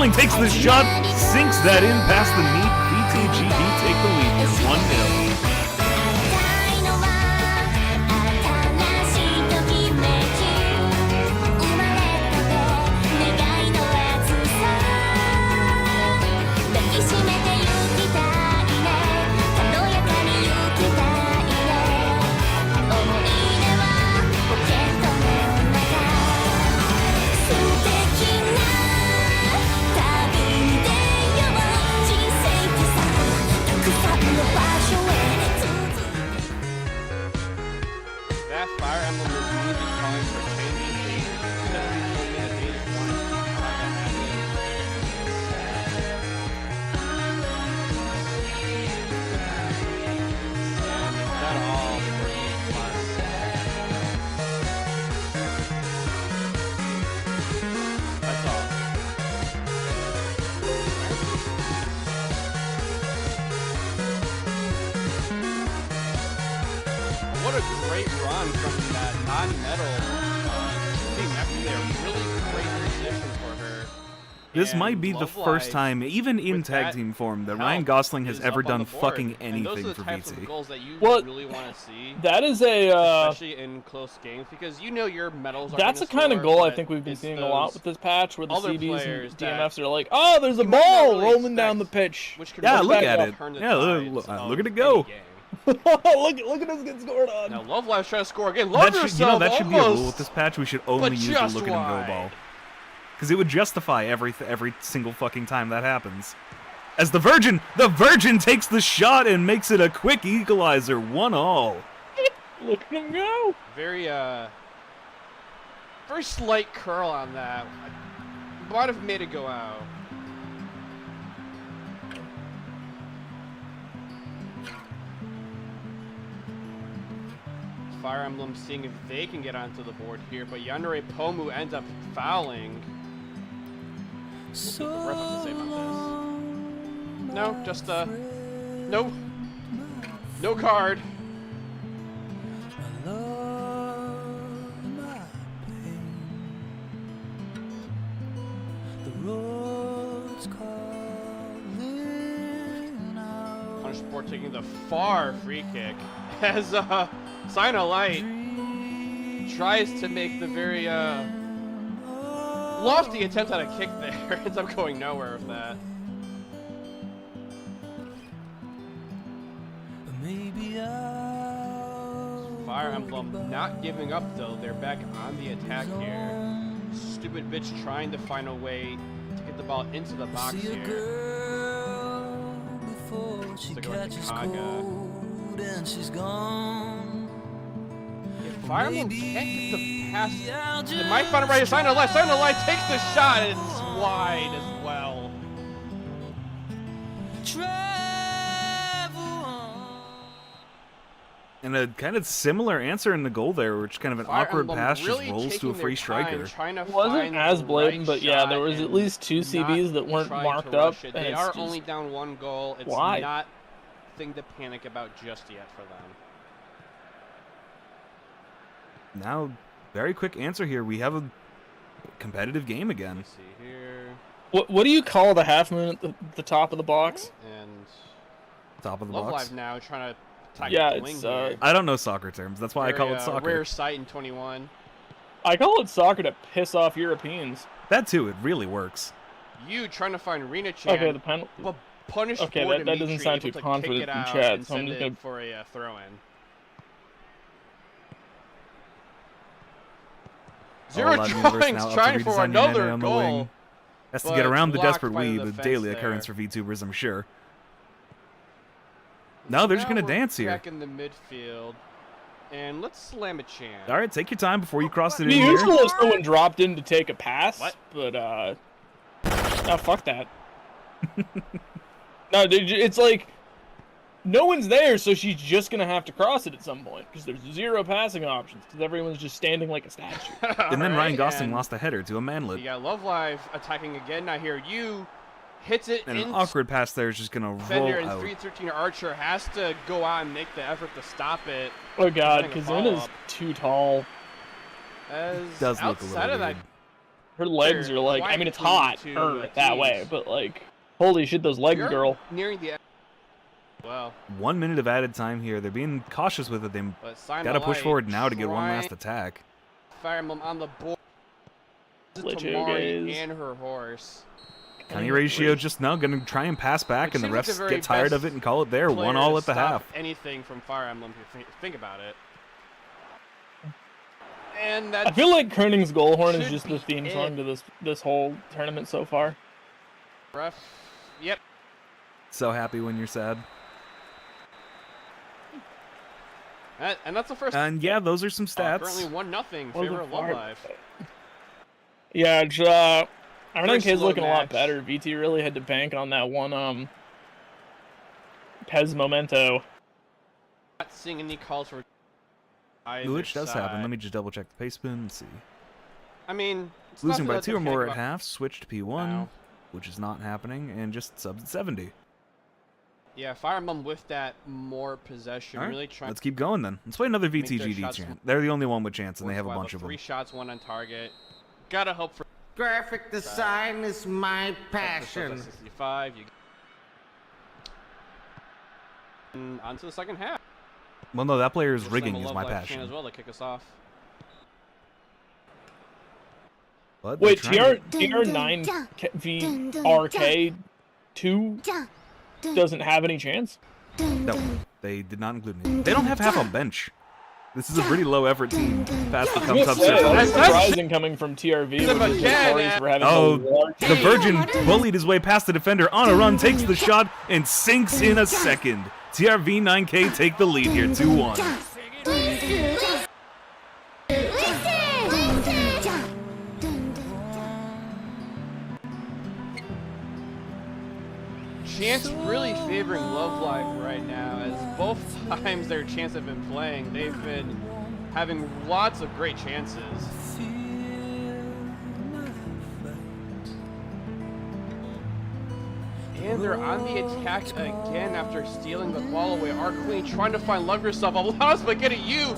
Gosling takes the shot, sinks that in past the net. VTGB take the lead here, 1-0. That Fire Emblem is really calling for changing things. That all for That's all. What a great run from that non-metal team after their really great position for her. This And might be the Love first Live, time, even in with tag that team form, that help, Ryan Gosling has is ever up on done the board. fucking And those are anything the for types of VT. goals that you Well, really want to see, That is a especially in close games, because you know your medals are that's the gonna kind of score, goal I but think we've been it's seeing a lot those with this patch, where the other CBs players and that DMFs are like, oh, there's a you might not ball really rolling down the expect, pitch. which can Yeah, really look at it. turn the Yeah, look tides at of it go. any game. look at us get scored on. Now Love Live's trying to score again. Love That should, you know, yourself, that should be a rule almost. with this patch. We should only but use the just look at him go wide. ball. Because it would justify every single fucking time that happens. As the Virgin takes the shot and makes it a quick equalizer, 1-1. Look at him go. Very slight curl on that. Might have made it go out. Fire Emblem seeing if they can get onto the board here, but Yandere Pomu ends up fouling. We'll see what the ref has to say about this. No, just no card. Punish Sport taking the far free kick as Sign of Light tries to make the very lofty attempt at a kick there. Ends up going nowhere with that. Fire Emblem not giving up though. They're back on the attack here. Stupid bitch trying to find a way to get the ball into the box here. To go with Kaga. If Fire Emblem can't get the pass, they might find a right. Sign of Light takes the shot and it's wide as well. And a kind of similar answer in the goal there, which kind of an Fire awkward Emblem pass really just rolls to taking a free their time, striker. trying to It wasn't find as the blatant, right but yeah, there shot was at and least two CBs not that weren't trying marked to up. rush it. And They it's are just, only down one goal. It's Why? not a thing to panic about just yet for them. Now, very quick answer here. We have a competitive game again. Let's see here. what do you call the half moon at the top of the box? And Top of the Love box. Live now trying to attack Yeah, the wing it's, here. I don't know soccer terms. That's why I call Very, it soccer. Rare sight in 21. I call it soccer to piss off Europeans. That too, it really works. You trying to find Rina Chan. Okay, the penalty. But punish Okay, for that doesn't Dimitri, sound able too to confident kick it in out chat, and so I'm send just it gonna- for a throw-in. Zero All Out Universe drawings now up to trying for redesign another Yunene on the goal. wing. Has to but get around the blocked desperate by the weave, a defense daily there. occurrence for VTubers, I'm sure. No, they're just Now gonna we're dance here. Back in the midfield. And let's slam a Chan. All right, take your time before you cross it It'd in be here. useful if someone dropped in to take a pass, What? but no, fuck that. No, dude, it's like no one's there, so she's just gonna have to cross it at some point because there's zero passing options because everyone's just standing like a statue. And then Ryan Alright, Gosling and lost a header to a You manlet. got Love Live attacking again. Now here, you hits it And an in awkward pass there is just gonna roll defender, and out. 313 Archer has to go out and make the effort to stop it. Oh god, Getting a Kazuna's follow-up. too tall. As Does look a outside little of that weird. Her legs are like, I mean, it's hot that way, but like, holy shit, those legs, girl. Nearing the end. Well, 1 minute of added time here. They're being cautious with it. They gotta push forward now to get one last attack. Fire Emblem on the board. Glitcho guys. And her horse. County ratio just now gonna try and pass back, and the refs get tired of it and call it there. 1-1 at the half. Anything from Fire Emblem, if you think about it. And that I feel like Kroning's Goalhorn is just the theme song to this whole tournament so far. Ref, yep. So happy when you're sad. And that's the first. And yeah, those are some stats. Currently 1-0 favor of Love Live. Yeah, RNK's looking a lot better. VT really had to bank on that one Pez Memento. Not seeing any calls for which does happen. Let me just double check the pace spin and see. I mean, it's losing by nothing 2 or more to at half, switch to P1, which is not happening, and just subs at 70. Yeah, Fire Emblem with that more possession, All right, really trying. let's keep going then. Let's play another VTGD chant. They're the only one with chance, and they have a bunch of them. 3 shots, 1 on target. Gotta hope for. Graphic design is my passion. 65. And on to the second half. Well, no, that player's We'll rigging slam a is Love my Live passion. chant as well to kick us off. But wait, TR9VRK2 doesn't have any chance? No, they did not include me. They don't have half a bench. This is a pretty low effort team past the comes up That's surprising coming from TRV. Which is notorious for having the Virgin bullied his way past the defender on a run, takes the shot, and sinks in a second. TRV 9K take the lead here, 2-1. Chance really favoring Love Live right now, as both times their chants have been playing, they've been having lots of great chances. And they're on the attack again after stealing the ball away. Our Queen trying to find Love Yourself. Allows Spaghetti, you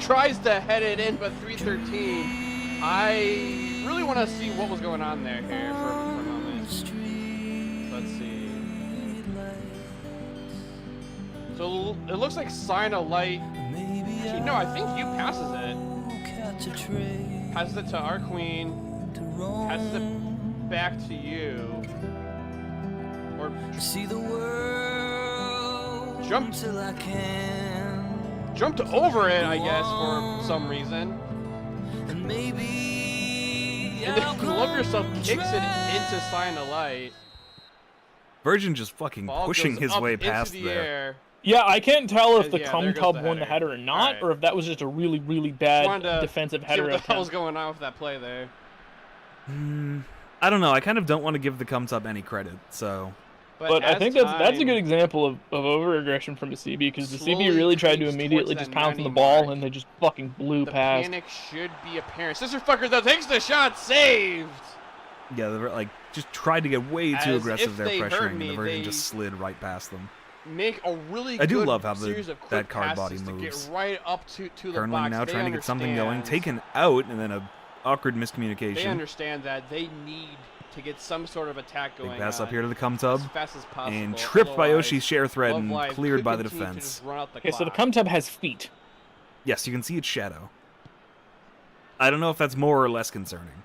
tries to head it in, but 313. I really want to see what was going on there here for a moment. Let's see. So it looks like Sign a Light. Actually, no, I think you passes it. Passes it to our Queen. Passes it back to you. Or see the world jumped over it, I guess, for some reason. And maybe Love Yourself kicks it into Sign a Light. Virgin just fucking pushing his way past there. Yeah, I can't tell if the Cum Tub won the header or not, or if that was just a really, really bad defensive header. What the hell's going on with that play there? I don't know. I kind of don't want to give the Cum Tub any credit, so. But I think that's a good example of over-aggression from the CB, because the CB really tried to immediately just pounce on the ball, and they just fucking blew past. The panic should be apparent. Sister Fucker, though, takes the shot, saved! Yeah, they were, like, just tried to get way too aggressive there, pressuring, and the Virgin just slid right past them. Make a really I do good love how series of that quick card body passes moves. to get right up to the Kernling box. now They trying to get something going, taken out, and then a awkward miscommunication. They understand that they need to get some sort of attack going. Big pass up here to the Cum Tub, as fast as possible. and tripped by Yoshi's share thread Love and Live cleared could by the continue to defense. just run out the Okay, so the clock. Cum Tub has feet. Yes, you can see its shadow. I don't know if that's more or less concerning.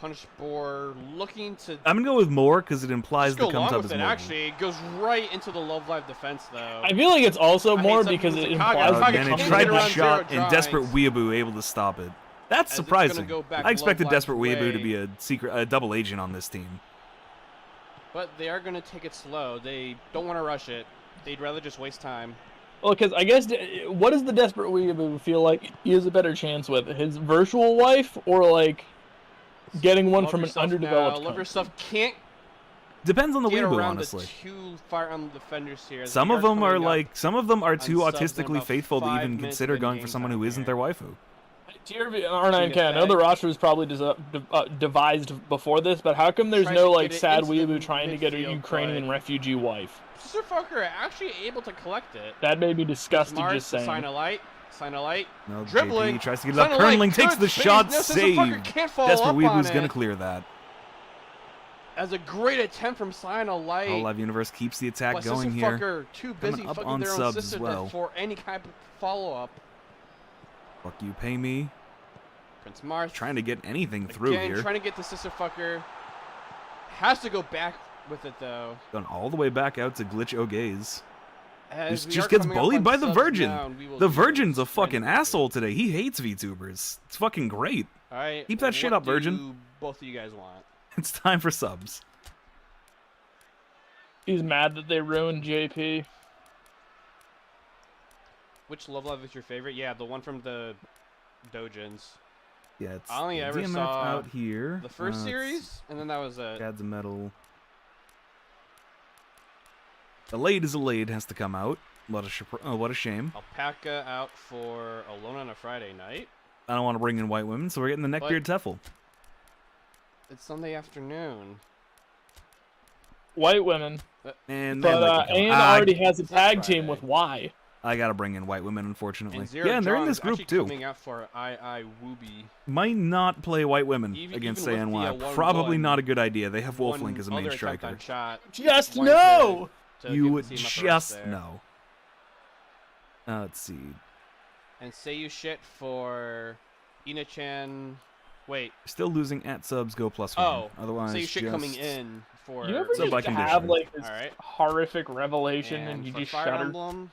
Punish Boar looking to. I'm gonna go with more because it implies the go Cum along Tub with is it. more. Actually, it goes right into the Love Live defense, though. I feel like it's also more because it implies And it tried the shot, and Desperate Weeaboo able to stop it. That's surprising. I expected Desperate Weeaboo to be a double agent on this team. But they are going to take it slow. They don't want to rush it. They'd rather just waste time. Well, because I guess, what does the Desperate Weeaboo feel like he has a better chance with? His virtual wife, or like getting one from an undeveloped Love Yourself can't Depends on the get Weeaboo, around honestly. The two Fire Emblem defenders here. Some of them are like, some of them are too on subs in autistically about faithful to 5 even minutes consider of going for in-game someone time who isn't their waifu. TRV R9K, I know the roster was probably devised before this, but how come there's no like sad weeaboo trying to get a Ukrainian refugee wife? Sister Fucker actually able to collect it. That made me disgusted Mars just saying. Sign a Light. Sign a light. No, Dribbling. JP tries to get it up. Kernling takes the shot. Save. Can't follow Desperate up Weebu's on going to it. clear that. As a great attempt from Sign a Light. All Live Universe keeps the attack But going Sister here. Fucker too busy Coming up fucking on their own subs sister as well. for any kind of follow-up. Fuck you, pay me. Prince Marth Trying to get anything through again, here. trying to get the Sister Fucker. Has to go back with it though. Gone all the way back out to Glitch O'Gaze. As we Just are gets coming up bullied on by the subs Virgin. now, and we will The do Virgin's a this fucking right asshole today. He hates VTubers. It's fucking great. All right. Keep that shit what up, Virgin. do both of you guys want? It's time for subs. He's mad that they ruined JP. Which Love Live is your favorite? Yeah, the one from the Dojins. Yeah, it's I only ever DMF saw out here. The first it's series, and then that was a. Adds a medal. A Lade is a Lade has to come out. What a shame. Alpaca out for Alone on a Friday Night. I don't want to bring in white women, so we're getting the Neckbeard Teffel. It's Sunday afternoon. White women. And But Ann already has a tag team with Y. I gotta bring in white women, unfortunately. And Zero Yeah, and they're in John's this group actually too. Coming out for I Wooby. Might not play white women against even with ANY. the, 1-1, Probably not a good idea. They have One Wolflink as a main other attempt striker. on shot. Just Wanted no! to You give would the team up a rest just there. know. Let's see. And say you shit for Ina-chan. Wait. Still losing at subs. Go +1. Oh. Otherwise, Say you shit just... coming in for. You ever So by just have condition. like this Alright. horrific revelation and you for just Fire shudder? Emblem,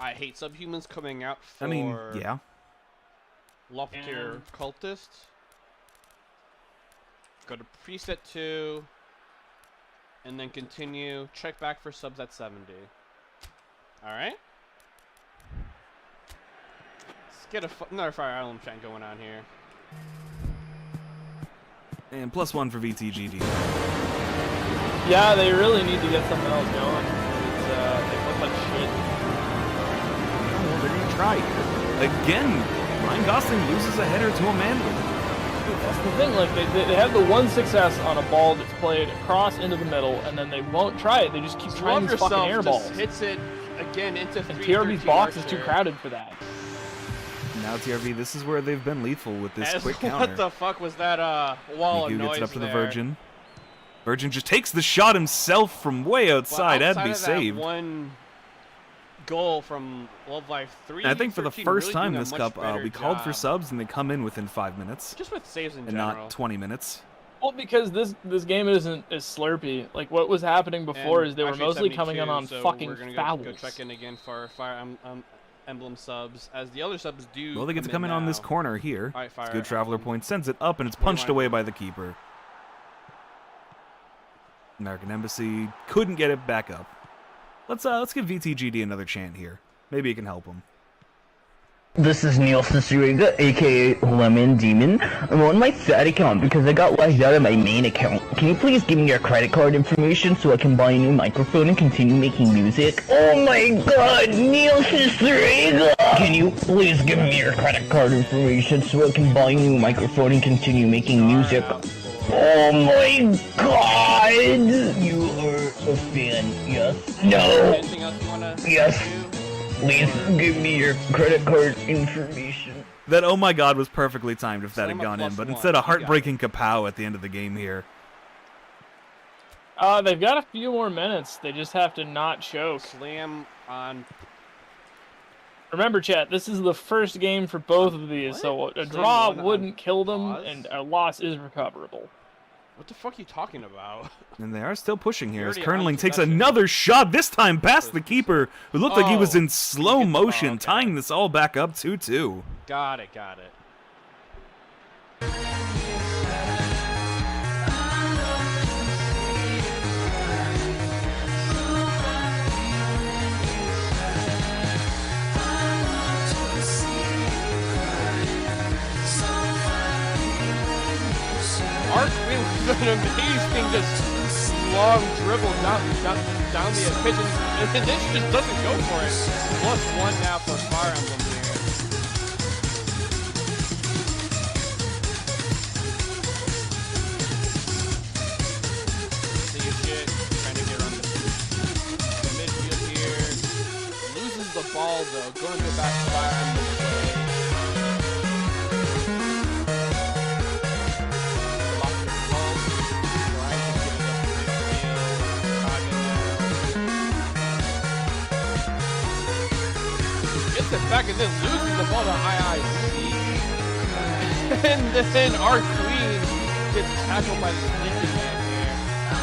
I hate Subhumans coming out for. I mean, yeah. Loftier Cultist. Go to preset 2. And then continue. Check back for subs at 70. Alright. Let's get another Fire Emblem chant going on here. And +1 for VTGD. Yeah, they really need to get something else going. They look like shit. Oh, they're gonna try here. Again, Ryan Gosling loses a header to a Manly. That's the thing, like, they have the one success on a ball that's played across into the middle, and then they won't try it. They just keep trying these fucking air balls. Hits it again into And 313 TRB's box is Archer. too crowded for that. Now TRV, this is where they've been lethal with this As- quick counter. What the fuck was that wall of Miku noise gets it up to the there? Virgin. Virgin just takes the shot himself from way outside. Well, That'd be outside of that saved. one goal from Love Life 3. And I think for the 13 first really time doing a this much cup, better we called for job. subs and they come in within 5 minutes Just with saves in and general. not 20 minutes. Well, because this game isn't as slurpy. Like, what was happening before And is they were actually mostly coming in 72, on so fucking we're gonna fouls. Go check in again for Fire Emblem subs, as the other subs do. Well, they get to come in on this now. corner here. All right, Fire Good Traveler Emblem. point, sends it up, and it's What do you punched want? away by the keeper. American Embassy couldn't get it back up. Let's give VTGD another chant here. Maybe it can help him. This is Neil Cicerega, aka Lemon Demon. I'm on my side account because I got locked out of my main account. Can you please give me your credit card information so I can buy a new microphone and continue making music? Oh my god, Neil Cicerega! Can you please give me your credit card information so I can buy a new microphone and continue making music? Oh my god! You are a fan, yes? No! Anything else you wanna Yes. do? Please give me your credit card information. That oh my god was perfectly timed if that Slam had a gone in, but +1. instead a You got heartbreaking kapow at the end of the game here. They've got a few more minutes. They just have to not choke. Slam on. Remember, chat, this is the first game for both of these, so a Slam draw one on wouldn't kill them, pause? and a loss is recoverable. What the fuck are you talking about? And they are still pushing here as Already on Kernling takes possession. another shot, this time past the keeper, who looked like he was Oh, in slow he gets- oh, motion, okay. tying this all back up 2-2. Got it, got it. Arc with an amazing just long dribble down the pitch, and then this just doesn't go for it. +1 now for Fire Emblem here. See your shit, trying to get around the midfield here. call though. Going to go back to Fire Emblem way. Lock your pulse. Trying to get it up to midfield. Gets it back and then loses the ball to IIC. And then our queen gets tackled by the sleeping man here.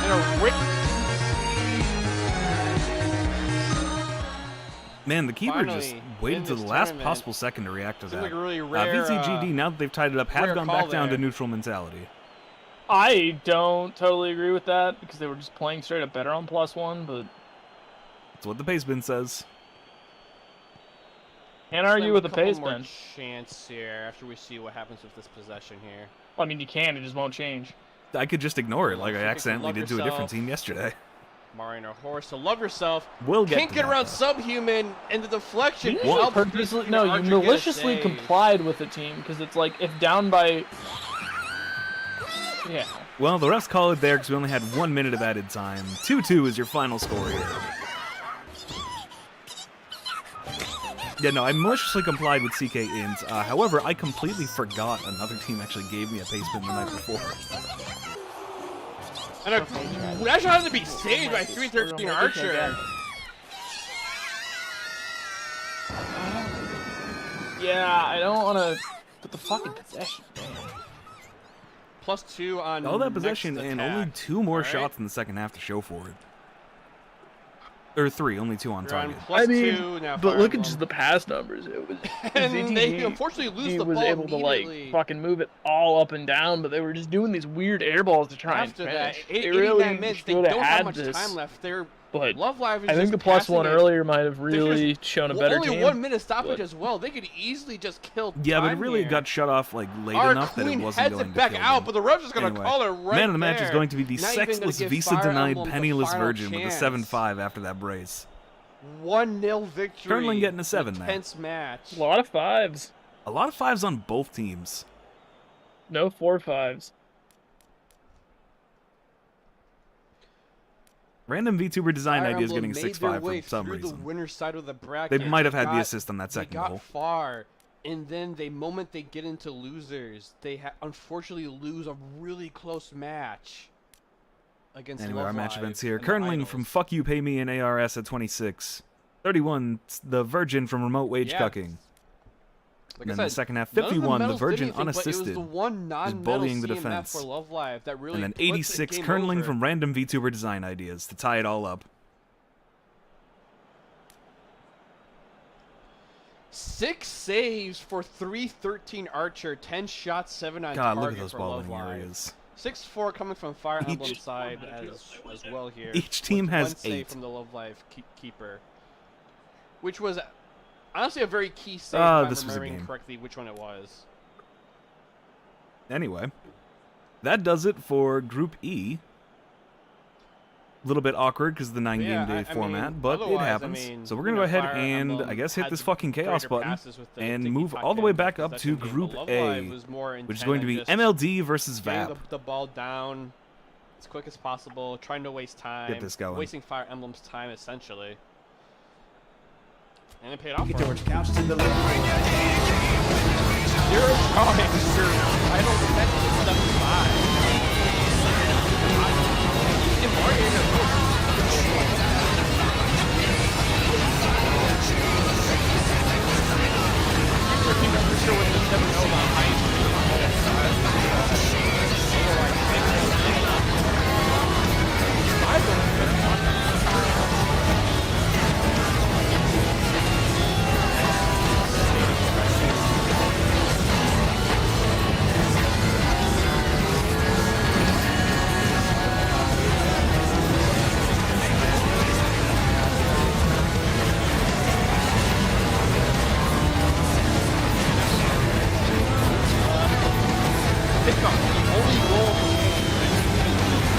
And a rip. Man, the keeper just Finally, waited in to the this last tournament. possible second to react to Seems that. like a really rare, VCGD, now that they've tied it up, have rare gone call back down to there. neutral mentality. I don't totally agree with that because they were just playing straight up better on +1, but That's what the pace bin says. can't argue with the Couple pace more bin. chance here after we see what happens with this possession here. I mean, you can, it just won't change. I could just ignore it like I Think you accidentally love did to a different yourself. team yesterday. Mario a horse, so love yourself. We'll get Can't to get that, around though. subhuman and the deflection. You helps purposely, the no, you Archer get a maliciously save. complied with the team because it's like if down by. Yeah. Well, the refs call it there because we only had 1 minute of added time. 2-2 is your final score here. Yeah, no, I maliciously complied with CK int. However, I completely forgot another team actually gave me a pace bin the night before. And that shot had to be saved by 313 Archer. Yeah, I don't want to put the fucking possession down. +2 on All that next possession and attack. only 2 more Alright. shots in the second half to show for it. Or 3, only 2 on We're on target. +2 now. but Fire look at Emblem. just the pass numbers. It was And ZTG they unfortunately lose the was ball able to immediately. like fucking move it all up and down, but they were just doing these weird air balls to try After and that, finish. They 89 really minutes, they should don't have have had much this. time left. Their But Love Live is I think just the +1 passing it. earlier might have There's really just shown a better only team. 1 minute stoppage but- as well. They could easily just kill Yeah, but it time really here. got shut off like late Our enough that it queen wasn't heads going it to back kill out, them. but the ref's just gonna Anyway, call it right man of the match there. is going to be the Not even gonna sexless, give visa Fire denied, Emblem the penniless final virgin with a chance. 7-5 after that brace. 1-0 victory. Currently getting a 7 there. Intense match. A lot of 5s. A lot of 5s on both teams. No 4-5s. Random VTuber design Fire ideas Emblem getting a made their 6-5 way for some through reason. The winner's side of the bracket. They might have had the got- assist on that second They got goal. far, and then the moment they get into losers, they unfortunately lose a really close match against Anyway, Love our match Live events here. and the Kernling Idols. from Fuck You Pay Me in ARS at 26. 31, the Virgin from Remote Wage Yeah. Cucking. Like And I then the said, second half, none of 51, the medals did Virgin anything, but unassisted. It was the one non-medal bullying the CMF defense. for Love Live that really And then put the 86, game Kernling over. from Random VTuber design ideas to tie it all up. 6 saves for 313 Archer, 10 shots, 7 on God, target look at those for ball Love winning Live. areas. 6-4 coming from Fire Emblem Each- side as well here. Each team with has one save 8. from the Love Live keeper, which was honestly a very key save. Ah, if this I'm was a remembering game. correctly which one it was. Anyway, that does it for Group E. A little bit awkward because of the 9 Yeah, game day I format, mean, but it otherwise, I happens. mean, So we're you going to go know, ahead Fire and, Emblem I guess, hit had this some fucking chaos greater button passes with the and Tiki move Taka all the way and back up to possession game, but Group Love A, Live was more which is intent going to on be just MLD versus getting VAP. the ball down as quick as possible, trying to waste time, Get this going. wasting Fire Emblem's time essentially. And it paid off for him. George Couch to the left. 0 drawings for title defense to 75. And Mario in a row. I'm not sure what the 7-0 about height. Pickup, the only goal of the game.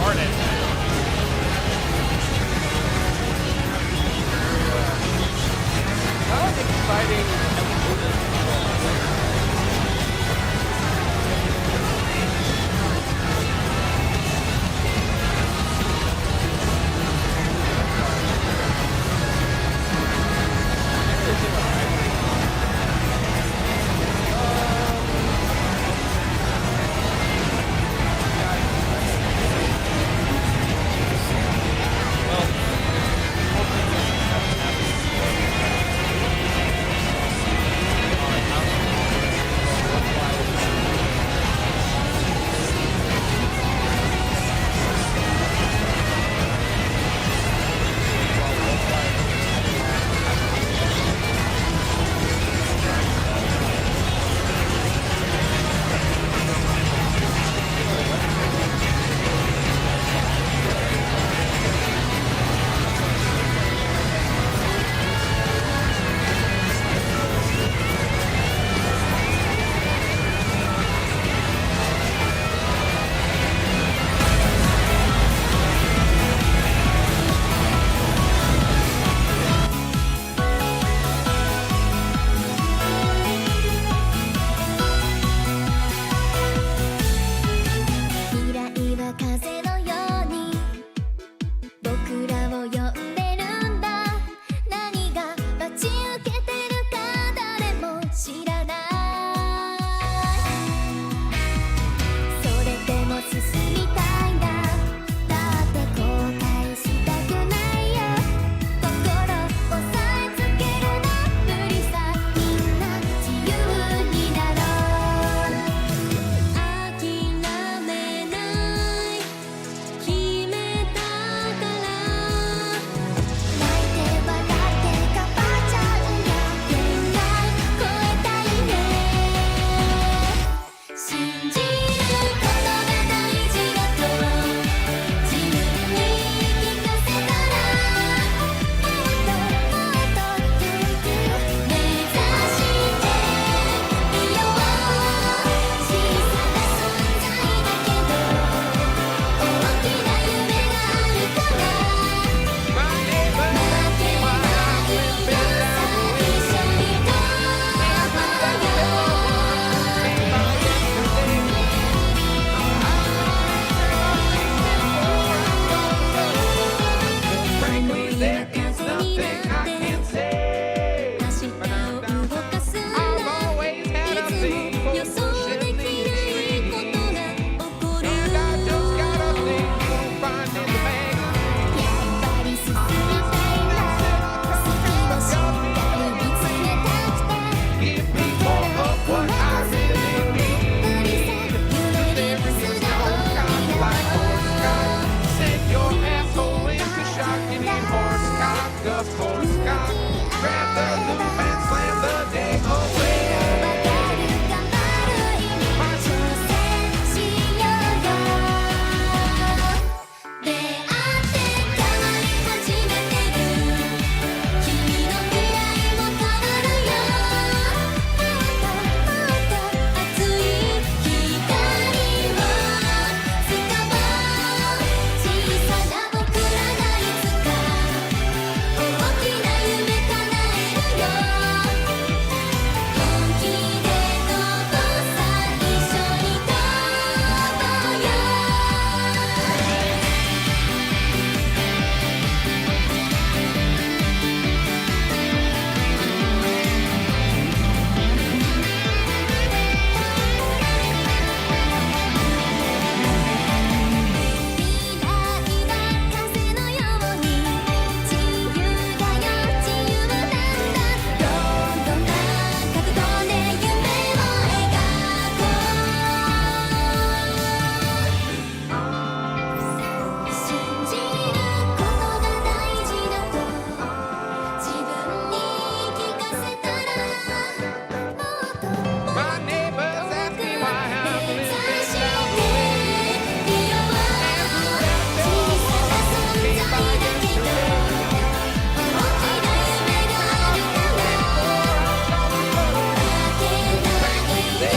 Artist. How exciting episode is this? there is nothing I can say. I've always had a thing for pushing these dreams. And I just got a thing for finding the magazine. Give me more of what I really need. There is no kind like horse cock. Send your asshole into shock. You need horse cock, of course cock. Grab the loop and slam the day away. My neighbors ask me why I'm living down the way. And who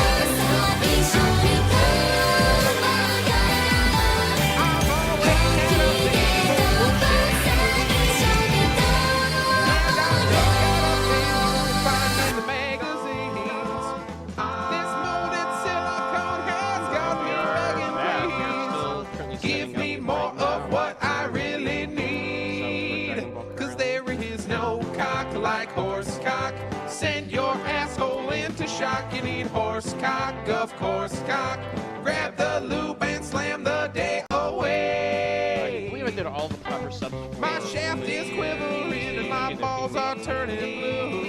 that door came by yesterday. Finding the magazines. This molded silicone has got me begging, please. Give me more of what I really need. Cause there is no cock like horse cock. Send your asshole into shock. You need horse cock, of course cock. Grab the loop and slam the day away. We did all the proper subs. My shaft is quivering and my balls are turning blue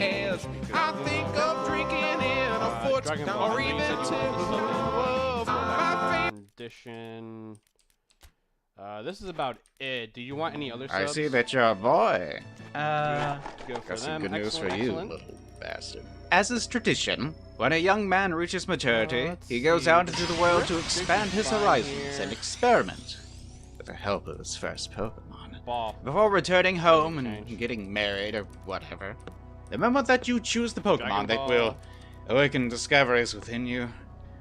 as I think of drinking in a foot or even two of my favorite. Edition. This is about it. Do you want any other subs? I see that you're a boy. Go for Got some them. good news for Excellent, you, excellent. little bastard. As is tradition, when a young man reaches maturity, he goes out into the world to expand his horizons and experiment with the help of his first Pokemon. Ball. Before returning home and Change. getting married or whatever, remember that you choose the Pokemon Dragon that Ball. will awaken discoveries within you.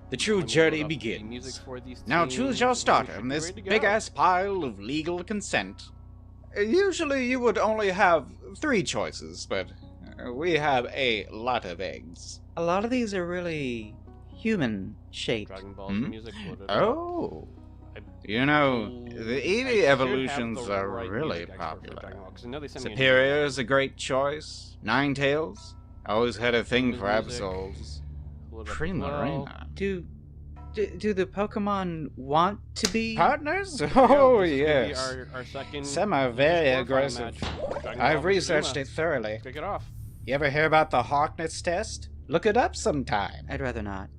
The true journey Load up the music begins. for these Now teams. choose your We starter should in be this ready to go. big-ass pile of legal consent. Usually you would only have 3 choices, but we have a lot of eggs. A lot of these are really human-shaped. Dragon Ball's Hmm? music loaded up. Oh. I You know, the I Eevee should evolutions have the are right really music expert for popular. Dragon Ball, 'cause I know they sent me an Superior is a great choice. Ninetales, always had a thing for Music. Absols. Load up as well. Primarina. Do the Pokemon want to be? Partners? Yeah, Oh, this is gonna be yes. our second Some are very scorecard aggressive. match. Dragon I've Ball versus researched Zuma. it thoroughly. Kick it off. You ever hear about the Hawkness test? Look it up sometime. I'd rather not.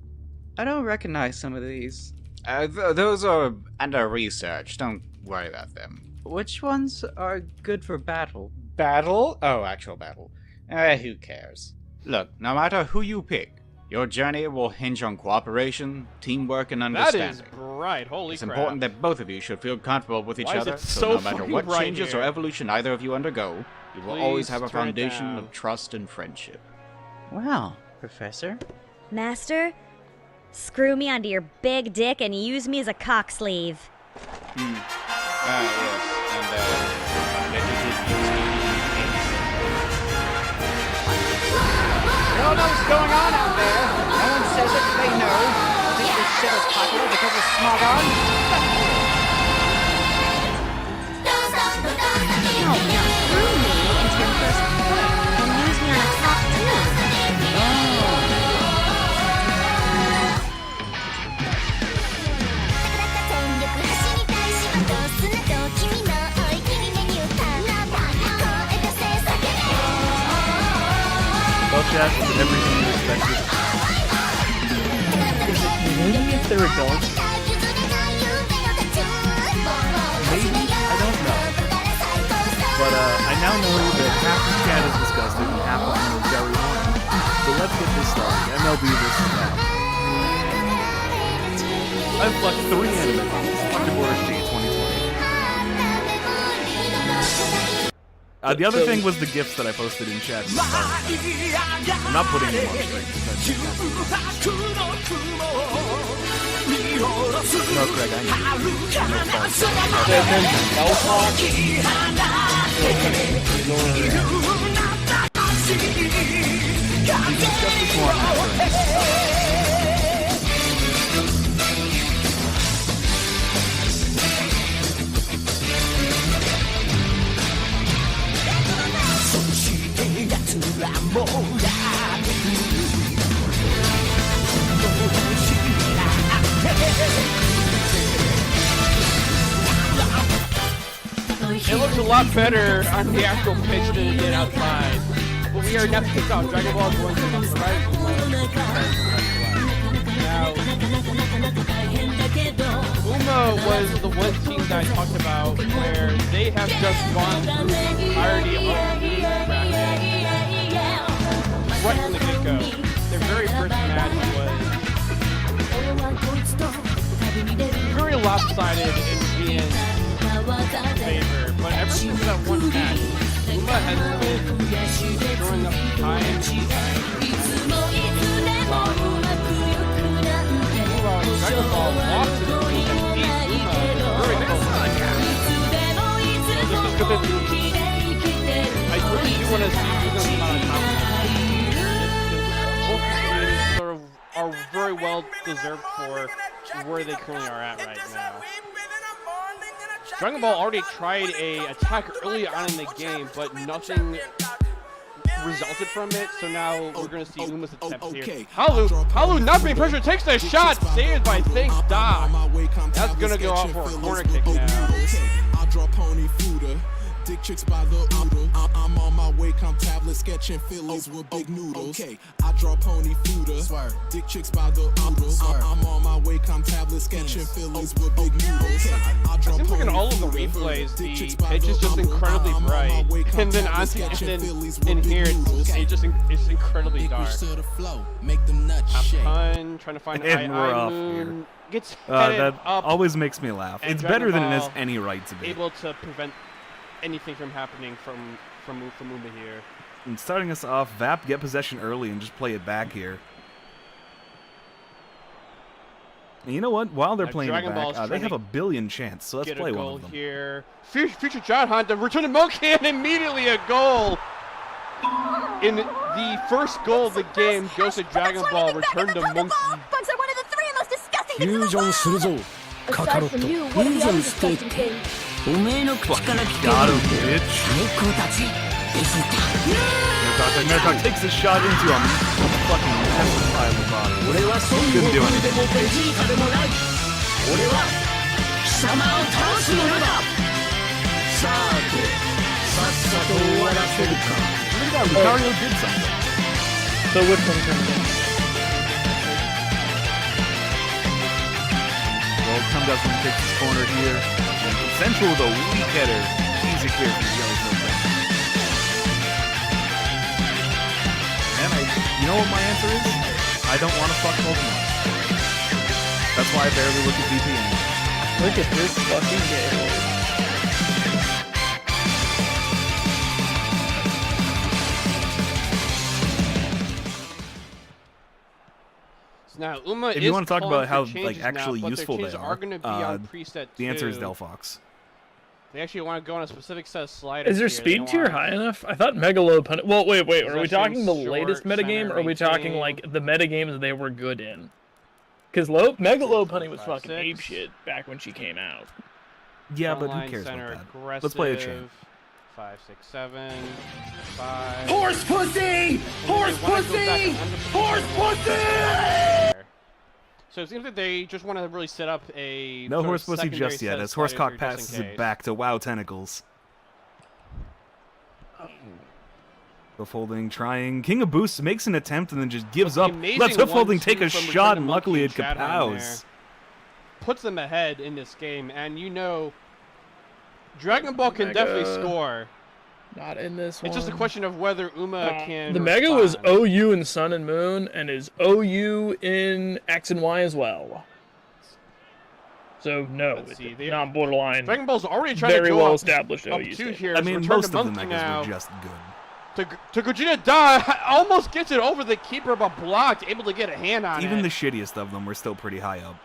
I don't recognize some of these. Those are under research. Don't worry about them. Which ones are good for battle? Battle? Oh, actual battle. Who cares? Look, no matter who you pick, your journey will hinge on cooperation, teamwork, and That understanding. is bright. Holy It's crap. important that both of you should feel comfortable with each Why is other, it so so no matter fucking what bright changes here? or evolution either of you undergo, you will always Please have a turn it foundation down. of trust and friendship. Wow, Professor. Master, screw me onto your big dick and use me as a cock sleeve. Yes, and let you You all know what's going on out there. No one says it, they know. I think this shit is popular because it's smart on. No, no. chat is everything you expected. Maybe if they're adults. Maybe? I don't know. But I now know that half the chat is disgusted and half of them are very horny. So let's get this started. MLB versus Cap. I've left 3 anime games. October 2020. The other thing was the gifts that I posted in chat. I'm not putting them on screen. No, Craig, I It looks a lot better on the actual pitch than it did outside. But we are now kicked off. Dragon Ball is going to the right. Now, Uma was the one team that I talked about where they have just gone through the entirety of the bracket right from the get-go. Their very first match was very lopsided in Gian's favor, but ever since that one match, Uma has been throwing up time. Dragon Ball lost to the team and beat Uma very close. I really do want to see them on top. Both teams sort of are very well deserved for where they currently are at right now. Dragon Ball already tried a attack early on in the game, but nothing resulted from it. So now we're going to see Uma's attempt here. Halu not being pressured, takes the shot, saved by Thanks Doc. That's going to go out for a corner kick now. Dick chicks by the oodle. I'm on my way, come tablet sketching Phillies with big noodles. Okay, I draw pony fooder. Dick chicks by the oodle. I'm on my way, come tablet sketching Phillies with big noodles. It seems like in all of the replays, the pitch is just incredibly bright, and then in here it's incredibly dark. Pun, trying to find and we're off Moon. here. Gets headed that up, always makes me laugh. It's Dragon better than it Ball has any right to be. Able to prevent anything from happening from Uma here. And starting us off, Vap get possession early and just play it back here. And you know what? While they're playing it back, they have a billion chance, so let's play one of them. Here. Future John Hunt, the return to Monkey, and immediately a goal. In the first goal of the game goes to Dragon Ball, return to Monkey. Bugs are one of the 3 most disgusting things in the Fusionするぞ。カカロット。フュージョンステーキ。おめえの口から聞ける。 Got him, bitch. 猫たち。Nercock takes a shot into him. Fucking pile of body. Couldn't do anything. Lucario did something. So which one comes in? Well, come down and takes his corner here. And Central with a weak header. Easy clear for the Yellows. And you know what my answer is? I don't want to fuck Pokemon. That's why I barely look at VPN. Look at this fucking game. So now Uma if is you want to talk about how actually now, useful they are going to be on preset the answer is 2. Delphox. They actually want to go on a specific set of sliders. Is their speed tier high enough? I thought Megalopunny. Well, wait. Are we talking the latest metagame, or are we talking like the metagames they were good in? Because Megalopunny was fucking ape shit back when she came out. Yeah, but who cares about that? Let's play a champ. 5, 6, 7, 5. Horse pussy! Horse pussy! Horse pussy! So it seems like they just want to really set up a no horse pussy just yet, as Horsecock passes it back to WoW Tentacles. Hoof holding, trying. King of Boosts makes an attempt and then just gives But up. the amazing Lets hoof holding 1-2 take a from shot, Return and to luckily Monkey it and Shadowhand there kapows. puts them ahead in this game, and you know, Dragon Ball can definitely score. Not in this one. It's just a question of whether Uma can. The Mega was OU in Sun and Moon, and is OU in X and Y as well. So no, Let's see, it's not borderline. Dragon Ball's already trying very to go well up, established up OU. two here. I so mean, Return most to of the Monkey Megas now. were just good. To Gogeta Da almost gets it over the keeper, but blocked, able to get a hand on Even it. the shittiest of them were still pretty high up.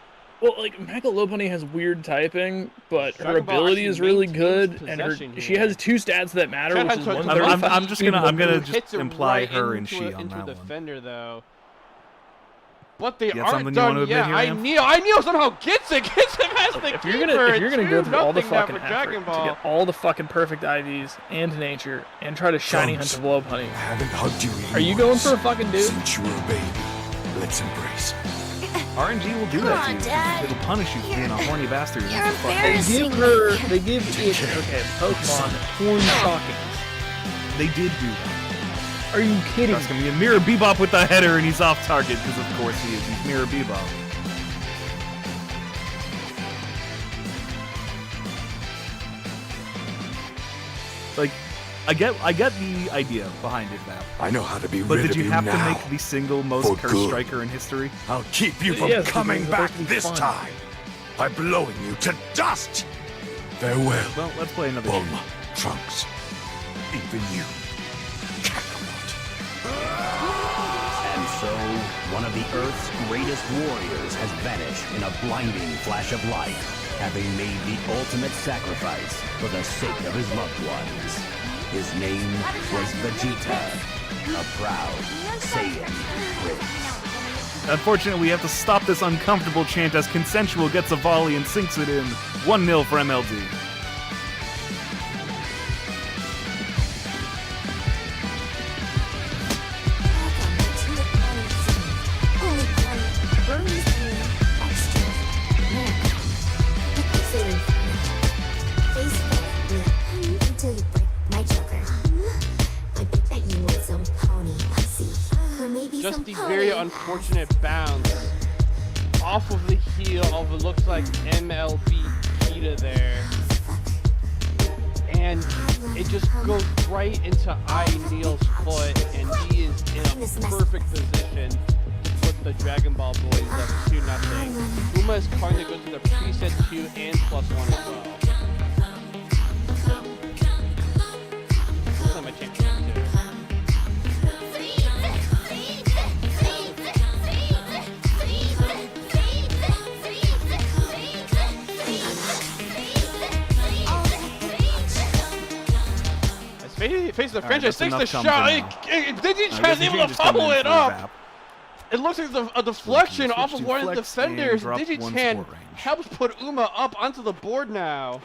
Well, like Mega Lopunny has weird typing, but her Dragon Ball ability actually is really maintains good, and her possession she here. has 2 stats that matter, Shadowhand which is tried to one run I'm just gonna hits just it imply right her and into she a- on into that the one. defender though. But they You have aren't something you want to done admit yet. here, Amp? I Neo somehow gets it past the If keeper. you're gonna go through all the 2-0 now fucking for effort Dragon to Ball. get all the fucking perfect IVs and nature and try to shiny hunt Trunks, the Lopunny, haven't hugged you in are you going months. for a fucking dude? Since you were a baby, let's embrace. RNG will do that to you. Dad. It'll punish you for being a horny bastard. You're It's fuck- embarrassing. They give it, okay, Pokemon horn stockings. They did do that. Are you kidding? That's gonna be a Mirror Bebop with the header, and he's off target because of course he is. He's Mirror Bebop. Like, I get the idea behind it now. I know how to be But rid did of you have now. to make the single most For cursed good. striker in history? I'll keep you from Yes, coming because back it's supposed to be this fun. time by blowing you to dust. Farewell, Well, let's play another game. Bulma, Trunks, even you, Kakarot. And so, one of the Earth's greatest warriors has vanished in a blinding flash of light, having made the ultimate sacrifice for the sake of his loved ones. His name was Vegeta, a proud Saiyan prince. Unfortunately, we have to stop this uncomfortable chant as Consensual gets a volley and sinks it in. 1-0 for MLD. Just the very unfortunate bounce off of the heel of it looks like MLB Peta there. And it just goes right into Neil's foot, and he is in a perfect position to put the Dragon Ball boys up 2-0. Uma is trying to go to the preset 2 and +1 as well. This is my chance too. Face the franchise, takes the shot. Digichan's able to follow it up. It looks like a deflection off of one of the defenders. Digichan helps put Uma up onto the board now.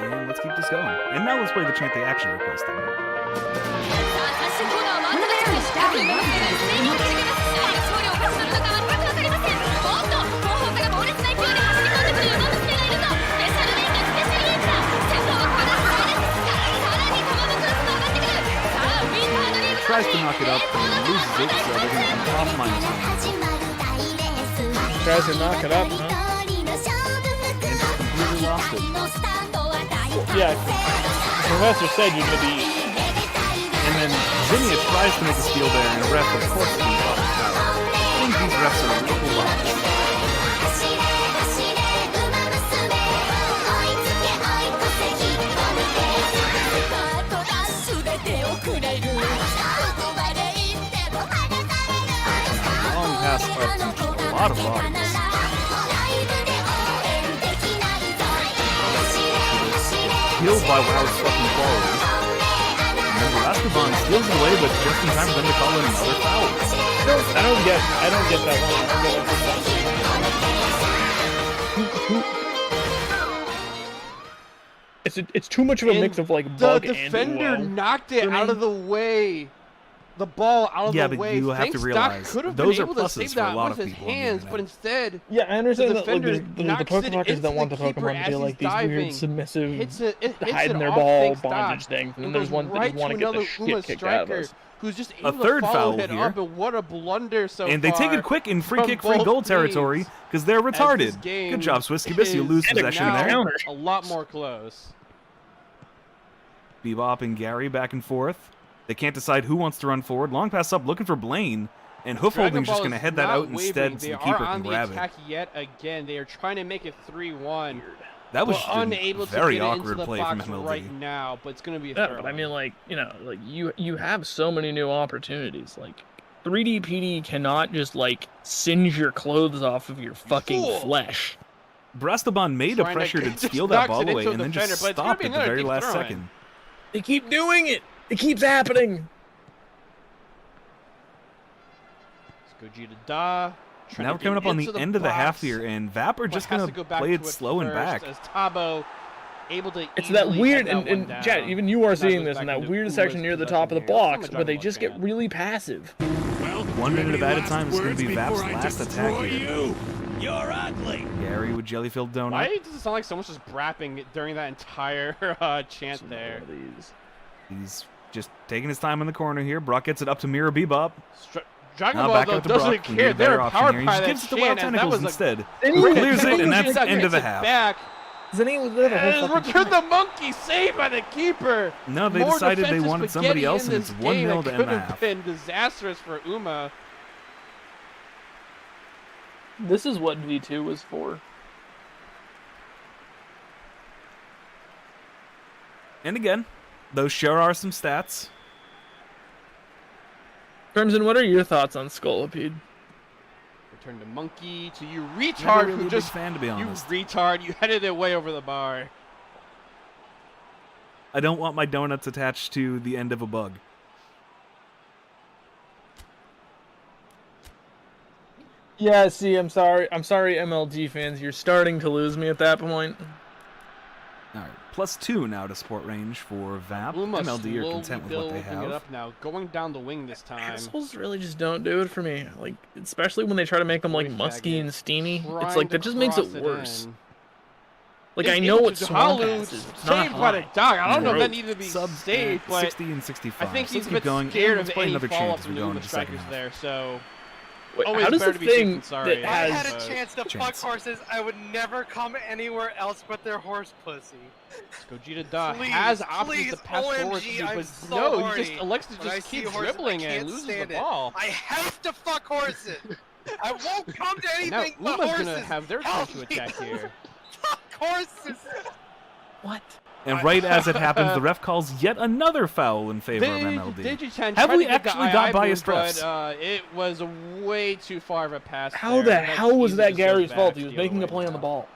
And let's keep this going. And now let's play the chant they actually requested. Tries to knock it up and loses it, so they're going to be off -1. Tries to knock it up, huh? And just completely lost it. Yeah, Professor said you're gonna be. And then Zinnia tries to make a steal there, and the ref, of course, can block the power. I think these refs are a little lost. Long pass up to a lot of bodies. Healed by Wow's fucking quality. And then Rastaban steals it away, but just in time for them to call in another foul. I don't get that one. I don't get it's too much of a mix of like bug the and defender Uo knocked it for me. out of the way. the ball out of Yeah, the but way. you have to Thanks, realize, Doc could have those been are able to pluses save for a that lot with of his people on the hands, but internet. instead, Yeah, I understand the that like, defender there's the knocks it Pokemon into that want the the keeper Pokemon to as be he's like these diving. weird submissive, Hits it hiding their off ball Thanks, bondage Doc. things, and then It there's goes one that right just want to to get the another Uma shit kicked out of striker us. who's just A able third to follow foul it here. up, and what a blunder so And they take far it quick in free from kick, free both goal teams, territory because they're as this retarded. game Good job, Swiskibus. You is lose possession now there. a lot more close. Bebop and Gary back and forth. They can't decide who wants to run forward. Long pass up, looking for Blaine. And Hoof Dragon Holding's just Ball going to is head that not out instead wavering. so the They keeper are can on the grab it. attack yet again. They are trying to make it 3-1. That was but unable very to get awkward into the play box from MLD. right now, but it's going to be a Yeah, throw. but I mean, like, you know, like you have so many new opportunities. Like, 3D PD cannot just like singe your clothes off of your fucking Fool. flesh. Brastabon made a Trying to pressure to just steal that knocks ball it away into and a then just defender, but it's gonna stopped be at the another very deep last throw-in. second. They keep doing it. It keeps happening. Let's go Gita Da. Now we're coming up on the end of the half here, and Vap are just going to play it slow and back. As Tabo able to It's that easily weird, head that and one Chad, down. even you are Now seeing goes this back in that into weird Uma's section near the top of the possession here. box Let's where they talk just about get Van. really passive. Well, 1 minute of added last time is going to be words Vap's before I last attack destroy here. you. You're ugly. Gary with Jellyfield Donut. Why does it sound like someone's just brapping during that entire chant there? He's just taking his time in the corner here. Brock gets it up to Mirror Bebop. Dragon Now Ball back though up to doesn't Brock. We care. need a better They're option powered here. He by just that gives it to Wild chant, and that Tentacles was instead. Anyway, Clears it, and that's Second end of the gets it half. back. Does anyone live a whole And fucking return the monkey, saved by the keeper. No, they More decided they defensive wanted somebody spaghetti else, in and it's this 1-0 game to that end could the have half. been disastrous for Uma. This is what V2 was for. And again, those sure are some stats. Crimson, what are your thoughts on Scolipede? Return to monkey to you retard really a who big just fan, to be you honest. retard. You headed it way over the bar. I don't want my donuts attached to the end of a bug. Yeah, see, I'm sorry, MLG fans. You're starting to lose me at that point. All right, +2 now to support range for Vap. Uma MLD are slowly content with what they building it have. up now, going down the wing this time. Assholes really just don't do it for me. Like, especially when they try to make them like musky and steamy. It's like that just makes it worse. Like, I know what Swamp Ass is. It's not saved by the high. dog. I don't know if that Right. needed to be Sub saved, but 60 and 65. I think So he's let's a keep bit going. scared Let's of play any another follow chance up as from we the go Uma into the second strikers half. there. So Wait, always how does better the to be safe thing than sorry. that If I has had a chance to fuck chance. horses, I would never come anywhere else but their horse pussy. Gogeta Da Please, has options please, to pass forward OMG, to, I'm but so no, he horny. just elects to When I just see keep horses, I dribbling and can't loses stand the it. ball. I have to fuck horses. I won't come to And now anything but Uma's horses. gonna have their turn Help to me. attack here. Fuck horses. What? And right as it happens, the ref calls yet another foul in favor of MLD. Digitan Have tried we to get the actually got II biased move, refs? But it was way too far of a pass. How there, the and that's hell was easy that to Gary's sit fault? back, He was steal making a away play on the now. ball.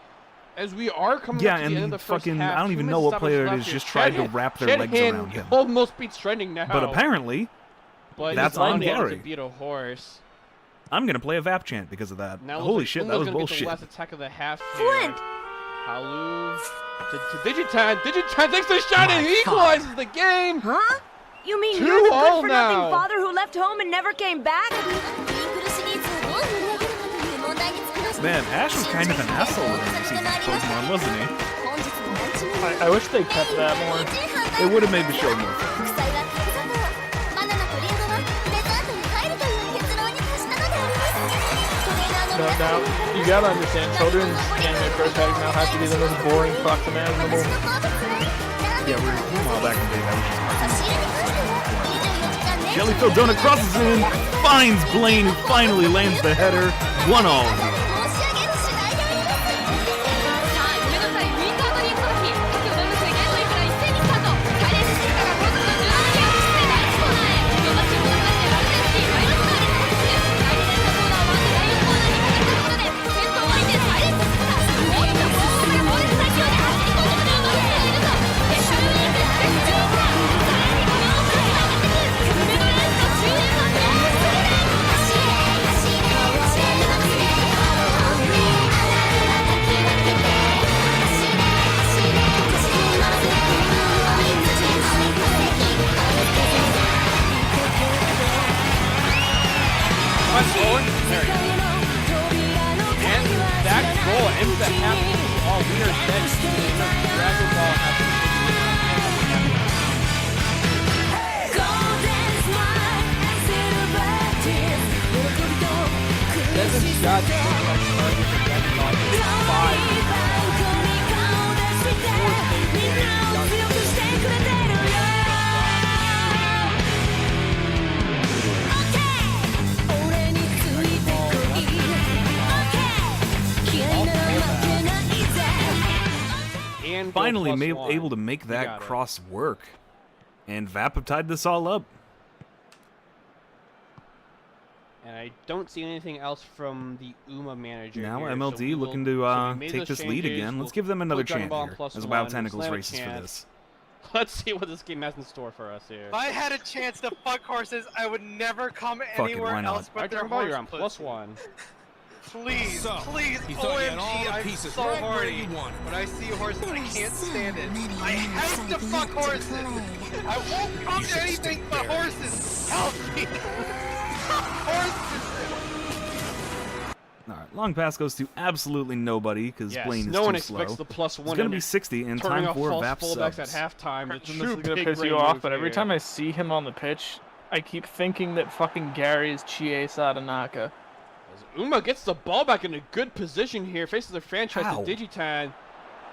As we are coming Yeah, up to the end of and the first fucking, half, I don't even 2 know what minutes player it left is here. just tried to Shanahan- wrap their legs Shanahan around him. almost beats trending now. But apparently, But that's he's on unable Gary. to beat a horse. I'm going to play a Vap chant because of that. Now Holy shit, that was gonna bullshit. Get the last attack of the half Flint! here. Halu to Digitan. Digitan takes the shot and he equalizes the game. Huh? You mean 2-0 you're the good-for-nothing now. father who left home and never came back? Man, Ash was kind of an asshole in this season's Pokemon, wasn't he? I wish they kept that more. It would have made the show more fun. Now, you gotta understand, children's anime protags now have to be the most boring fucks imaginable. Yeah, we're a while back in the day. That was just Jellyfield Donut crosses in, finds Blaine, who finally lands the header. 1-0. here next to Dragon Ball happening. Seven shots like target for Dragon Ball. 5. And Finally +1. able to make that cross work. And Vap have tied this all up. And I don't see anything else from the UMA manager. Now here, MLD so looking to take this lead again. Let's give them another chance here as WoW Tentacles slam a races for chance. this. Let's see what this game has in store for us here. If I had a chance to fuck horses, I would never come it, anywhere why not? else but their Dragon Ball, horse you're on pussy. +1. Please, please, he thought you had all OMG, the I'm pieces so right where horny. you want 'em. When I see horses, I can't stand it. I have to fuck horses. I won't come to anything but horses. Help me. Horses. Alright, long pass goes to absolutely nobody because Yes, Blaine is no one too expects slow. the +1. It's going to be 60 and turning time off for false Vap fullbacks subs. at halftime. The This true is gonna big piss you brain off, move but every here. time I see him on the pitch, I keep thinking that fucking Gary is Chie Sadanaka. As Uma gets the ball back in a good position here, faces the franchise Ow. to Digitan,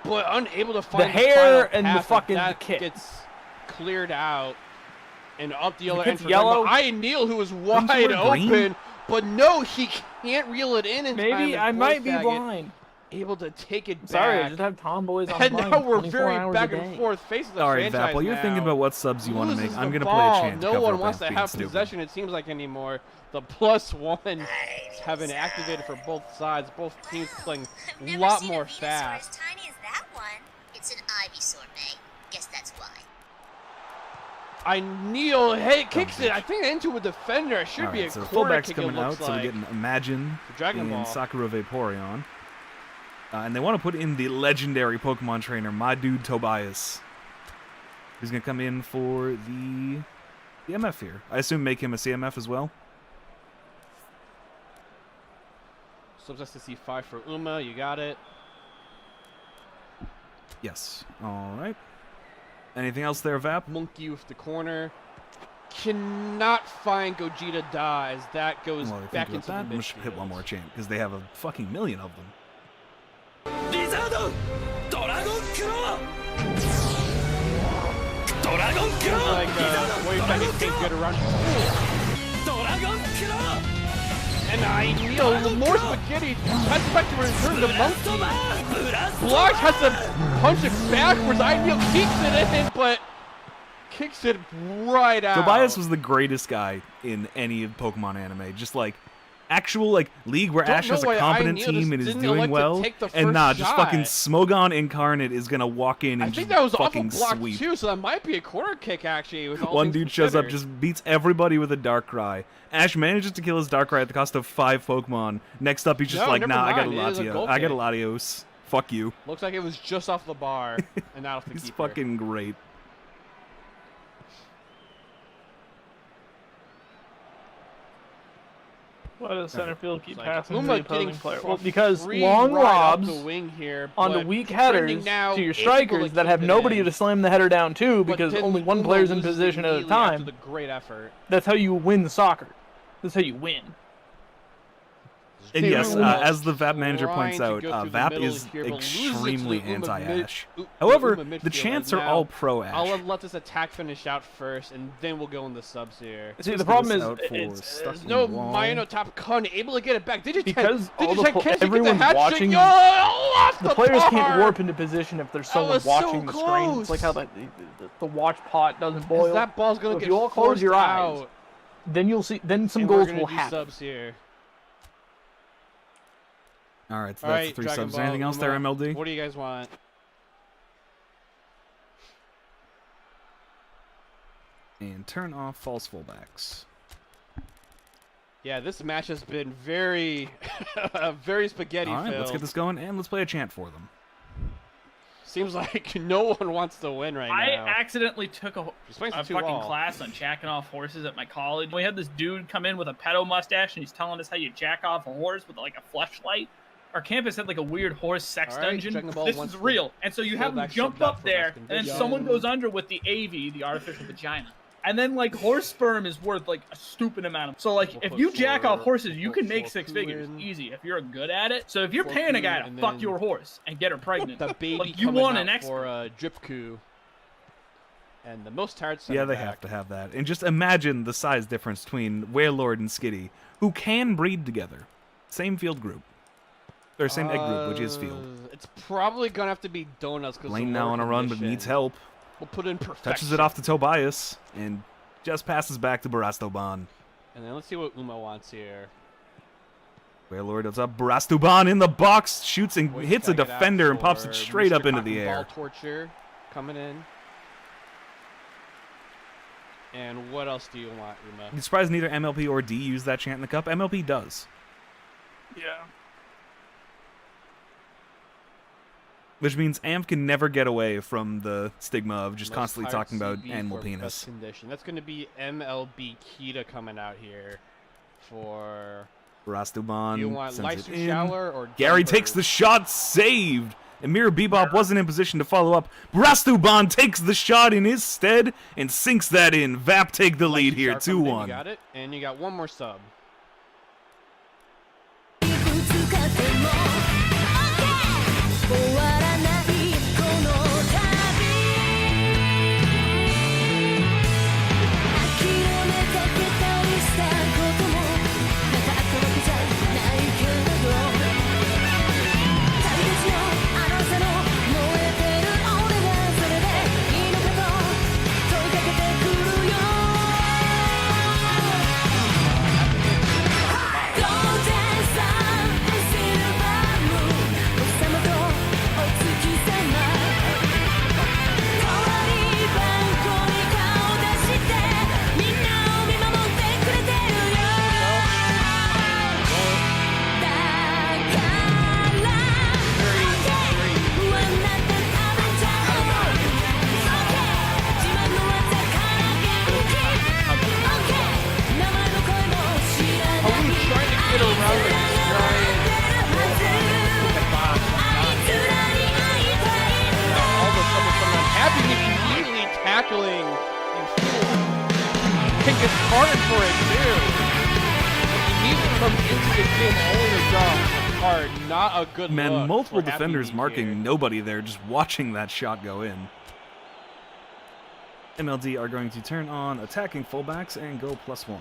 but unable to find The hair final and the path, fucking that kick. gets cleared out and up the other The end kid's for yellow. I Neil, who is Don't wide you wear green? open, but no, he can't reel it in time. Maybe and I might be Boyfaggot blind. Able to take it back. Sorry, I just have tomboys on And mine now we're 24 very hours back a and day. forth facing the Alright, franchise Vap, while you're now. thinking about what subs you want to make, Loses I'm the going to play a ball. chant to No cover one up wants Vap to being have stupid. possession, it seems like, anymore. The +1 have been activated for both sides. Both teams playing a lot more fast. Tiny as that one. It's an Ivysaur, May. Guess that's why. I Neil, hey, kicks it. I think into a defender. It should be a Alright, so corner fullback's kick, coming it out, looks so we're like. getting Imagine Dragon and Ball. Sakura Vaporeon. And they want to put in the legendary Pokemon trainer, my dude Tobias. He's going to come in for the MF here. I assume make him a CMF as well. Subs to C5 for Uma. You got it. Yes. All right. Anything else there, Vap? Monkey with the corner. Cannot find Gogeta Da as that goes Well, back think into about the that. Let's midfield. hit one more chant because they have a fucking million of them. Feels like Boyfaggot can't get around. And I Neil, more spaghetti. Has the back to return to Monkey. Block has to punch it backwards. I Neil keeps it in, but kicks it right out. Tobias was the greatest guy in any of Pokemon anime. Just like actual like league where Don't Ash know has a why competent Ineal team just and is didn't doing elect to well, take the and first nah, just fucking shot. Smogon Incarnate is gonna walk in and I just think that was off a fucking block sweep. too, so that might be a corner kick actually. With all One things dude shows up, considered. just beats everybody with a Darkrai. Ash manages to kill his Darkrai at the cost of 5 Pokemon. Next up, he's just No, like, never nah, I got a mind, it is a Latios. goal I got a kick. Latios. Fuck you. Looks like it was just off the bar and not off the He's keeper. fucking great. Why does center field keep Like, passing to Uma the opposing getting player? fr- Well, because free long ride up lobs the wing here, onto but weak trending headers now, to your able to strikers that keep have it nobody in. to slam the header down to But because then only one Uma player's in loses position at a immediately after time. the great effort. That's how you win soccer. That's how you win. And Hey, yes, Uma as the VAP manager points trying out, to go through the VAP middle is here, but loses it to extremely the Uma anti-Ash. mid- However, Uma the midfield chants right are now. all pro-Ash. I'll let this attack finish out first, and then we'll go in the subs here. See, the Let's problem go is out for it's stuck in No, the wall. Mayano top con able to get it back. Digitan, because all the Digitan pl- can't get the everyone's hat trick. watching. Yo, off The the players bar. can't warp into position if there's That someone was so watching the screen. It's like how close. the watch pot doesn't boil. That ball's gonna So if get you all close your forced eyes, out. then you'll see. Then some And we're goals gonna will do happen. subs here. All right, so All that's right, the 3 Dragon subs. Ball, Anything else there, Uma, MLD? What do you guys want? And turn off false fullbacks. Yeah, this match has been very, very spaghetti All right, filled. let's get this going, and let's play a chant for them. Seems like no one wants to win right I now. accidentally took a playing some fucking 2-all. class on jacking off horses at my college. We had this dude come in with a pedo mustache, and he's telling us how you jack off a horse with like a fleshlight. our campus had like a weird horse sex All right, dungeon. Dragon Ball This wants is to real. And so you have them back jump sub that up for there, best and then condition. someone goes under with the AV, the artificial vagina. And then like horse sperm is worth like a stupid amount of. So like if you jack off horses, you can make 6 figures easy if you're good at it. So if you're paying a guy to fuck your horse and get her pregnant, The baby like you coming want out an expert. for a drip coup. And the most tired Yeah, they have to have that. And just imagine the size difference between Wailord and Skitty, who can breed together. Same field group. Or same egg group, which is field. It's probably gonna have to be donuts. Lane now on a run, but needs help. We'll put in perfection. Touches it off to Tobias, and just passes back to Barastoban. And then let's see what Uma wants here. Wailord does up. Barastoban in the box, shoots and hits a Gotta get out defender and pops it for straight Mr. up into the Cotton air. Ball torture coming in. And what else do you want, Uma? I'm surprised neither MLP or D used that chant in the cup. MLP does. Yeah. Which means Amp can never get away from the stigma of just Most constantly tired talking about CB animal for penis. best condition. That's going to be MLB Kita coming out here for... Barastoban Do you want sends license it in. shower or Gary jumper? takes the shot, saved. And Mirror Bebop wasn't in position to follow up. Barastoban takes the shot in his stead and sinks that in. Vap take the lead here, Sharp coming in, 2-1. You got it, and you got one more sub. Tackling in full. It gets hard for it too. He comes into the game only to draw hard. Not a good Man, look multiple for Happy defenders Meat marking here. nobody there, just watching that shot go in. MLD are going to turn on attacking fullbacks and go +1.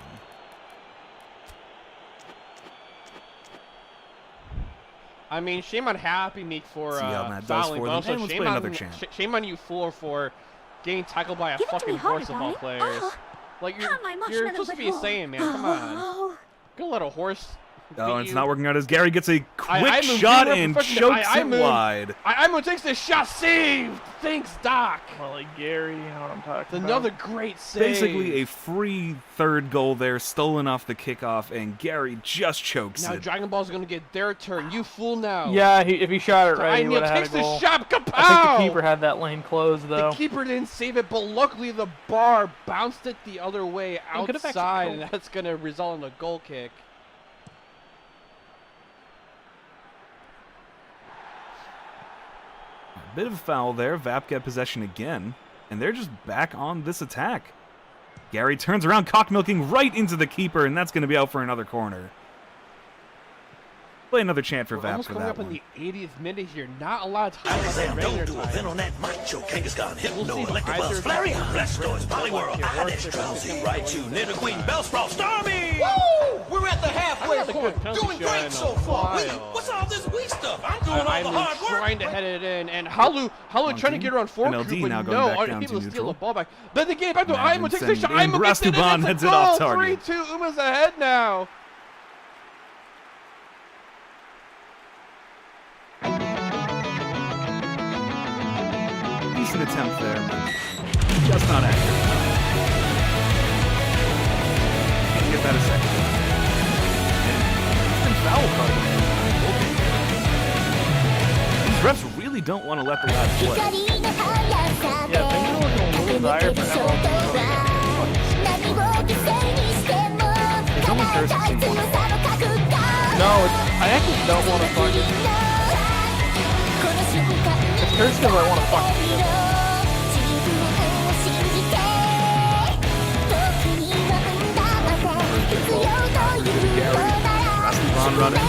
I mean, shame on Happy Meat for See how that does fouling, for but them. also And let's shame play on, another chant. shame on you, Fool, for getting tackled by a Give it to fucking me harder, horse of all darling. players. Oh. Like, How am I much you're better supposed to with be a horse? Saiyan, man. Come on. Oh. Go let a horse Oh, and beat it's you. not working out as Gary gets a quick I shot moved. and Professional. chokes I it moved. wide. I takes the shot, saved. Thanks, Doc. Well, like Gary, you know what I'm talking It's about. another great save. Basically a free third goal there, stolen off the kickoff, and Gary just chokes Now it. Dragon Ball's gonna get their turn. You fool now. Yeah, if he shot it right, he would have had takes a the goal. shot. Kapow! I think the keeper had that lane closed though. The keeper didn't save it, but luckily the bar bounced it the other way It could have actually outside, goal. and that's gonna result in a goal kick. A bit of a foul there. Vap get possession again, and they're just back on this attack. Gary turns around, cock milking right into the keeper, and that's going to be out for another corner. Play another chant for We're Vap almost for coming that up one. in the 80th minute here. Not a lot of time left in regular time. on that macho Kangaskhan We'll see if electric either buzz flary on Blastoise Poliwhirl here. Adash Drowsy Raichu Nitter Queen Bellsprout Starmie. Woo! We're at the halfway Not a good point. penalty Doing shot great in so a far. while. What's all this Wii stuff? I'm doing all the I'm hard work. trying to head it in, and Halu trying to get around four MLD crew, but now going no, back down unable to to steal neutral. the ball back. But the game back to Imagine Aimo takes the sending shot. it in. Aimo gets it, and Brastuban it's a heads it off goal. target. 3-2. Uma's ahead now. Decent attempt there, but just not accurate. Can't get that a second. And foul card. These refs really don't want to let the lads play. Yeah, things are looking a little dire for MLB. It's almost first team one. No, I I actually don't want to fuck it. It's first because I want to fuck it. Ron running.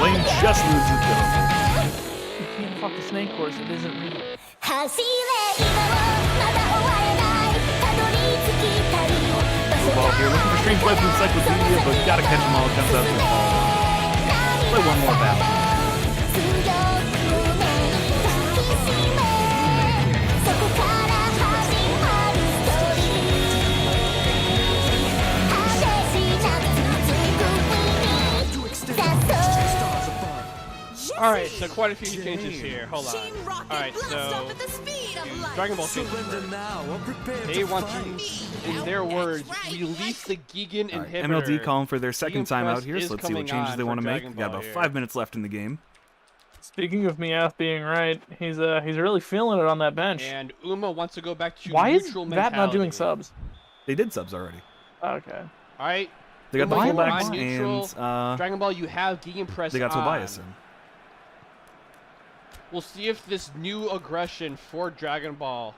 Blaine just loses it though. You can't fuck the snake horse, it isn't real. Well, if you're looking for Strange Webs Encyclopedia, but gotta catch them all, comes out to play one more battle. All right, so quite a few changes here. Hold on. All right, so Dragon Ball changes first. They want to, in their words, release the Gigan inhibitor. MLD calling for their second Gigan time out Press here, is so let's see what coming changes on they for want to make. Dragon We got Ball about here. 5 minutes left in the game. Speaking of Meowth being right, he's really feeling it on that bench. And Uma wants to go back to Why is neutral that not doing mentality. subs? They did subs already. Okay. All right. They got the Uma, you are fullbacks on neutral. and Dragon Ball, you have Gigan Press they got on. Tobias in. We'll see if this new aggression for Dragon Ball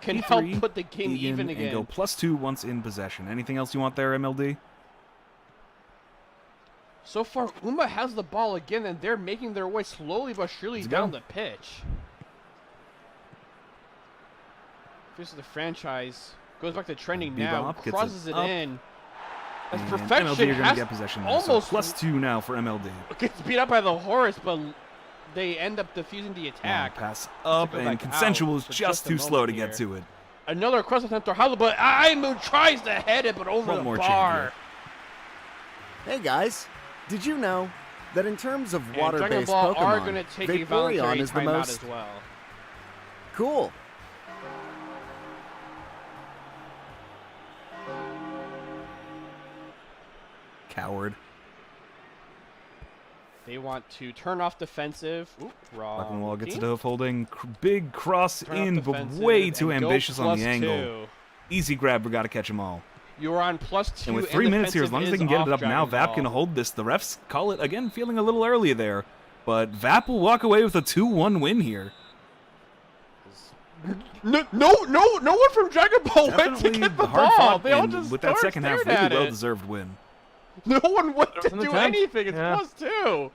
can E3, help put the game Egan, even and again. go +2 once in possession. Anything else you want there, MLD? So far, Uma has the ball again, and they're making their way slowly but surely Let's down go. the pitch. This is the franchise. Goes back to trending now. Bebop gets Crosses it it up. in. As And perfection MLD are going to has get possession now, almost so +2 now for MLD. gets beat up by the horse, but they end up defusing the attack. Pass up, go and back Consensual out is for just a too slow to moment get here. to it. Another cross attempt to Hollow, but Aimu tries to head it, but over One the more change bar. Hey guys, did you know that in terms of And Dragon water-based Ball are Pokemon, going to take a voluntary Vaporeon is the timeout most as well. cool? Coward. They want to turn off defensive. Oop, wrong. Wall gets team. it off holding. Big cross Turn off in, but defensive way too and go ambitious on the angle. +2. Easy grab, we got to catch them all. You are on +2. And with 3 minutes here, as long as they can get it up now, Vap Ball. can hold this. The refs call it, again, feeling a little early there. But Vap will walk away with a 2-1 win here. No one from Dragon Ball went to Definitely get the hard ball. fought, They all and just with that second half, stared at really it. well-deserved win. No one went to an do attempt. anything. It's Yeah. +2.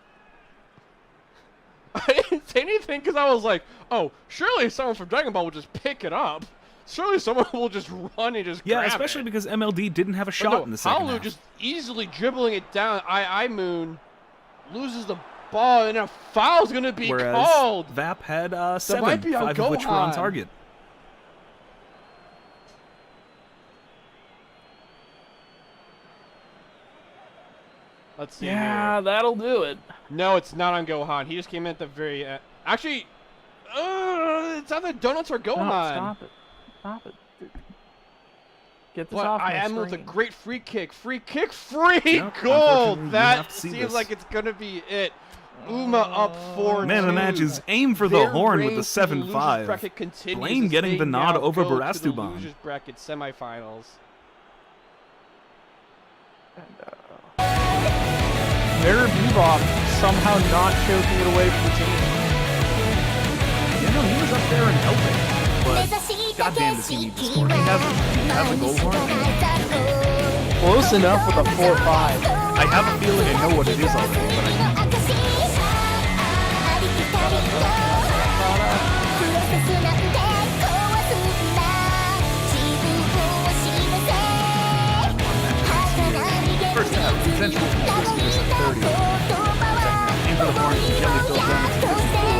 I didn't say anything because I was like, oh, surely someone from Dragon Ball will just pick it up. Surely someone will just run and just Yeah, grab especially it. because MLD didn't have a But shot no, in the second Paolu half. just easily dribbling it down. Moon loses the ball, and a foul's going to be Whereas called. Vap had might 7, be on 5 of which were on Gohan. target. Let's see Yeah, here. that'll do it. No, it's not on Gohan. He just came in at the very end. Actually, it's either Donuts or Gohan. No, stop it. Stop it. Get this But off my I am with a screen. great free kick. Free Yep, goal. unfortunately, you That have to see seems this. like it's going to be it. Uma up 4-2. Man of the match is aim for the Their horn with reign the to the 7-5. losers bracket continues Blaine as getting they the nod now over go to the Barastuban. losers bracket semifinals. Mirror Bebop somehow not choking it away from the team. You know, he was up there and helping. But goddamn does he need to score. He has a goal horn. Close enough with a 4-5. I have a feeling I know what it is already, but I first half, Consensual was risking this at 30. Second half, aim for the horn, Jelly built down to 54.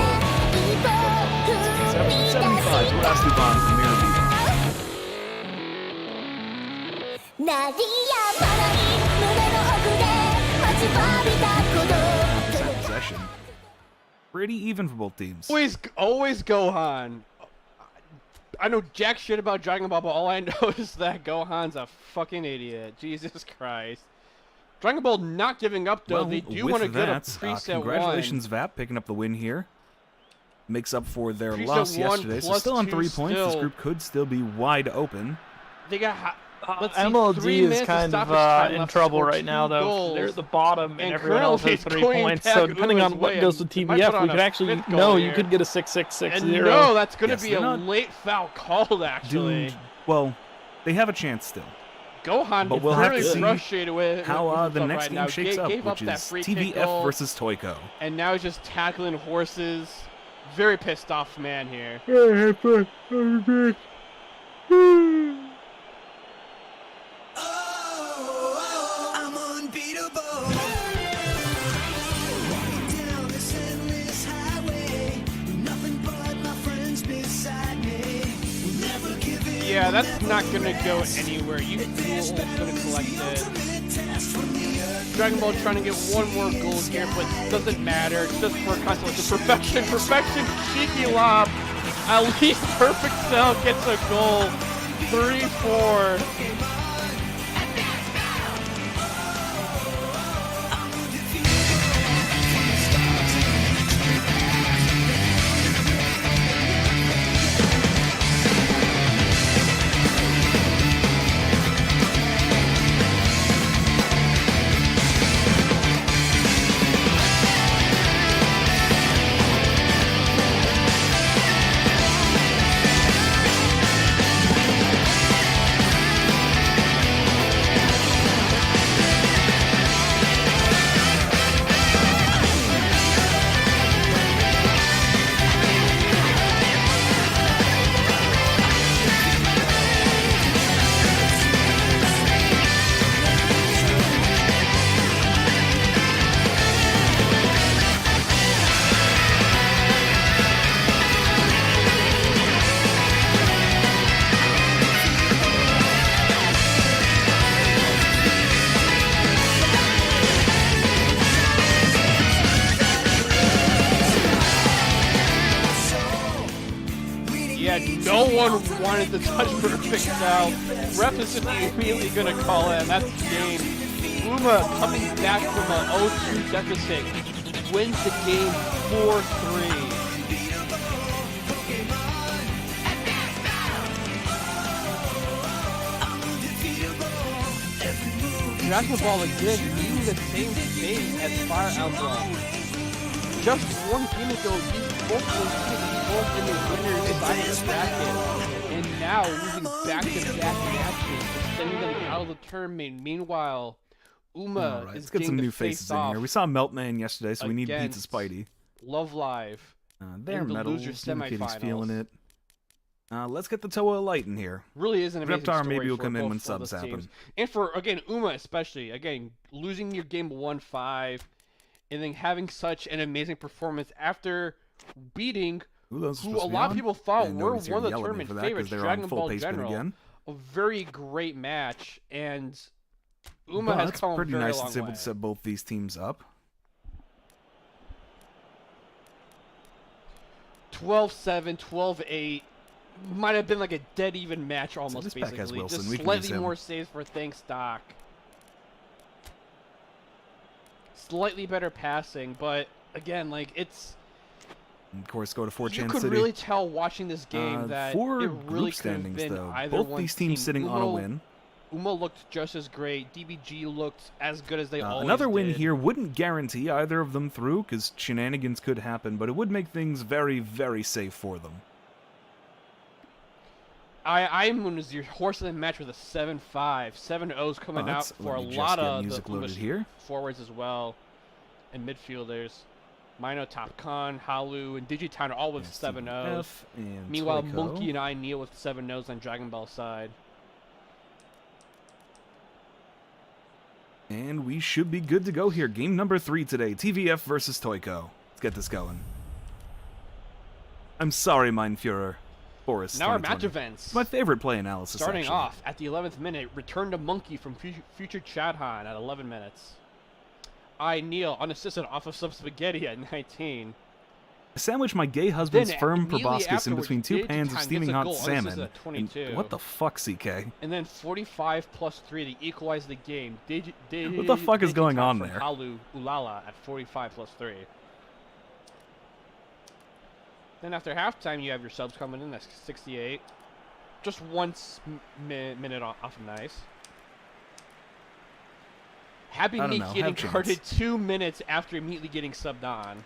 75, Barastuban from Mirror Bebop. Possession. Pretty even for both teams. Always Gohan. I know jack shit about Dragon Ball, but all I know is that Gohan's a fucking idiot. Jesus Christ. Dragon Ball not giving up, though. Well, They do with want to get a that, preset congratulations, one. Vap, picking up the win here. Makes up for their Preset loss one yesterday. So plus still on 2 3 points. This still. group could still be wide open. They got Let's see, MLG 3 is minutes kind stoppage of time in left trouble for right now, 2 though. goals. They're at the bottom, and And everyone else currently has it's 3 going points. back So depending Uma's on what way, goes to and they might put TVF, we on could a actually 5th goal no, you here. could get a 6-6-6-0. And no, that's going to Yes, be they're a not- late foul called, actually. Dude, well, they have a chance still. Gohan But is we'll have very to see frustrated with how himself the next right game now. shakes up, Gave up which that is free kick TVF goal, versus Toiko. and now he's just tackling horses. Very pissed off man here. I'm unbeatable. Down this endless highway, nothing but my friends beside me. Never give in. Yeah, that's not gonna go anywhere. You fools gonna collect it. Dragon Ball trying to get one more goal here, but it doesn't matter. It's just for consolation. Perfection, perfection, cheeky lob. At least Perfect Cell gets a goal. 3-4. Yeah, no one wanted to touch Perfect Cell. Ref is just immediately gonna call it, and that's the game. Uma coming back from a 0-2 deficit wins the game 4-3. Dragon Ball again being the same fate as Fire Emblem. Just one game ago, these both in the winner's side of the bracket, and now losing back-to-back matches, sending them out of the tournament. Meanwhile, Uma Alright, is let's get some getting new to faces face in off here. We saw Meltman yesterday, so we need Pizza against Spidey. Love Live. They're in the metal. loser Kitty's feeling semifinals. it. Let's get the Toa Light in here. Really is an amazing Reptar story maybe will for come in both when of subs those happen. teams. And for, again, Uma especially. Again, losing your game 1-5, and then having such an amazing performance after beating who a lot of people thought were one of the tournament favorites, Dragon Ball General. Again. A very great match, and Uma has It's come pretty a very nice long it's able way. to set both these teams up. 12-7, 12-8. Might have been like a dead even match almost, this pack has basically. Wilson. Just We can slightly use him. more saves for Thank Stock. Slightly better passing, but again, like it's. And of course, go to 4chan You could City. really tell watching this game that for it really group could have standings, been though, either both one these teams team. sitting on a win. Uma looked just as great. DBG looked as good as they always Another win did. here wouldn't guarantee either of them through, because shenanigans could happen, but it would make things very, very safe for them. I'm going to your horse of the match with a 7-5. 7-0s coming out for a lot of the loaded here. forwards as well, and midfielders. Mino, Top Khan, Halu, and Digiton are all with 7-0s. And Meanwhile, Toiko. Monkey and I kneel with 7-0s on Dragon Ball side. And we should be good to go here. Game number 3 today. TVF versus Toiko. Let's get this going. I'm sorry, Mein Führer. Forrest. Now our 2020. match events. It's my favorite play analysis. Starting actually. off at the 11th minute, return to Monkey from future Chadhan at 11 minutes. I kneel unassisted off of some spaghetti at 19. I sandwich my gay husband's Then firm immediately proboscis in afterwards, between 2 pans of Digiton steaming gets a hot goal, unassisted salmon. at 22. And what the fuck, CK? And then 45 plus 3 to equalize the game. What the fuck is going on from there? Halu Ulala at 45 plus 3. Then after halftime, you have your subs coming in. That's 68. just one minute off of nice. Happy I don't me know, getting have chance. carded 2 minutes after immediately getting subbed on.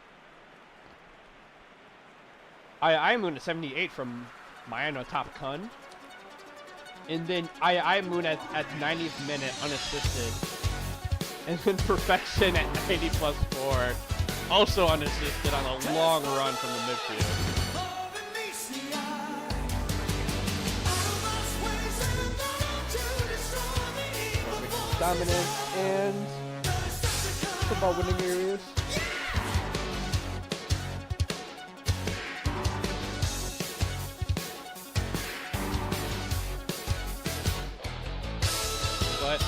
I Moon at 78 from Mayano Top Kun. And then I Moon at 90th minute unassisted. And then Perfection at 90 plus 4. Also unassisted on a long run from the midfield. Dominance and football winning areas. But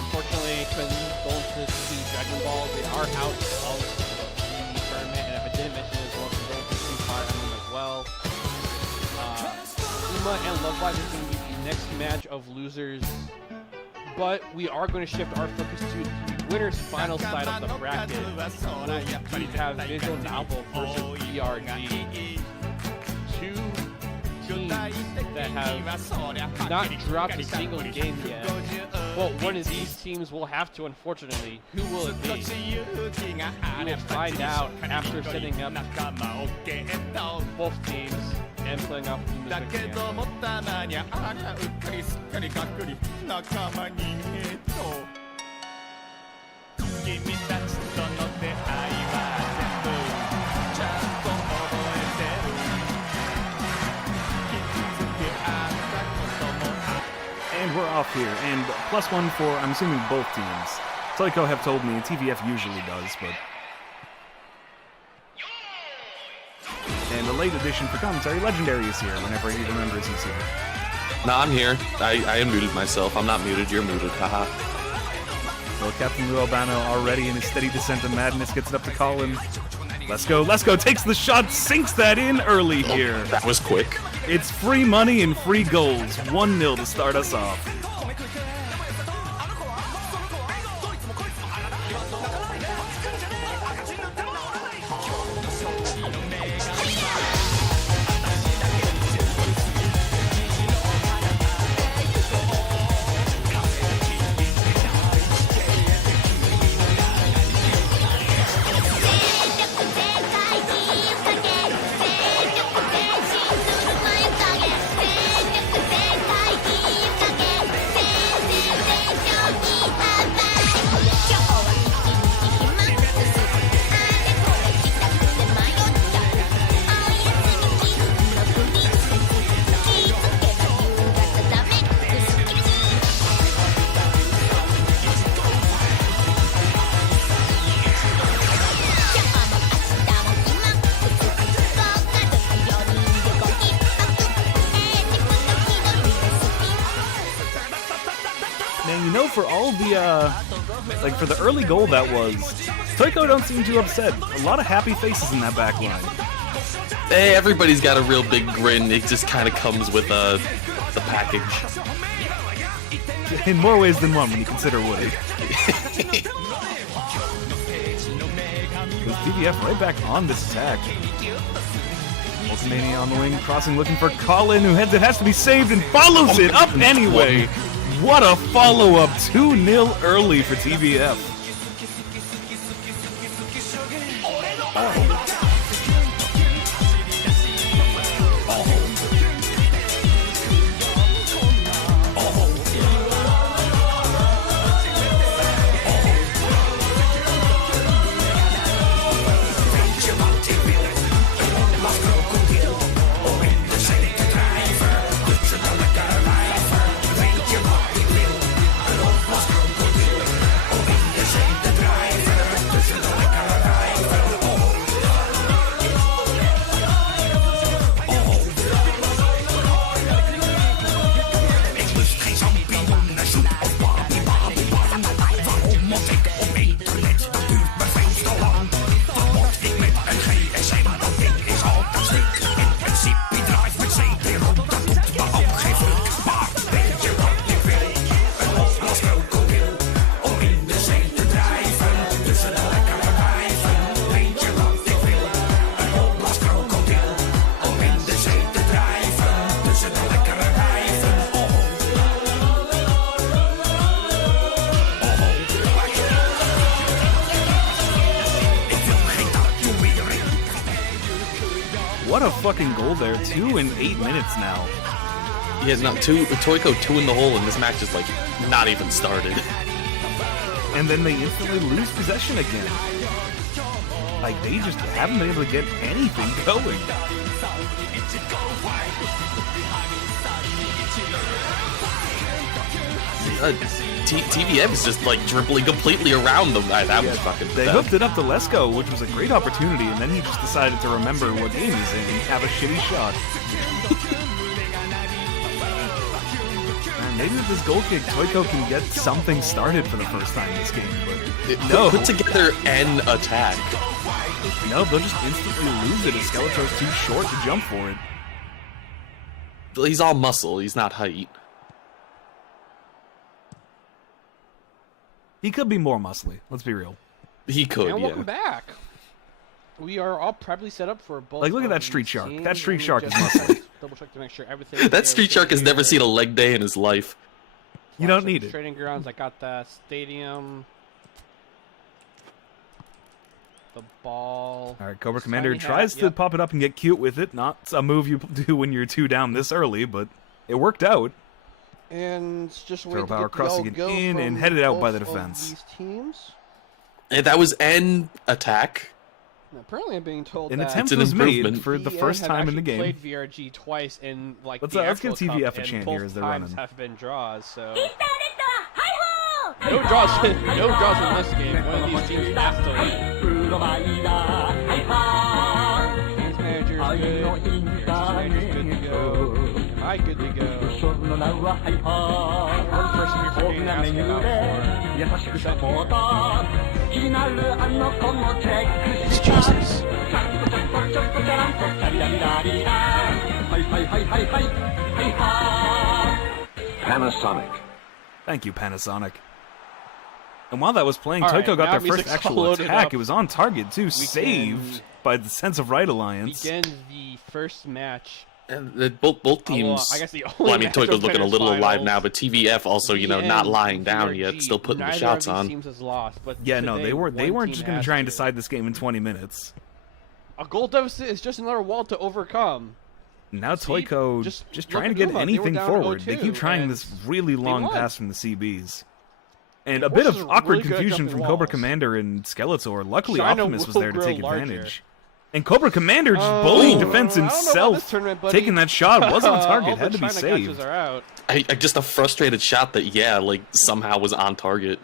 unfortunately, going to see Dragon Ball, they are out of the tournament, and if I didn't mention it as well, they're going to see Fire Emblem as well. Uma and Love Live is going to be the next match of losers. But we are going to shift our focus to the winner's final side of the bracket. We have Visual Novel versus BRG. Two teams that have not dropped a single game yet. Well, one of these teams will have to, unfortunately. Who will it be? We will find out after setting up both teams and playing off the music And we're off here. And +1 for, I'm assuming, both teams. Toiko have told me, and TVF usually does, but... And the late addition for commentary, Legendary is here whenever he remembers he's here. No, I'm here. I unmuted myself. I'm not muted. You're muted. Haha. Well, Captain Lou Albano already in his steady descent of madness gets it up to Colin. Let's go, let's go. Takes the shot, sinks that in early here. That was quick. It's free money and free goals. 1-0 to start us off. Man, you know, for all the, like, for the early goal that was, Toiko don't seem too upset. A lot of happy faces in that back line. Hey, everybody's got a real big grin. It just kind of comes with the package. In more ways than one when you consider Woody. With DVF right back on this attack. Ultimania on the wing, crossing, looking for Colin, who heads it, has to be saved, and follows it up anyway. What a follow-up, 2-0 early for TVF. What a fucking goal there. 2 in 8 minutes now. Yeah, no, Toiko 2 in the hole, and this match is like not even started. And then they instantly lose possession again. Like, they just haven't been able to get anything going. TVM is just like dribbling completely around them. That was fucking They pathetic. hooked it up to Lesko, which was a great opportunity, and then he just decided to remember what game he's in and have a shitty shot. Man, maybe with this goal kick, Toiko can get something started for the first time this game, but no. Put together an attack. No, they'll just instantly lose it if Skeletor's too short to jump for it. He's all muscle, he's not height. He could be more muscly, let's be real. He could, And yeah. welcome back. We are all probably set up for both. Like, look at that of street these shark. teams. That street Let me shark is just muscly. Double check to make sure everything. That street shark has never seen a leg day in his life. You don't need it. Trading grounds. I got the stadium. The ball. All right, Cobra Commander Tiny hat, tries to yep. pop it up and get cute with it. Not a move you do when you're 2 down this early, but it worked out. And just wait Turtle to Power get the crossing all it go in and from headed out by both the of defense. These teams. And that was an attack. And apparently, I'm being told An that attempt It's an was made improvement. for the VN first have time in the actually game. Played VRG twice in like Let's the give actual TVF cup, a and chant both here as they're times running. have been draws. So no draws, no draws in this game. One of these teams has to win. Teams manager is good. Teams manager's good to go. Am I good to go? One person before getting asked about It's Jesus. Panasonic. Thank you, Panasonic. And while that was playing, All right, Toiko got now their music's first actual loaded attack. up. It was on target, too, can saved by the Sense of Right Alliance. begin the first match. And both teams. I guess the only Well, I mean, match was Toiko's looking a little alive finals. now, but TVF also, you know, VN, not lying down VRG, yet, still putting the neither shots of these on. Teams has lost, but Yeah, no, today, they weren't one just team going to has try and decide this game in 20 minutes. A goal deficit is just another wall to overcome. Now See? Toiko Just just look trying to at get Uma. They were anything down forward. They 0-2, keep trying and this really long won. pass from the CBs. And The a bit horses of are awkward really good at confusion jumping from Cobra walls. Commander and Skeletor. Luckily, China Optimus was will there to grow take larger. advantage. And Cobra Commander just bullying defense I don't know about himself. this tournament, buddy. Taking that shot was on All target, the had to be China saved. catches are out. I just a frustrated shot that, yeah, like, somehow was on target.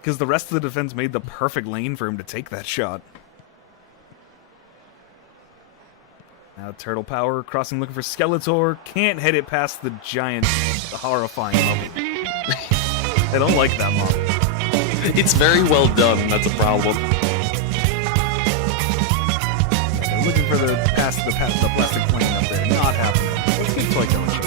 Because the rest of the defense made the perfect lane for him to take that shot. Now Turtle Power crossing looking for Skeletor. Can't hit it past the giant, horrifying model. I don't like that model. It's very well done, that's a problem. They're looking for the plastic plane up there. Not happening. Let's get Toiko a shot.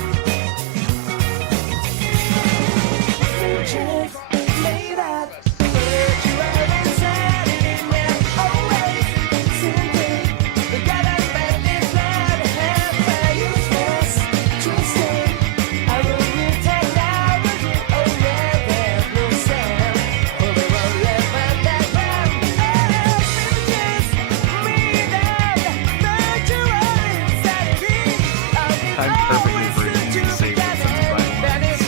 Timed perfectly for it to save the Sense of Right Alliance.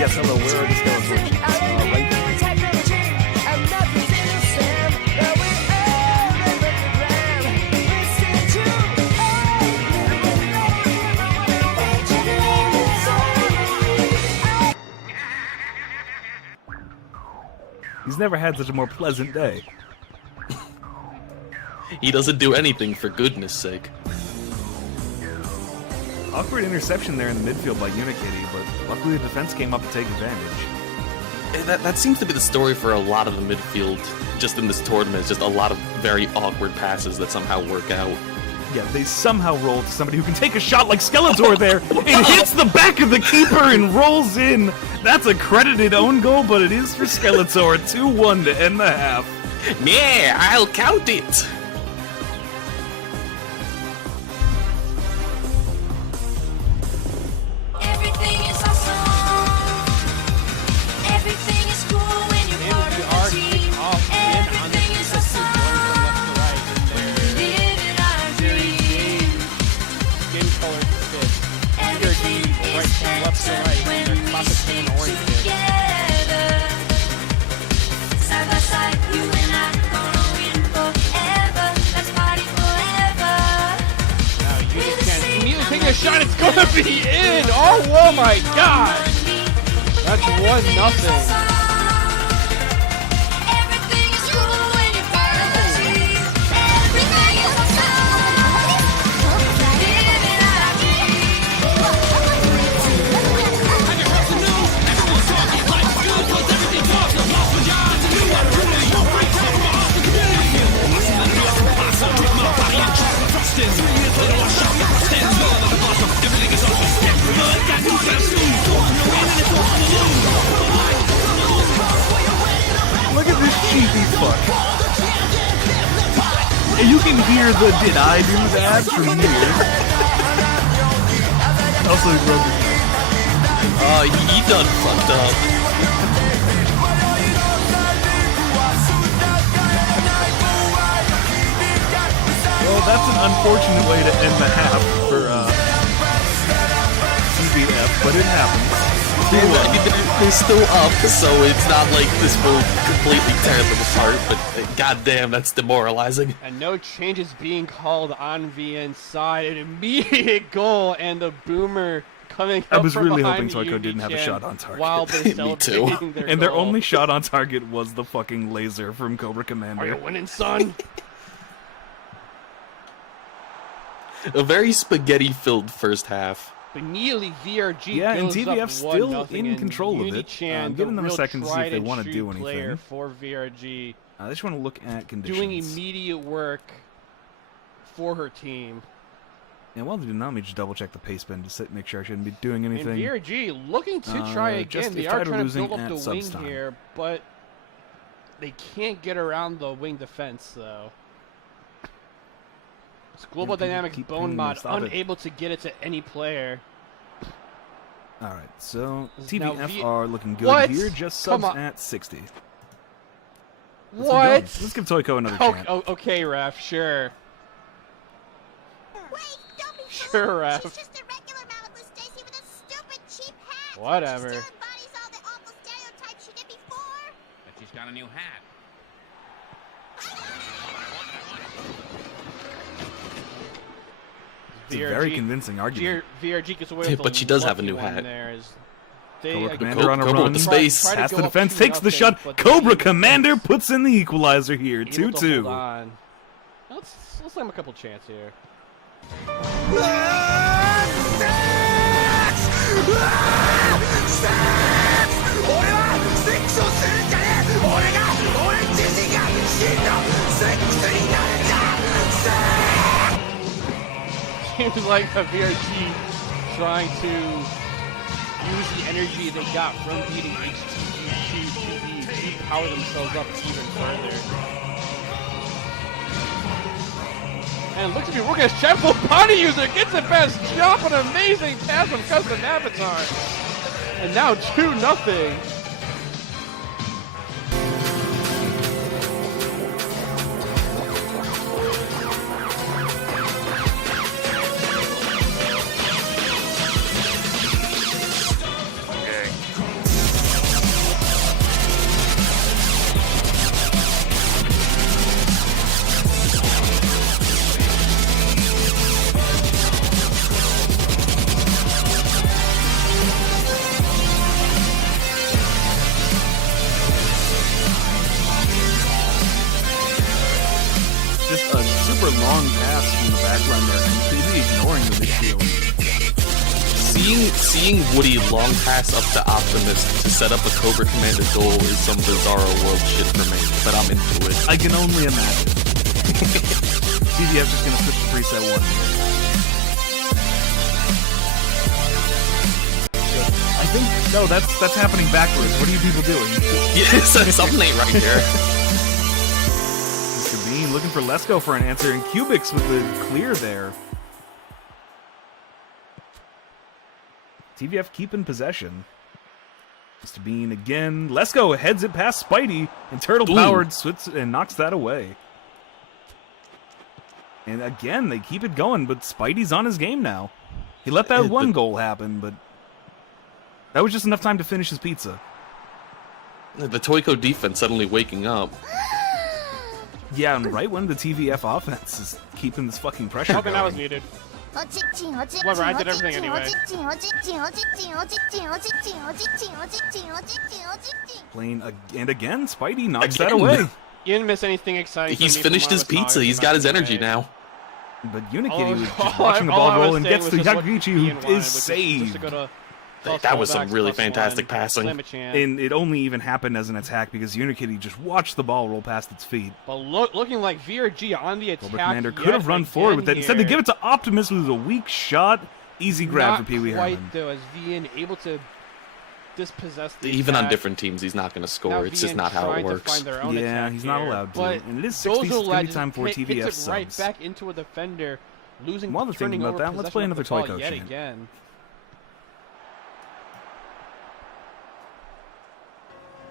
Yes, hello, where are the Skeletor chips? Right there. He's never had such a more pleasant day. He doesn't do anything for goodness sake. Awkward interception there in the midfield by Unikitty, but luckily the defense came up to take advantage. That seems to be the story for a lot of the midfield, just in this tournament. It's just a lot of very awkward passes that somehow work out. Yeah, they somehow roll to somebody who can take a shot like Skeletor there. It hits the back of the keeper and rolls in. That's a credited own goal, but it is for Skeletor. 2-1 to end the half. Yeah, I'll count it. Everything is awesome. Everything is cool when you're part of the team. Everything is awesome. The a shot. It's gonna be in. Oh my god. That's 1-0. Look at this cheesy fuck. And you can hear the "did I do that" from here. Also, he broke his neck. Oh, he done fucked up. Well, that's an unfortunate way to end the half for TVF, but it happens. They're still up, so it's not like this will completely tear them apart, but goddamn, that's demoralizing. And no changes being called on VN side. An immediate goal, and the boomer coming I up was from really behind hoping the Toyko didn't have a UV shot on target. While they're Me celebrating too. their And their goal. only shot on target was the fucking laser from Cobra Commander. Are you winning, son? A very spaghetti-filled first half. Immediately, VRG Yeah, and goes TVF up still 1-0, in and control of it. Unichan, Giving them a the real second to see if they tried want to and do true player anything. for VRG, I just want to look at conditions. doing immediate work for her team. And while they do not, let me just double check the pace bend to make sure I shouldn't be doing And anything. VRG looking to try just again. They if are tied or trying to losing build up at the wing subs time. here, but they can't get around the wing defense though. It's Global people Dynamics keep Bone pinging me, Mod stop it. unable to get it to any player. Alright, so This is now TVF are looking good What? here, just Come subs on. at 60. What? Let's give Toyko another chance. Okay, ref, sure. Sure, ref. Whatever. But she's got a new hat. It's a very convincing argument. VRG gets away Yeah, with but the she does have a lucky new one hat. there as they, Cobra again, Commander on a Cobra run. with the space. try to Past go the up defense, takes the 2-0, shot. but the Cobra team Commander is puts in the equalizer here. able to hold 2-2. on. Let's give him a couple chances here. Seems like a VRG trying to use the energy they got from beating HTG to power themselves up even further. And it looks to be working as Shameful Body User gets it past Jump, an amazing pass from Custom Avatar. And now 2-0. Just a super long pass from the backline there, completely ignoring the midfield. Seeing Woody long pass up to Optimus to set up a Cobra Commander goal is some bizarro world shit for me, but I'm into it. I can only imagine. TVF just gonna switch to preset 1 here. I think no, that's happening backwards. What are you people doing? Yes, something ain't right here. Mr. Bean looking for Lesko for an answer, and Cubics with the clear there. TVF keeping possession. Mr. Bean again. Lesko heads it past Spidey, and Turtle Powered swits and knocks that away. And again, they keep it going, but Spidey's on his game now. He let that one goal happen, but that was just enough time to finish his pizza. The Toyko defense suddenly waking up. Yeah, and right when the TVF offense is keeping this fucking pressure Okay, going. that was muted. Whatever, I did everything anyway. Playing and again, Spidey knocks that away. You didn't miss anything exciting. He's finished his pizza. He's got his energy now. But Unikitty was just watching the ball roll and gets to Yagichi, who is saved. That was some really fantastic passing. And it only even happened as an attack because Unikitty just watched the ball roll past its feet. But looking like VRG on the attack. Commander could have run forward with that. Instead, they give it to Optimus, who's a weak shot. Easy grab for Pee Wee Herman. Not quite, though, as VN able to dispossess the Even attack. on different teams, he's not going to score. It's just not how it works. Yeah, he's not allowed to. But And it is 60, it's going to be time for TVF hits it right subs. back into a defender, losing. While they're thinking about that, let's play another toy coach yet chant. again.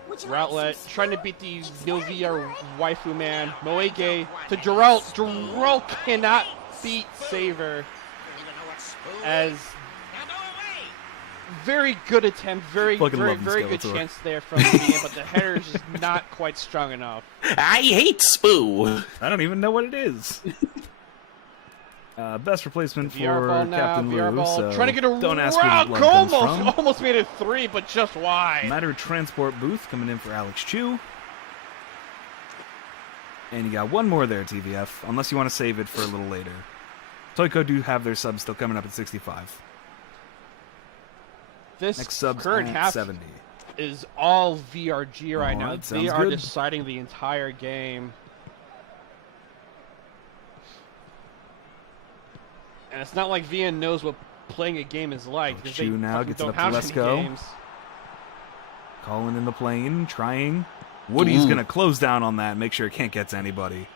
Routlet trying to beat the Novia waifu man. Moege to Jarrell. Jarrell cannot beat Saver. As very good attempt, very good chance there from Ian, but the header is just not quite strong enough. I hate Spoo. I don't even know what it is. Best replacement for VR Captain Lou, so trying to get a don't ask where the blood comes from. almost made it 3, but just why? Matter Transport Booth coming in for Alex Chu. And you got one more there, TVF, unless you want to save it for a little later. Toyko do have their subs still coming up at 65. This next subs current at half 70. is all VRG right now. Alright, They sounds are good. deciding the entire game. And it's not like VN knows what playing a game is like. Because they Chu now fucking gets it don't up to have any Lesko. games. Calling in the plane, trying. Woody's going to close down on that and make sure it can't get to anybody.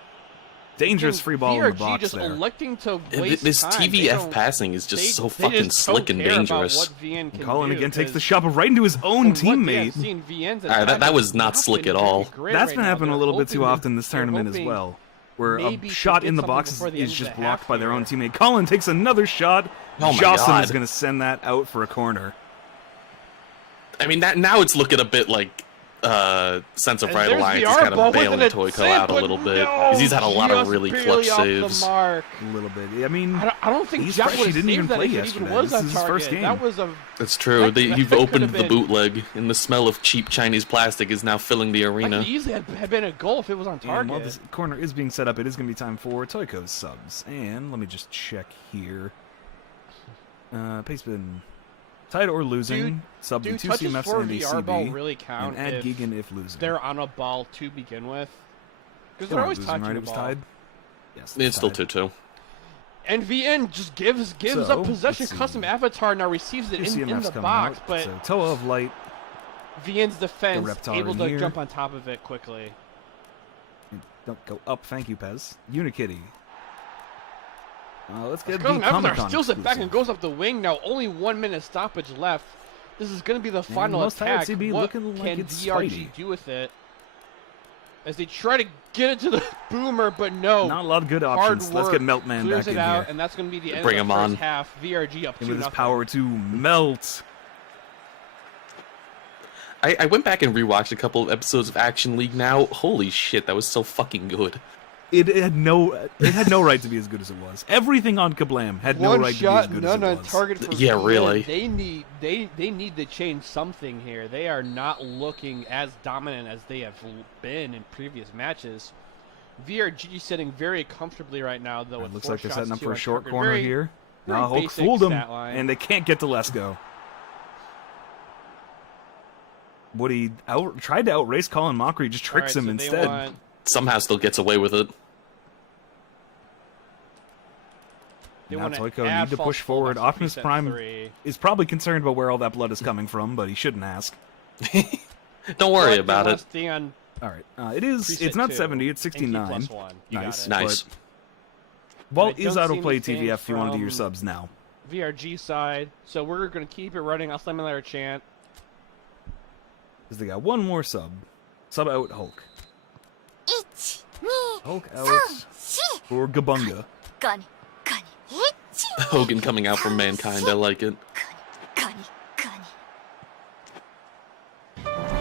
Dangerous free ball in the VRG box just there. electing to waste This time. They TVF don't- passing is just so they fucking just slick don't and care about dangerous. what VN can Colin do, again takes the 'cause shot right into his own from what they have teammate. seen, VN's Alright, attack that was has not slick been at very all. great That's right been now. happening a They're little bit too hoping- often this they're tournament as hoping well, where maybe a to shot get in the something box before the is end of just the blocked half by their own here. teammate. Colin takes another shot. Oh my Jocelyn God. is going to send that out for a corner. I mean, now it's looking a bit like Sense of And Right there's Alliance the is kind airball of bailing with an Toyko attempt, out a but little bit. no, 'Cause he's had a lot of just really barely clutch off the saves. mark. A little bit. I mean, I don't think he's Jack fresh. would He have didn't even saved that play if it even yesterday. was This on is his target. first game. That was a That's true. That You've could opened have the been- bootleg, and the smell of cheap Chinese plastic is now filling the that arena. could easily have been a goal if it was on And while target. this corner is being set up, it is going to be time for Toyko's subs. And let me just check here. Pace been tied or losing. Sub Do to 2 touches CMFs for and VR ball ACB. really count And add if Gigan if losing. they're on a ball to begin with? Because They they're weren't always losing, touching right? the It was ball. tied? Yes, It's still tied. 2-2. And VN just gives So, up possession. let's see. Custom avatar now receives it Two in CMFs the coming box, out. but So Toa of Light. VN's defense Reptar able in to here. jump on top of it quickly. Don't go up. Thank you, Pez. Unikitty. Let's get the Custom avatar Comic-Con steals it back exclusive. and goes up the wing. Now only 1 minute stoppage left. This is going to be the final most tired attack. CB What looking like can it's VRG Spidey. do with it? As they try to get it to the boomer, but no. Not a lot of good Hard options. Let's work get Meltman clears back it in out, here. and that's going to be the end Bring of him the first on. half. VRG up And 2-0. with his power to melt. I went back and rewatched a couple of episodes of Action League now. Holy shit, that was so fucking good. It had no right to be as good as it was. Everything on Kablam had no One right shot, to be as good none as on it was. target for Yeah, VN. really. They need to change something here. They are not looking as dominant as they have been in previous matches. VRG sitting very comfortably right now, though. It With looks 4 like they're shots, setting up 2 for a on short target. corner Very- here. very Now Hulk basic fooled them, stat line. and they can't get to Lesko. Woody tried to outrace Colin Mockery, just tricks Alright, him so they instead. want- Somehow still gets away with it. They Now wanna Toyko add need to false push forward. fullbacks to Optimus preset Prime 3. is probably concerned about where all that blood is coming from, but he shouldn't ask. Don't worry But about they it. want staying on All right, it is. preset It's not 2 70. It's and keep 69. +1. You got Nice, it. Nice. But Walt I is don't see autoplay anything TVF if you want to do your from- subs now. VRG side, so we're going to keep it running. I'll slam another chant. Because they got one more sub. Sub out Hulk. Hulk out for Gabunga. Hogan coming out from Mankind, I like it.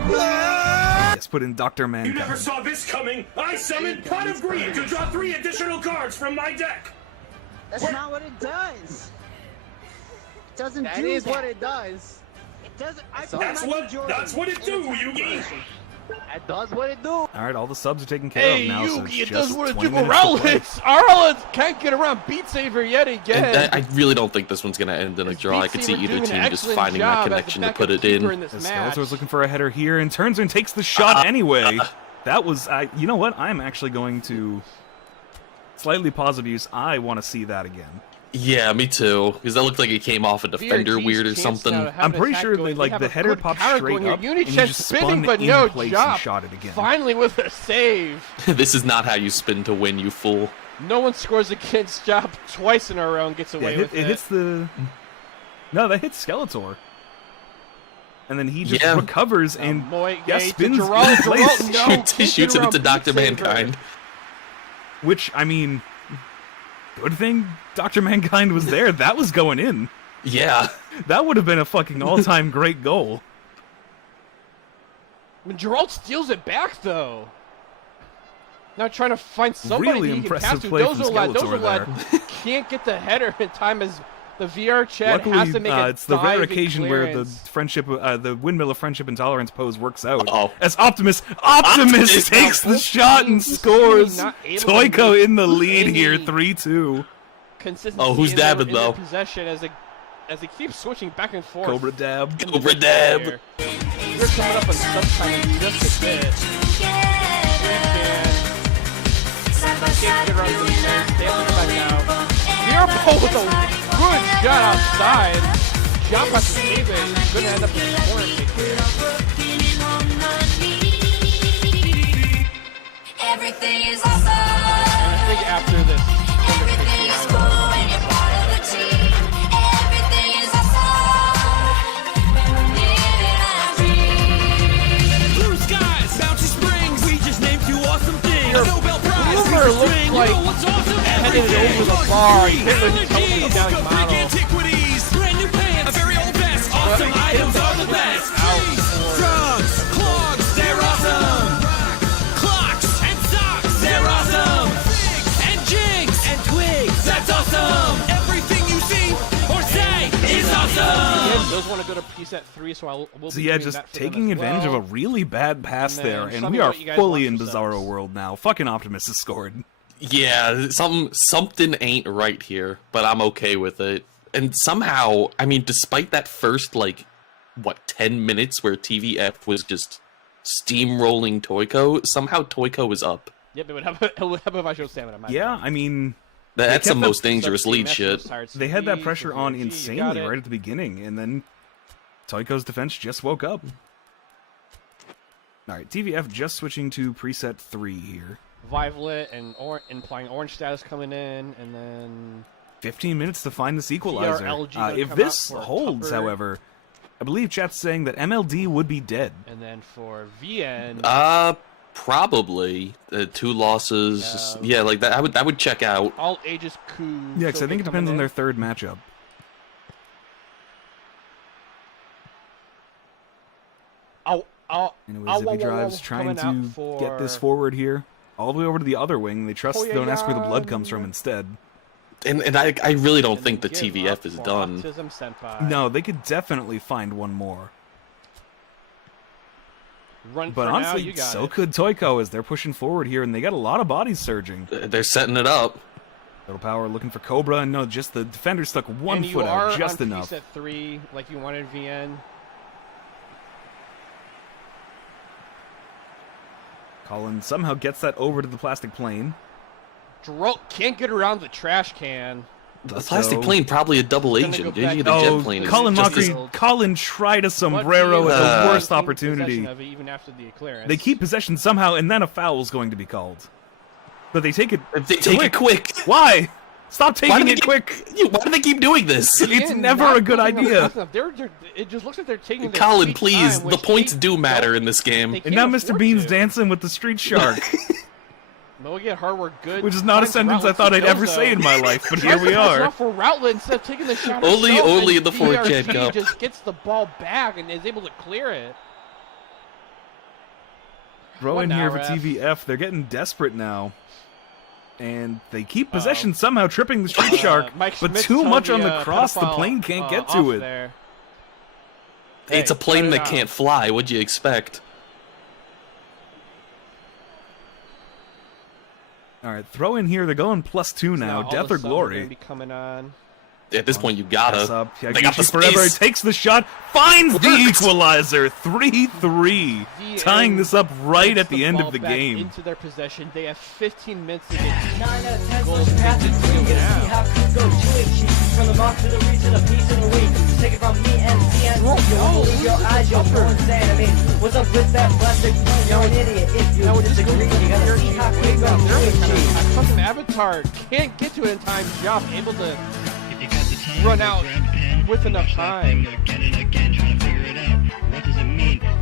Yes, put in Dr. You Mankind. never saw this coming! I summoned Pot of Greed to draw 3 additional cards from my deck! That's not what it does. It doesn't That do is that. what it does. It doesn't. I That's what it do, Yugi. That does what it do. All right, all the subs are taken care Hey, of now. so Yugi, it's it just does what it 20 do. minutes to play. Ireland can't get around Beat Saber yet again. And I really don't think this one's gonna end in a draw. I could see either team just finding that connection to put it in. Skeletor's looking for a header here and turns and takes the shot anyway. That was, you know what? I'm actually going to slightly pause abuse. I want to see that again. Yeah, me too. Because that looked like it came off a defender weird or something. I'm pretty sure they, like the header popped straight up and he just spun but in no place jump. and shot it again. Finally with a save. This is not how you spin to win, you fool. No one scores against Job twice in a row and gets away with it. It hits the... No, that hits Skeletor. And then he just recovers and spins in place. He shoots it into Dr. Mankind. Which, I mean, good thing Dr. Mankind was there. That was going in. Yeah. That would have been a fucking all-time great goal. When Gerald steals it back, though. Now trying to find somebody Really he can impressive pass to. play from Dozolad Skeletor can't get the header in time as the VR chat Luckily, has to make a it's the rare diving occasion where the clearance. friendship, the windmill of friendship and tolerance pose works out. Uh-oh. As Optimus takes the shot and scores. not able to Toyko make in the lead any here, 3-2. Consistency Oh, who's in their- dabbing, in their though? Possession as they keep switching back and forth. Cobra dab. Cobra dab. They're coming up on some time in just a bit. Can't get around the defense. They have to come back out. Mirabel with a good shot outside. Jump has to save it. He's going to end up in the corner kick here. Everything is awesome. And I think after this, Everything is cool when you're part of the team. Everything is awesome. Living our dream. Blue skies, bouncy springs. We just named you awesome things. Your Nobel Prize. Boomer looks like headed over the bar. He hit with his helmet down his model. Antiquities. Brand new pants. A very old vest. Awesome items are the best. Drugs, clogs, they're awesome. Clocks and socks, they're awesome. And jigs and twigs, that's awesome. Everything you see or say is awesome. Again, those want to go to preset 3, so we'll So be yeah, doing just that for taking them as advantage well. of a really bad pass And then there, show and me we are what you guys fully want in yourselves. Bizarro world now. Fucking Optimus has scored. Yeah, something ain't right here, but I'm okay with it. And somehow, I mean, despite that first, 10 minutes where TVF was just steamrolling Toyko, somehow Toyko was up. Yep, it would have if I showed stamina. Yeah, I mean... That's the kept most that- dangerous lead shit. They had that pressure on insanely right at the beginning, and then Toyko's defense just woke up. Alright, TVF just switching to preset 3 here. Violet and implying orange status coming in, and then 15 minutes to find this equalizer. TRLG gonna If come this out for holds, Tupper. however, I believe chat's saying that MLD would be dead. and then for VN, Probably 2 losses. Yeah, like that. I would check out. all ages coup. Yeah, because I think it depends on their third matchup. Anyways, Zippy Drive's trying to get this forward here. All the way over to the other wing. They trust don't ask where the blood comes from instead. And I really don't think the TVF is done. No, they could definitely find one more. Run But for honestly, now, you got so it. could Toyko as they're pushing forward here, and they got a lot of bodies surging. They're setting it up. Little Power looking for Cobra, and no, just the defender stuck one and you foot are out, just on enough. preset 3, like you wanted VN. Colin somehow gets that over to the plastic plane. Geralt can't get around the trash can. The plastic plane probably a double Gonna agent. go Usually back the down. jet plane is Colin just Mockery, as- Colin tried a sombrero at the worst in opportunity. possession of it even after the clearance. They keep possession somehow, and then a foul's going to be called. But they take it. They take it quick. Why? Stop Why taking do it they- quick. Why do they keep doing this? It's VN never not a good moving idea. fast enough. It just looks like they're taking their Colin, sweet please. time, The which points they do matter in this game. And now Mr. Bean's dancing with the street shark, No, we get hard work good. which is not a Finds sentence I Routledge thought for I'd ever Dozo. say in my life, but here Tries to we pass it are. off for Routledge instead of taking the shot Only- himself, only and in the 4 Jet DRT Cup. just gets the ball back and is able to clear it. Throw What in now, here for ref? TVF. They're getting desperate now. And they keep possession somehow, tripping the Street Shark, Mike but Schmidt's too much telling on the cross, the pedophile, plane can't get off to it. there. It's a Hey, plane cut it that out. can't fly. What'd you expect? All right, throw in here. They're going +2 now. all Death of a or sudden glory. We're gonna be coming on. At this point, you Pass gotta. up. They got the Yaguchi forever space. takes the shot, finds the Worked. equalizer. 3-3, tying this up right at the end of the Back game. into their possession. They have 15 minutes to get 9 out of 10 goals. such passes. They You're do gonna see now. how cool go to it. Cheat from the mark to the reach to the piece of the week. Take it from me and CN. You won't believe your eyes, you're so insane. I mean, what's up with that plastic plane? You're an idiot if you disagree. You gotta see how cool go to it. Cheat. Custom avatar can't get to it in time. Job able to run out with enough time.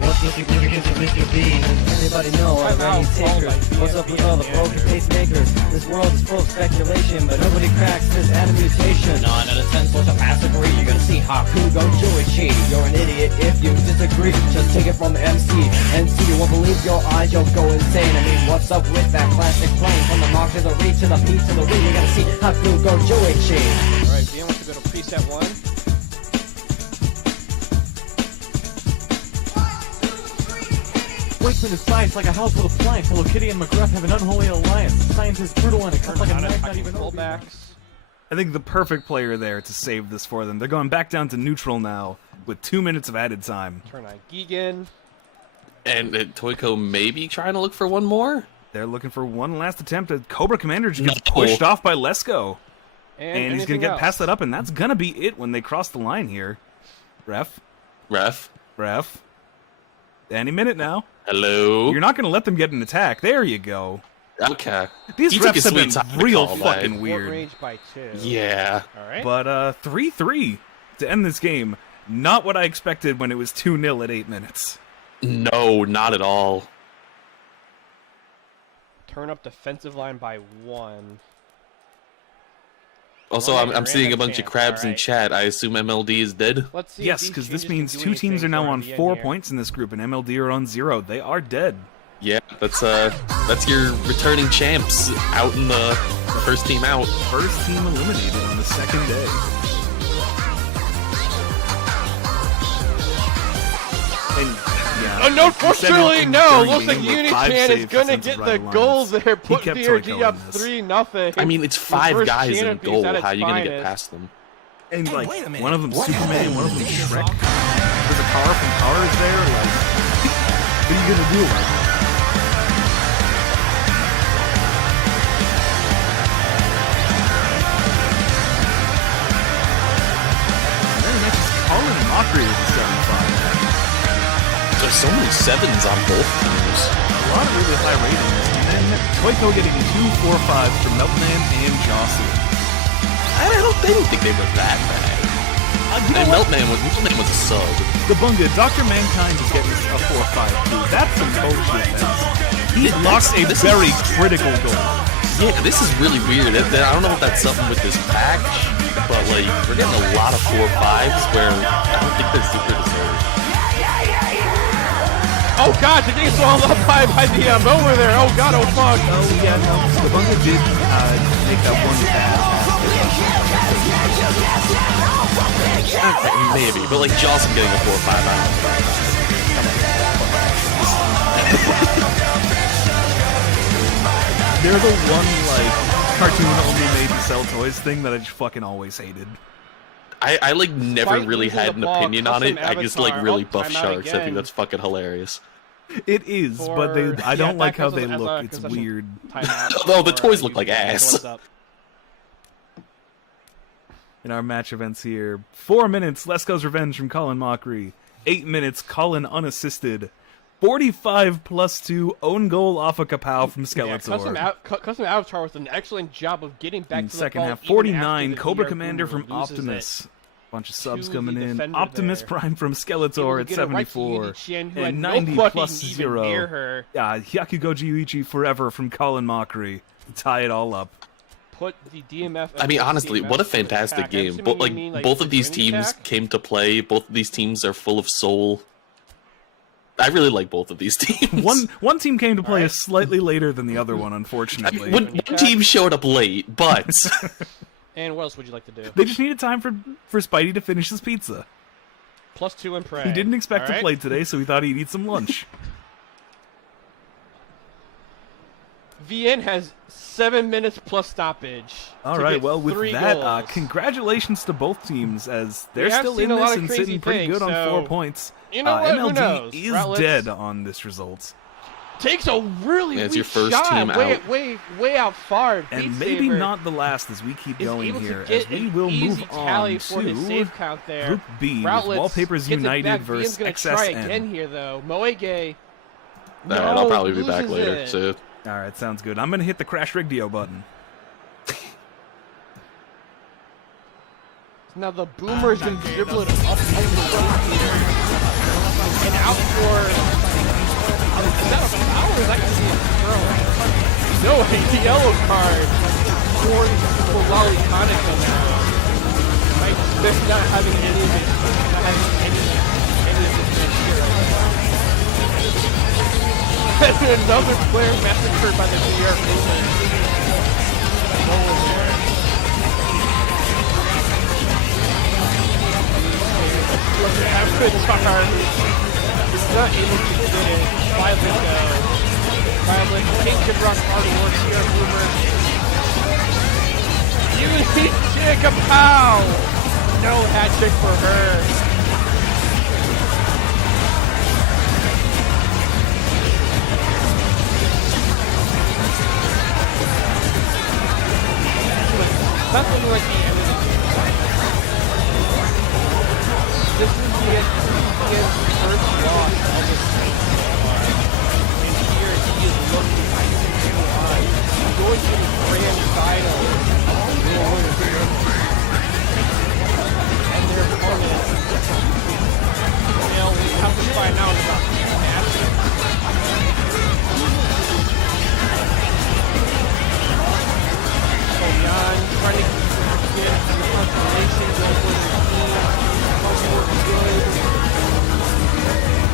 What's the significance of Mr. Bean? Does anybody know of Time out, any takers? called by What's up with all the broken pacemakers? This world is full of speculation, but nobody cracks this atom mutation. 9 out of 10 supposed to pass agree. You're gonna see Haku go Joichi. You're an idiot if you disagree. Just take it from MC. MC, you won't believe your eyes, you'll go insane. I mean, what's up with that plastic plane? From the mark to the reach to the P to the W. You're gonna see Haku go Joichi. Alright, Dan wants to go to preset 1. Wakeman is science like a house full of planks. Hello Kitty and McGruff have an unholy alliance. Science is brutal and it cuts like a knife, not even fullbacks. I think the perfect player there to save this for them. They're going back down to neutral now with 2 minutes of added time. Turn on Gigan. And Toyko maybe trying to look for one more? They're looking for one last attempt. Cobra Commander just gets No. pushed off by Lesko. And he's going to anything get else? past that up, and that's going to be it when they cross the line here. Ref. Any minute now. Hello? You're not going to let them get an attack. There you go. Okay. These He took refs his have sweet been time to real call that. fucking Short weird. range by 2. Yeah. Alright. But 3-3 to end this game. Not what I expected when it was 2-0 at 8 minutes. No, not at all. Turn up defensive line by 1. Also, Random I'm seeing a bunch of chance, crabs in alright. chat. I assume MLD is dead. Let's see. Yes, because this means 2 teams are now on 4 points in this group, and MLD are on 0. They are dead. Yeah, that's your returning champs out in the first team out. First team eliminated on the second day. And yeah, No, unfortunately, in no. during Looks the like game with 5 Unichan is saves gonna defensive get right the alliance. goals there. He Put kept VRG Toyko up in this. 3-0. I mean, it's 5 guys in goal. How are you gonna get past them? And like, one of them Superman, one of them Shrek. There's a car from Cars there. Like, what are you gonna do about it? Very nice. Just Colin Mockery with the 7-5. There's so many 7s on both teams. A lot of really high ratings. And then Toyko getting 2 4-5s from Meltman and Jocelyn. I didn't think they were that bad. And Meltman was a sub. The Bunga, Dr. Mankind is getting a 4-5 too. That's some bullshit. He lost a very critical goal. Yeah, this is really weird. I don't know if that's something with this patch, but like we're getting a lot of 4-5s where I don't think they're super deserved. Oh god, the game's swallowed up by the over there. Oh god, oh fuck. Oh yeah, no. The Bunga did make that one pass. Maybe, but like Jocelyn getting a 4-5, I don't know. They're the one, like, cartoon only made to sell toys thing that I just fucking always hated. I like never Despite really losing had the an ball, opinion on it. custom I just like avatar. really Oh, buff timeout sharks. I again. think that's fucking hilarious. It is, but they, I don't like how they look. It's concession weird. timeout Although the for, toys look like using the ass. what's up. In our match events here, 4 minutes, Lesko's Revenge from Colin Mockery. 8 minutes, Colin unassisted. 45+2, own goal off a kapow from Yeah, Skeletor. custom avatar was an excellent job of getting back In to second the ball half, even 49, after the Cobra VR Commander boomer from loses Optimus. it. Bunch of subs to coming the in. defender Optimus there. Prime from Able Skeletor to at get it right to 74. Yuni-chan, who had And no 90 fucking plus even 0. near her. Hyakugo Yuichi forever from Colin Mockery to tie it all up. Put the DMF. I mean, honestly, what a DMF fantastic attack. I'm game. assuming But you like mean, both of the these joining teams attack? came to play. Both of these teams are full of soul. I really like both of these teams. One team came to play slightly later than the other one, unfortunately. One team showed up late, but And what else would you like to do? They just needed time for Spidey to finish his pizza. +2 and pray. He didn't expect to Alright. play today, so he thought he'd eat some lunch. VN has 7 minutes plus stoppage. All to right, get well, with 3 that, goals. congratulations to both teams, as We they're have still seen in a lot this of and crazy sitting pretty things, good on so 4 points. you know what? Who MLD knows? is Routlets dead on this result. takes a really Yeah, it's weak your first shot, team out. way out far. And Beat maybe Saber not the last as we keep is going able here, to get as we an will easy move tally on for his to save count there. Group B, Routlets with Wallpapers gets it United back. versus VN's gonna try XSN. again here though. Moege. Alright, I'll probably be back later. So Alright, sounds good. I'm going to hit the Crash Rigdio button. Now the Boomer is going to dribble it up over the front here. And out for... Is that a foul or is that going to be a throw? No, a yellow card for Lolliconico now. Right? They're not having any of it. Not having any of this match here right now. And another player massacred by the New York Movement. No one there. After it's hard, he's not able to get it. Violet Pink and Rock already works here, Boomer. Unique kick, a pow! No hat trick for her. That's looking like the end of the game. This is his first loss of the season. And here he is looking going to the grand final. And their opponent, we have to find out about Nashville. So Jan trying to get the consolation going for the team.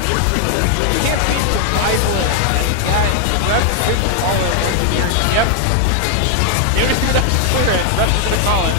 Good. You can't be survivalist. Yeah, ref should call it engineer. Yep. Even if you're not clear it, ref is gonna call it.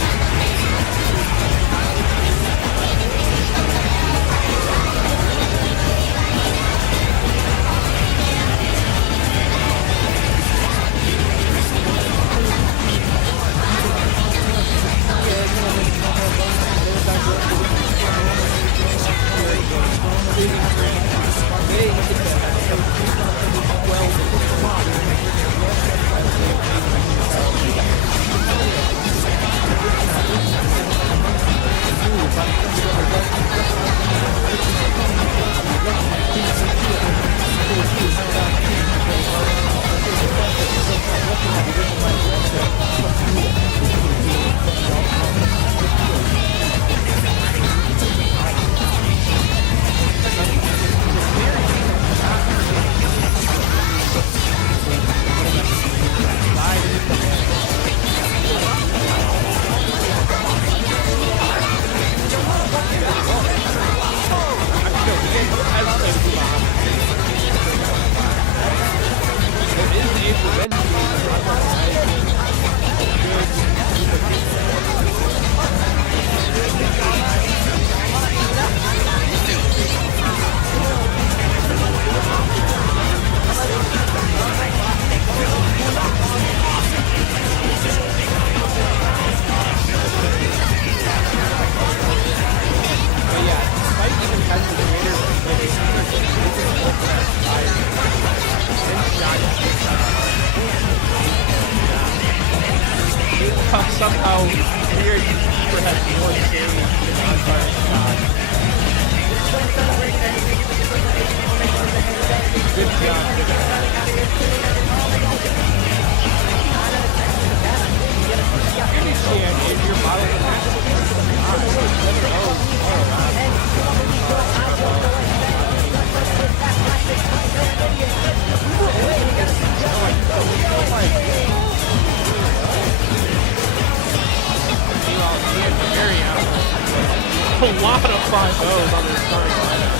Somehow weird Keeper has more damage than on-fire shot. Good job, good job. Any chance if your bottle of a lot of 5-0s on the starting lineup.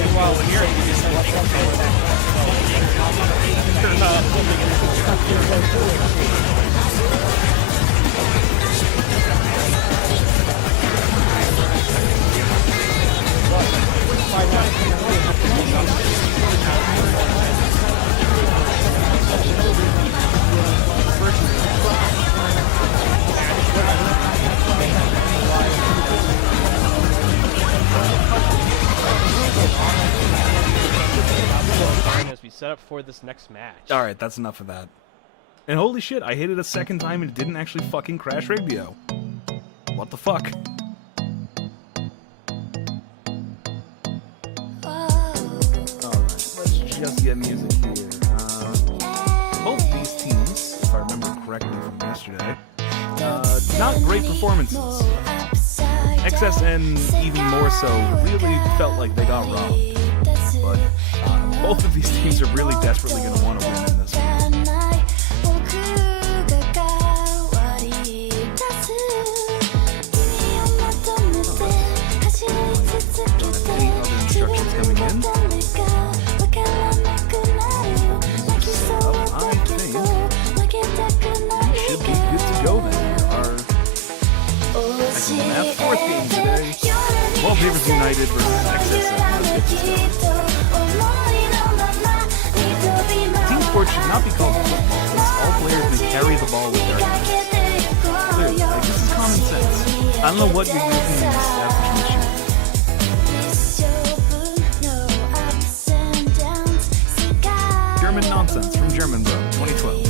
Meanwhile, here we just have as we set up for this next match. Alright, that's enough of that. And holy shit, I hit it a second time and it didn't actually fucking crash radio. What the fuck? Alright, let's just get music here. Both these teams, if I remember correctly from yesterday, not great performances. XSN, even more so, really felt like they got robbed. But both of these teams are really desperately going to want to win in this one. Any other instructions coming in? I think we should be good to go then. Our fourth game today, Wallpapers United versus XSN. Let's get this going. Team sports should not be called football, since all players may carry the ball with their hands. Clearly, like, this is common sense. I don't know what you're using in this definition. German nonsense from German Bro, 2012.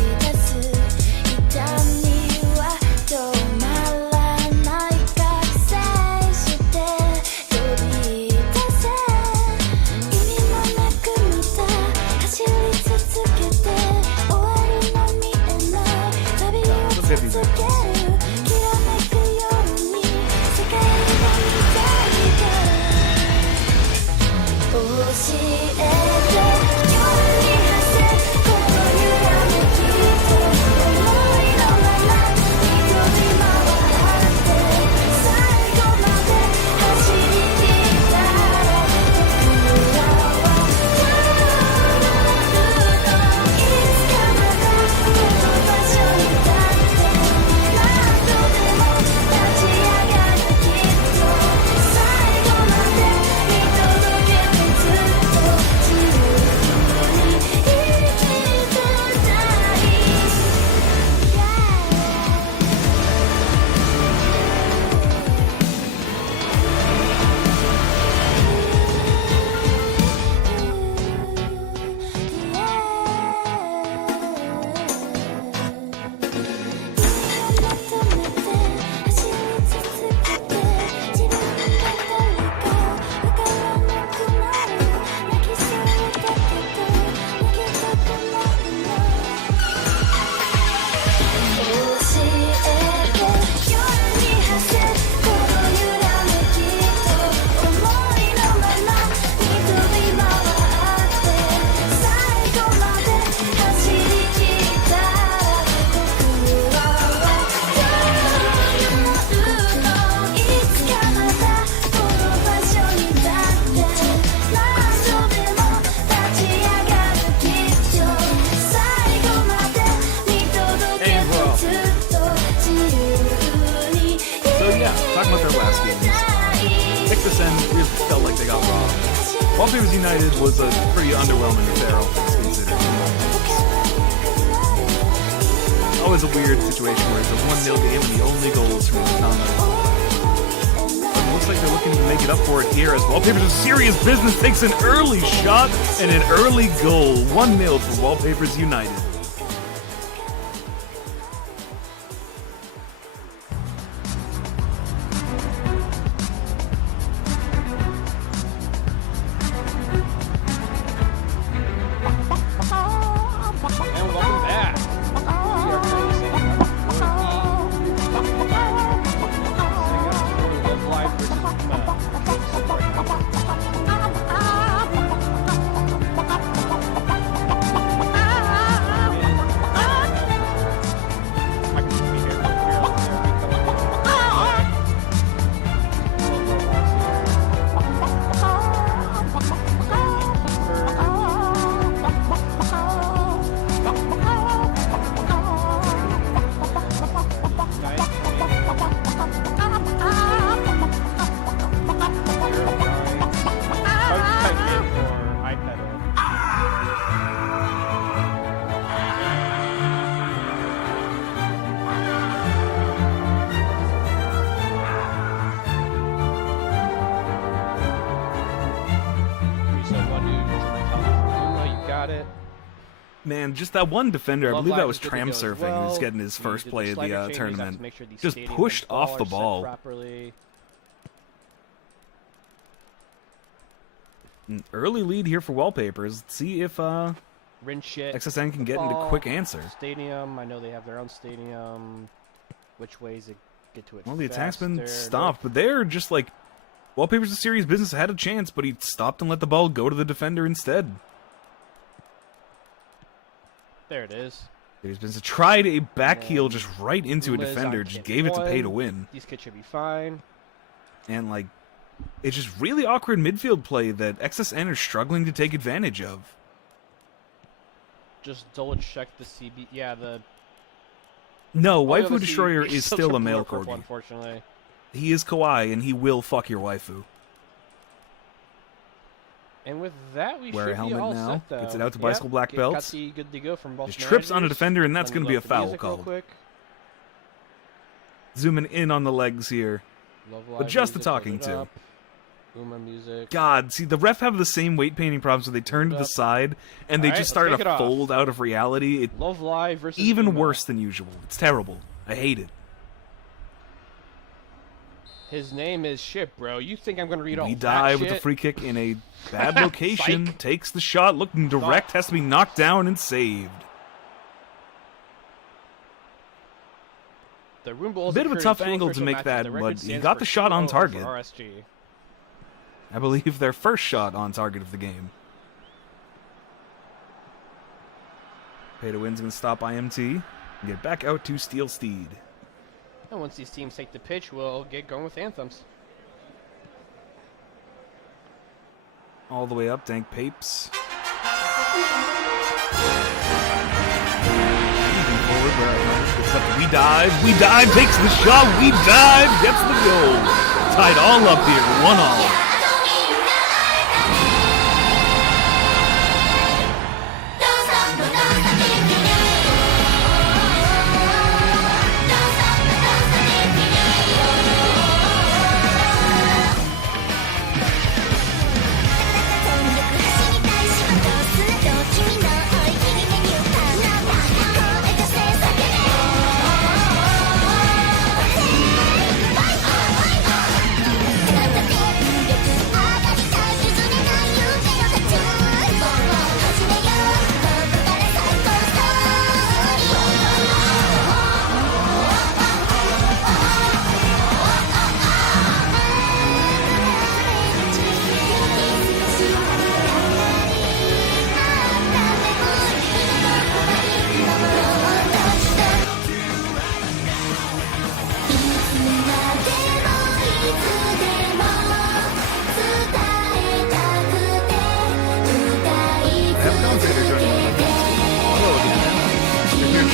Wallpapers United was a pretty underwhelming affair, all things considered. Always a weird situation where it's a 1-0 game and the only goal is from the counter. But it looks like they're looking to make it up for it here as Wallpapers of Serious Business takes an early shot and an early goal. 1-0 for Wallpapers United. on, dude. You got it. Man, just that one defender, I Love believe that Live was is good to Tram go as Surfing, well. who's getting his We first did play of slider the changes, tournament. have to make sure these Just stadium pushed and off the are set ball. properly. An early lead here for Wallpapers. Let's see if Rin shit. XSN can the get into ball. quick answer. Stadium. I know they have their own stadium. Which ways to get to it? Well, the attack's been faster? stopped, but they're just like Wallpapers' a serious business. Had a chance, but he stopped and let the ball go to the defender instead. There it is. There's been tried a back heel just right into a Uma's defender, on just kit gave it to pay to one. win. These kids should be fine. And like, it's just really awkward midfield play that XSN are struggling to take advantage of. Just double check the CB. Yeah, the. No, Oh, yeah, Waifu the Destroyer CB is still still a triple male or purple, corgi. unfortunately. He is kawaii, and he will fuck your waifu. And with that, we Wear a should be helmet all now. set, though. Gets it out to Bicycle Black Got Belts. the good to go from both Just trips on a managers. defender, and that's Let me going to be a load the foul music real call. quick. Zooming in on the legs here. Love But Live just the music, load talking it to. up. Uma music. God, see, the ref have the same weight painting problems where they turn to the side, and they Alright, just let's start kick to it off. fold out of reality. It, Love Live versus even Uma. worse than usual. It's terrible. I hate it. His name is shit, bro. You think I'm gonna read all We that dive with shit? the free kick in a bad location. Psych. Takes the shot, looking direct, has to be knocked down and saved. The Room Bowls Bit of a occurred in tough two angle to official make matches. that, The but record he stands got for the shot on 2-0 for target. RSG. I believe their first shot on target of the game. Pay to win's going to stop IMT and get back out to Steel Steed. And once these teams take the pitch, we'll get going with anthems. All the way up, Dank Papes. Moving forward, we dive, takes the shot, we dive, gets the goal. Tied all up here, 1-1.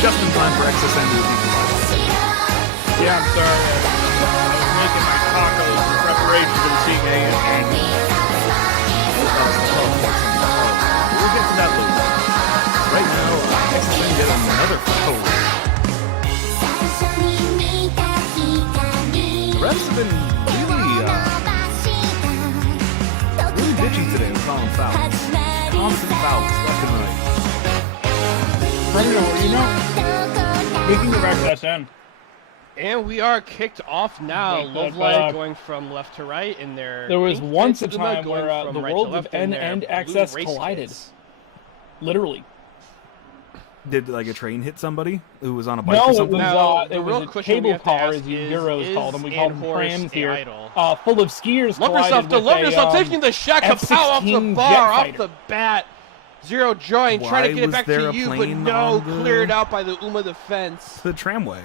Just in time for XSN to Yeah, I'm sorry. I'm making my tacos in preparation for the CK. We'll get to that later. Right now, XSN get another foul. The refs have been really bitchy today with calling fouls. Constant fouls, left and right. Predator, you know, we can go back to SN. And we are kicked off now. Love Live going from left to right in their. There was pink once a fits of the mud time going where from the right to world of left in N their and blue XS race collided. kits. Literally. Did like a train hit somebody who was on a bike No, or it something? was, the it real was a question we cable have to car, ask as you is Euros call them. We call them Horse trams a here. idol? Full of skiers Love collided yourself, to with love a, yourself, taking the shot, kapow off the F-16 bar, jet off fighter. the bat. Zero join, Why trying to get it was back there to a you, but plane no, on the- cleared out by the Uma defense. The tramway.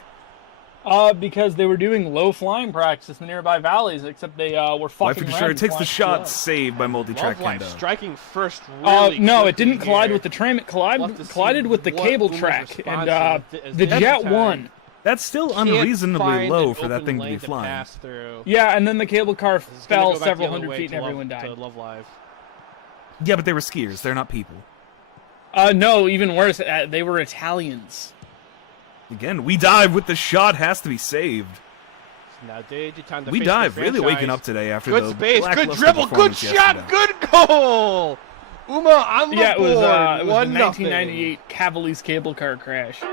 Because they were doing low flying practice in the nearby valleys, except they were fucking Waifu around Destroyer and takes the flying shot, slow. saved by multi-track Love Life Kendo. striking first really No, it quickly didn't collide here. with the tram. It We'll have to collided see with the what cable Uma's track, response and is the this jet time. won. That's still Can't unreasonably find low an for that open thing to lane be flying. pass through. Yeah, and then the cable car This is gonna fell go back the several other hundred way feet to and everyone Love, died. to Love Live. Yeah, but they were skiers. They're not people. No, even worse, they were Italians. Again, we dive with the shot. Has to be saved. Now, time to We face dive. the Really franchise. waking up today after Good the space, good lackluster dribble, good performance shot, yesterday. good goal. Uma on the Yeah, it was board. a 1-0. 1998 Cavaliers cable car crash.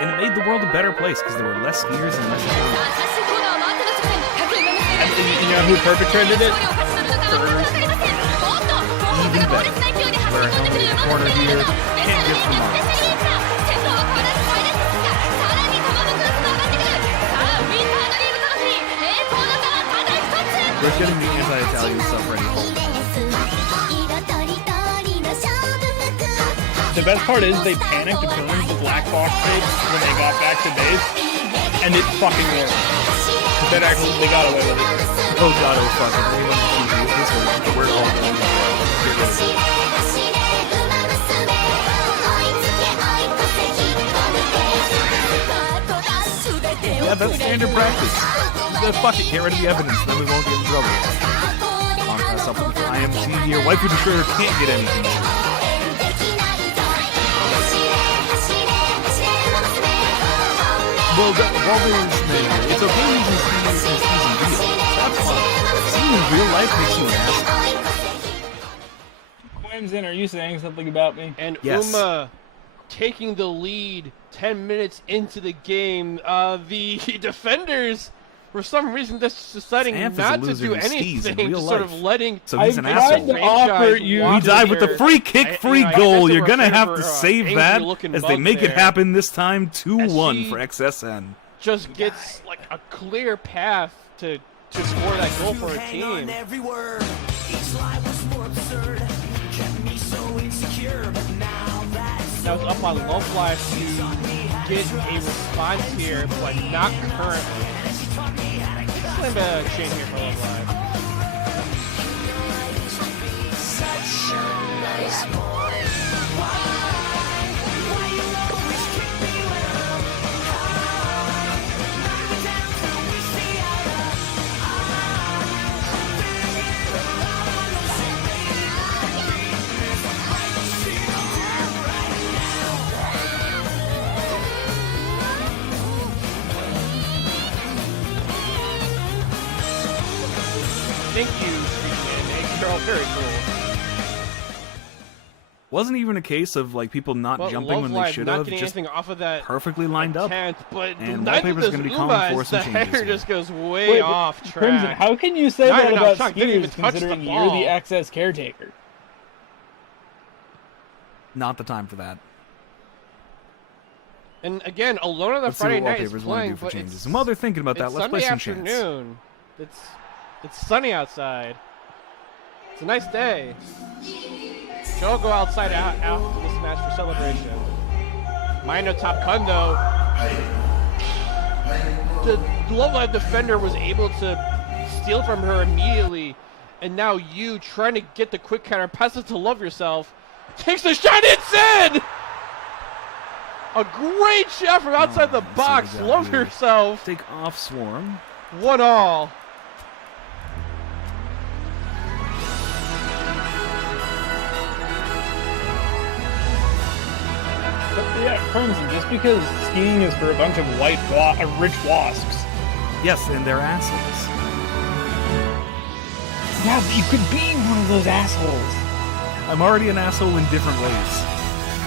And it made the world a better place because there were less skiers and less athletes. And you know who perpetrated it? Even better. Wear a helmet in the corner here. Can't get from off. We're getting the anti-Italian stuff ready. The best part is they panicked and burned the black box tape when they got back to base, and it fucking worked. They got away with it. Oh god, oh fuck. If anyone can use this one, we're all going to get rid of it. Yeah, that's standard practice. Just fuck it, get rid of the evidence, then we won't get in trouble. On something for IMC here. Waifu Destroyer can't get anything. Well, Wolverine's manual. It's okay using skis and real. That's fine. Seeing in real life makes you an asshole. Quamsin, are you saying something about me? And Yes. Uma taking the lead 10 minutes into the game. The defenders, for some reason, just deciding Amp is a not to loser do who skis in anything, real just sort of life. letting. So he's an I asshole. tried to offer you. He died with the free kick, free goal. You're gonna have to save angry that looking as they bug make it there. happen this time. 2-1 she- for XSN. Just gets like a clear path to score that goal for her team. Now it's up on Love Life to get a response here, but not currently. Let's slam a chain here for Love Life. Thank you, Streetman. Girl, very cool. Wasn't even a case of like people not Well, jumping Love when they Live should not have. getting Just anything off of that perfectly lined up. attempt, but And neither Wallpaper's does going to be Uma calling for as some the changes header here. just goes way Wait, off track. Crimson, how can you say Not that enough about shock, didn't skiers even touch the considering you're the ball. access caretaker? Not the time for that. And again, alone on the Let's see Friday what night is Wallpapers want to playing, do for but changes. it's, And while they're thinking about that, it's let's play Sunday some chants. afternoon. It's sunny outside. It's a nice day. She'll go outside after this match for celebration. Mino Top Kun though. The Love Live defender was able to steal from her immediately, and now you trying to get the quick counter, pass it to Love Yourself, takes the shot, it's in! A great shot from outside the box. so Love good. Yourself. Take off Swarm. 1-1. But yeah, Crimson, just because skiing is for a bunch of rich wasps. Yes, and they're assholes. Yeah, but you could be one of those assholes. I'm already an asshole in different ways.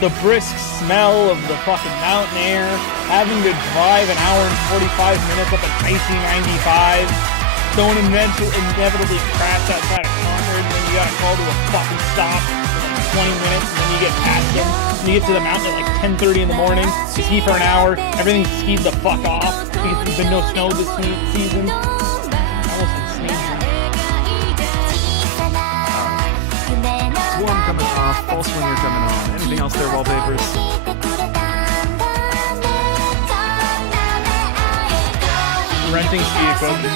The brisk smell of the fucking mountain air, having to drive an hour and 45 minutes up an icy 95, don't inevitably crash outside of Concord, and then you gotta call to a fucking stop for like 20 minutes, and then you get past him, and you get to the mountain at like 10:30 in the morning, you ski for an hour, everything's skied the fuck off, because there's been no snow this season. I almost like sneezed. Swarm coming off, False Swinger coming on. Anything else there, Wallpapers? Renting ski equipment.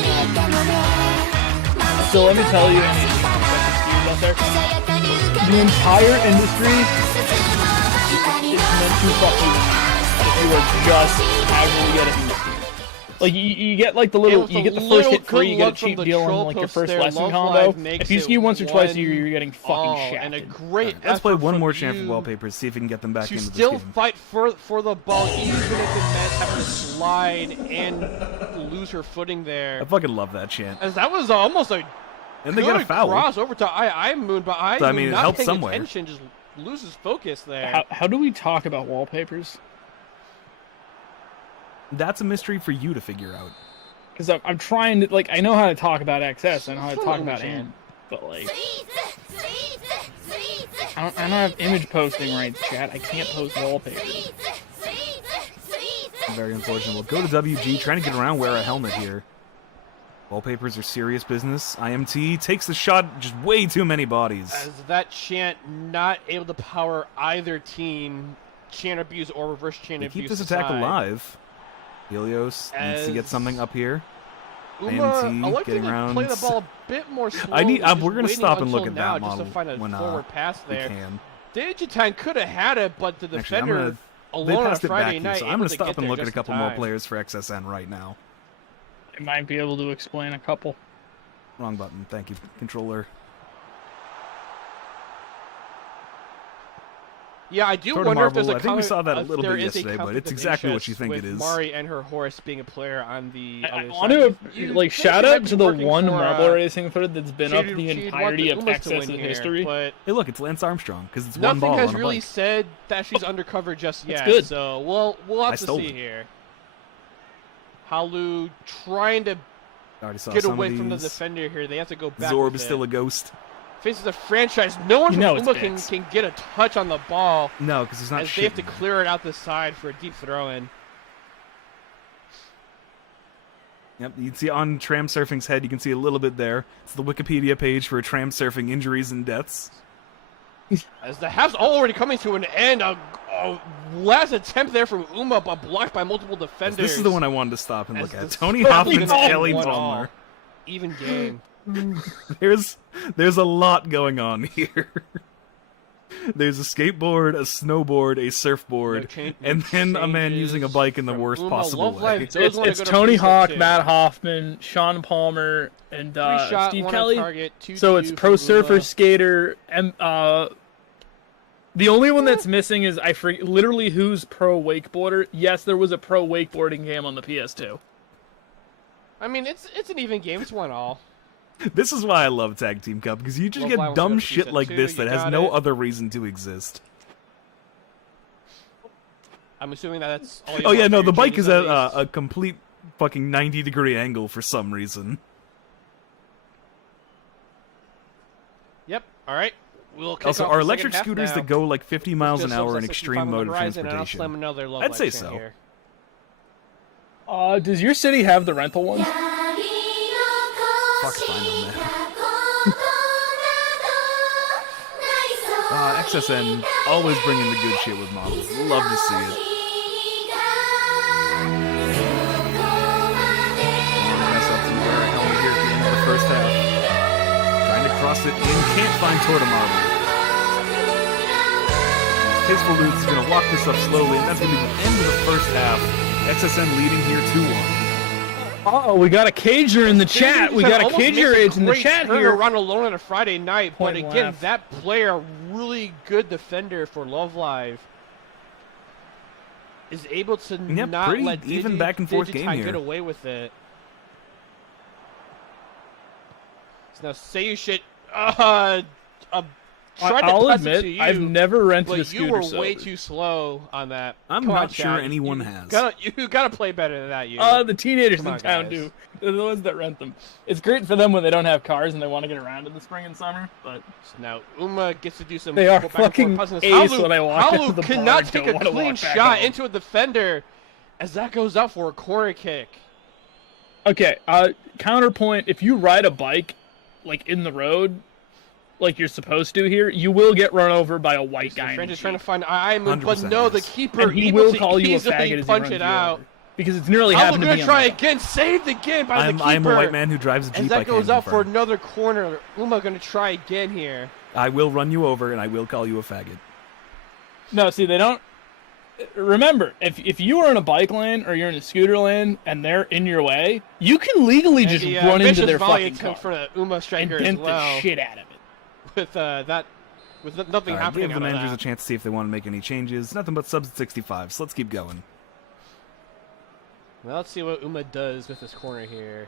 So let me tell you, any skiers out there, the entire industry is meant to fuck you if you are just casually getting into skiing. Like you get like the little, you get the first hit free, you get a cheap deal on like your first lesson combo. If you ski once or twice, you're getting fucking shafted. And a great Let's play effort one from more chant for you Wallpapers, see if we can get them back to into this still game. fight for the ball, even if it meant having to slide and lose her footing there. I fucking love that chant. As that was almost a And they get a Good foul. cross over to I Moon, but I So, I mean, it not helps paying somewhere. attention, just loses focus there. How do we talk about wallpapers? That's a mystery for you to figure out. Because I'm trying to, like, I know how to talk about XS, I know how to talk about him, but, like, I don't have image posting rights, chat. I can't post wallpapers. Very unfortunate. We'll go to WG, trying to get around, wear a helmet here. Wallpapers are serious business. IMT takes the shot, just way too many bodies. As that chant not able to power either team, chant abuse or reverse chant They abuse. keep this attack aside. alive. Helios needs to get something up here. Uma IMT elected getting to around. play the ball a bit more slowly. We're gonna just stop and waiting look at until now that just model to find a when forward pass we there. can. Digitan could have had it, but the Actually, I'm defender they alone on a passed it back Friday here, night. so I'm able gonna to stop get and there look at a just in couple more time. players for XSN right now. I might be able to explain a couple. Wrong button. Thank you, controller. Yeah, I do Sort of wonder if there's a Marvel. I think we saw that a little there bit is a yesterday, but conflict it's of exactly what interest you think with it is. Mari and her horse being a player on the I other want side. to, You like, think shout she might out be to the working one for, marble racing thread that's been up she'd- the she'd want entirety the of Umas to win XS's here, history. but Hey, look, it's Lance Armstrong because it's one nothing ball has on a really bike. said that she's undercover just That's yet. good. So we'll I have to stole see it. here. Halu trying to Already saw get some away of from the these. defender here. They have to go back. Zorb with is it. still a ghost. Faces a franchise. No one You from know it's Uma can Bix. get a touch on the ball. No, because he's not as they have to shitting. clear it out the side for a deep throw in. Yep, you can see on Tram Surfing's head, you can see a little bit there. It's the Wikipedia page for Tram Surfing injuries and deaths. As the half's already coming to an end, a last attempt there from Uma, but blocked by multiple defenders. This is the one I wanted to stop and As look at. the Tony score Hoffman's even at Kelly 1-1. Palmer. Even game. There's a lot going on here. There's a skateboard, a snowboard, a surfboard, and then a man using a bike in the worst Uma. possible Love Life way. does wanna It's go to Tony preset Hawk, two. Matt Hoffman, Sean Palmer, and Three-shot, Steve one on Kelly. target, So it's 2-2 pro for surfer, Uma. skater, and the only one that's missing is I forget literally who's pro wakeboarder. Yes, there was a pro wakeboarding game on the PS2. I mean, it's an even game. It's 1-1. This is why I love Tag Team Cup, because you just Love get Live dumb was shit preset like two, this you that has got no it. other reason to exist. I'm assuming that that's all you Oh want yeah, for no, your the bike changes is at at least. a complete fucking 90-degree angle for some reason. Yep. All right. We'll kick Also, off are the electric second half scooters now. that go like 50 miles an Just hour in subs at extreme 65 on mode the of horizon, and I'll transportation? slam another Love I'd Live say chant so. here. Does your city have the rental ones? Fuck's fine on that. XSN always bringing the good shit with models. Love to see it. Mess up some air helmet here at the end of the first half. Trying to cross it in, can't find Torta Marble. Tasteful Lutz is going to walk this up slowly, and that's going to be the end of the first half. XSN leading here 2-1. Oh, we got a cager in the chat. We got a cager age in the chat here. Run alone on a Friday night, but Point again, left. that player, really good defender for Love Live, is able to Yep, not pretty let even back and forth game Digitan here. get away with it. So now say you should tried to I'll pass admit, it to you, I've never rented but a scooter you were sober. way too slow on that. I'm Come on, not sure Chad. anyone you has. You gotta play better than that. You. The teenagers Come in on, town guys. do. They're the ones that rent them. It's great for them when they don't have cars and they want to get around in the spring and summer. But So now Uma gets to do some. They are back and forth fucking passes. ace Halu- when I walk Halu into the bar cannot and take don't a wanna clean walk back shot home. into a defender, as that goes out for a corner kick. okay, counterpoint: if you ride a bike, like in the road, like you're supposed to here, you will get run over by a white guy. in Friend a is trying to Jeep. find I but 100% no, the yes. keeper And he able will to call you a easily faggot as he punch runs it you out. over. Because it's nearly Halu happened to gonna me on try my- again, saved again by the keeper. I'm a white man who drives a Jeep. As I that can goes out for confirm. another corner, Uma gonna try again here. I will run you over and I will call you a faggot. No, see, they don't. Remember, if you are in a bike lane or you're in a scooter lane and they're in your way, you can legally And just the, run into vicious their volley fucking comes car for the Uma and striker as dent well. the shit out of it. With that, with nothing All right, happening give the out of managers a that. chance to see if they want to make any changes. Nothing but subs at 65, so let's keep going. Well, let's see what Uma does with this corner here.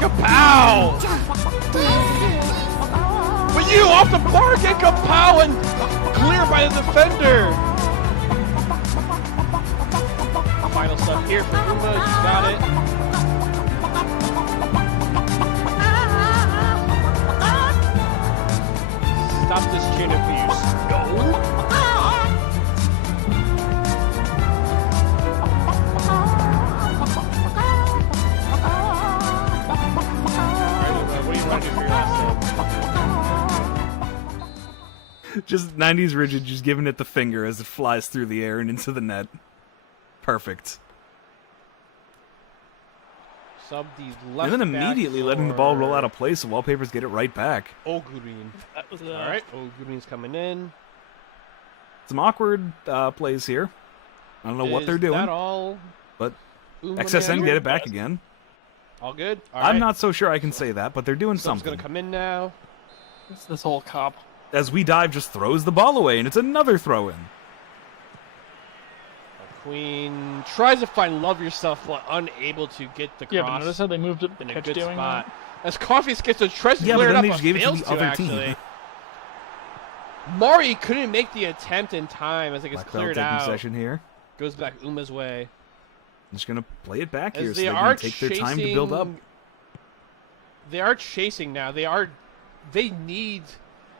kapow! But you off the mark and kapow and clear by the defender. Final stuff here for Uma. You got it. Stop this chain of abuse. Go. Just 90s rigid, just giving it the finger as it flies through the air and into the net. Perfect. Sub these left. And then immediately letting the ball roll out of place, so Wallpapers get it right back. Ogurine. That was Alright, Ogurine's coming in. Some awkward plays here. I don't know what they're doing. That all? But XSN get it back again. All good? All I'm right. not so sure I can say that, but they're doing Sub's something. gonna come in now. It's this whole cop. As We Dive just throws the ball away, and it's another throw-in. Queen tries to find Love Yourself, but unable to get the cross. Yeah, but notice how they moved up in a catch good doing spot. that? As Coffee skips, tries to Yeah, clear but it then up, they but just gave it to fails the other actually. team. Mari couldn't make the attempt in time as it gets Black Belt cleared taking out. possession here. Goes back Uma's way. I'm just gonna play it back here As so they they are can take their time to build up. They are chasing now. They need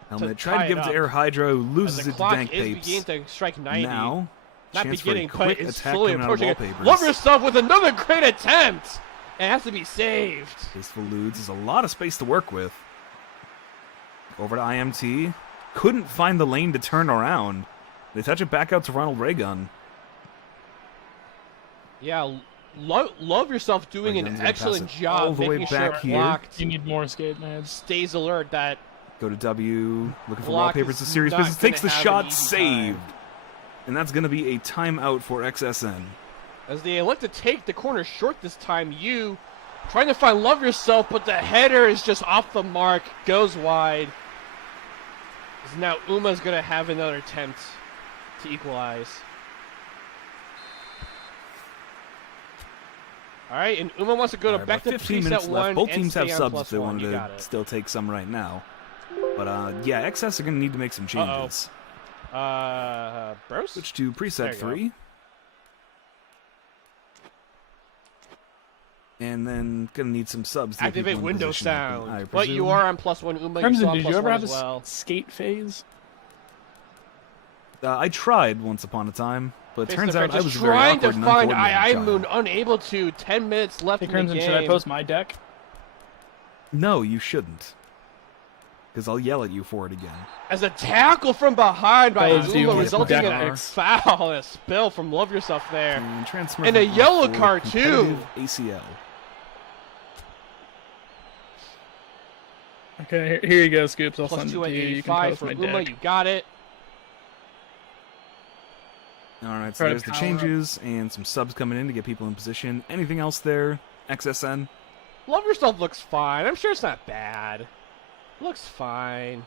Helmet to tried tie to give it to up. Air Hydro, As loses the it to clock Dank is Papes. beginning to strike 90. Now, Not chance beginning, for a quick but it's attack slowly coming out of approaching it. Wallpapers. Love Yourself with another great attempt. It has to be saved. Tasteful Ludes has a lot of space to work with. Over to IMT. Couldn't find the lane to turn around. They touch it back out to Ronald Raygun. Yeah, Love Yourself doing an Raygun's gonna excellent pass it job all the way making sure back it here. blocked. You need more skate meds. Stays alert that Go to W, looking for Block Wallpapers. is The serious not business takes the gonna have shot, an easy saved. And that's going to be a timeout for XSN. as they elect to take the corner short this time. You trying to find Love Yourself, but the header is just off the mark, goes wide. As now Uma's gonna have another attempt to equalize. All right, and Uma wants to go to All right, back to about 15 preset minutes one. left. Both and teams have stay on subs plus if they one. wanted You to got it. still take some right now. But yeah, XS are going to need to make some changes. Bros? Switch to There preset you go. 3. And then going to need some subs. to get Activate people in window position, I sound. But you presume. are on plus one. Uma, Crimson, you still on did plus you ever one have a as well. skate phase? I tried once upon a time, but it Face turns the out French I is was a very trying awkward to and find uncoordinated child. Moon, unable to. 10 minutes left Hey, in Crimson, the should I game. post my deck? No, you shouldn't. Because I'll yell at you for it again. As a tackle from behind by Those Azula, do resulting in deck a picks. foul, a spill from Love Yourself there. And transfer And a for yellow card, too. competitive ACL. Okay, here you go, Scoops. I'll Plus send it 2 to at you. You can 85 post for my Uma. deck. You got it. All right, so Try to there's the power up. changes and some subs coming in to get people in position. Anything else there, XSN? Love Yourself looks fine. I'm sure it's not bad. Looks fine.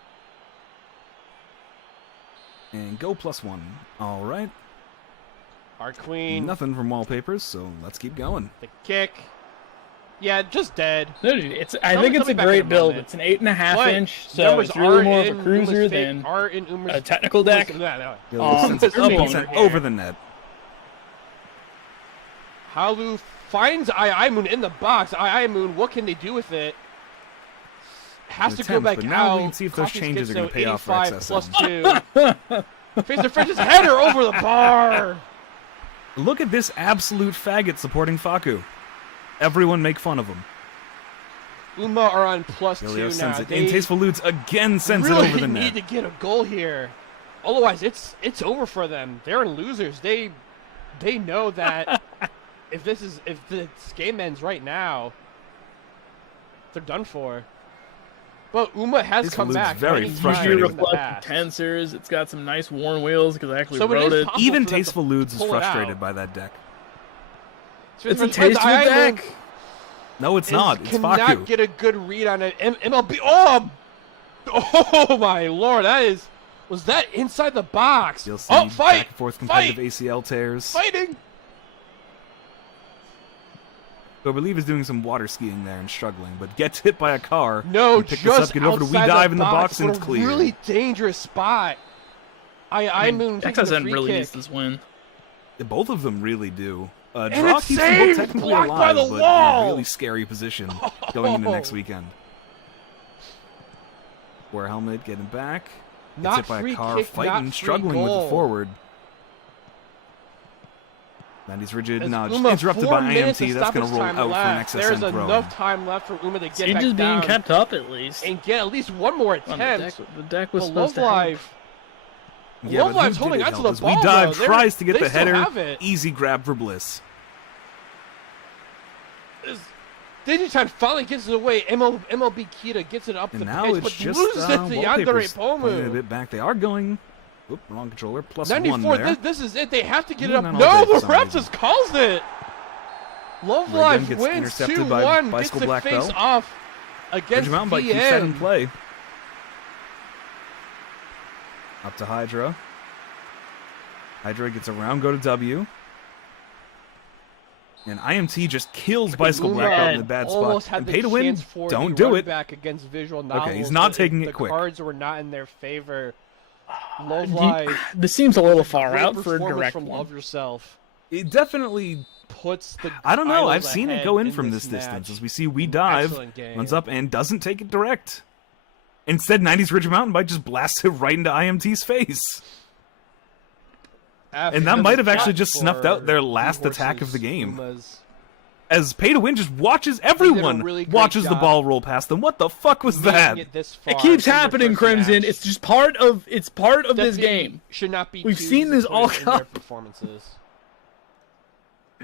And go +1. All right. Our queen. Nothing from Wallpapers, so let's keep going. The kick. Yeah, just dead. No, dude, I think it's a great build. It's an 8.5-inch, so numbers it's really are more of in a cruiser Uma's than are in Uma's a technical deck. Sends it up and sent over the net. Halu finds Moon in the box. Moon, what can they do with it? Has An to go attempt, back but now out. we can see if those Coffee changes skips are gonna to pay off for 85 plus XSN. 2. Face the French's header over the bar. Look at this absolute faggot supporting Faku. Everyone make fun of him. Uma are on plus Ilio 2 sends now. it in. Tasteful Ludes again sends really it over the need net. to get a goal here. Otherwise, it's over for them. They're losers. They know that if this game ends right now, they're done for. But Uma has Tasteful come Ludes back. very many frustrating. times in the Reflective past. tensors. It's got some nice worn wheels because I actually So it wrote is it. possible Even for them to Tasteful Ludes is pull it frustrated out. by that deck. It's a tasteful deck. No, it's not. It's cannot Faku. get a good read on it. MLB. Oh my lord! Was that inside the box? You'll see Fight! back and forth competitive ACL tears. Fighting. who I believe is doing some water skiing there and struggling, but gets hit by a car. No, and pick this up, just get it over to We outside Dive in the box, and but it's a clear. really dangerous spot. Moon taking the XSN free really kick. needs this win. Both of them really do. And Draw it's keeps them both saved! technically Blocked by alive, the but in wall! a really scary position going into next weekend. Where Helmet getting back. Gets Not hit by free a car, kick, fighting, not free struggling with goal. the forward. Mandy's rigid. As No, just Uma, interrupted 4 by minutes IMT. of That's going stoppage to roll time out left. for an XSN There's throw. enough time left for Uma to get Siege back is being down kept up at least. and get at least one more Well, attempt. the deck was But supposed Love to help. Live. Yeah, Love but who Live's did holding it onto help the us? ball. We Dive though. tries to get They the still header. have it. Easy grab for Bliss. Digitime finally gets it away. MLB Kita gets it up And the now pitch, it's but just loses it to Yandere Wallpapers playing it a Pomu. bit back. They are going. Oop, wrong controller. Plus 1 94, there. this is it. They have to get it Ooh, up. not No, all day for the some ref reason. just calls it. Love Ray Gun Live gets wins intercepted by 2-1, gets Bicycle the Black face Belt. off Ridge against Mountain Bike keeps that in VN. play. Up to Hydra. Hydra gets around, go to W. And IMT just kills Bicycle Black Belt in a bad Almost spot. had And the pay to win, chance for don't the do run it. back against Visual Okay, Novels, he's not but taking it the quick. cards were not in their favor. Love Do you- Live. This seems a little far Great out for a performance direct from one. Love Yourself. It definitely puts the. I don't know. Idols I've seen it ahead go in in from this this distance. match. As we see, We Dive Excellent game. runs up and doesn't take it direct. Instead, 90s Ridge Mountain Bike just blasts it right into IMT's face. And that might have actually just snuffed out their last attack of the game. As Pay to Win just watches everyone really great watches the job ball roll past them. What the fuck was that? It keeps happening, Crimson. It's just part of this game. Should not be. We've too seen this all disappointed in their cup. performances.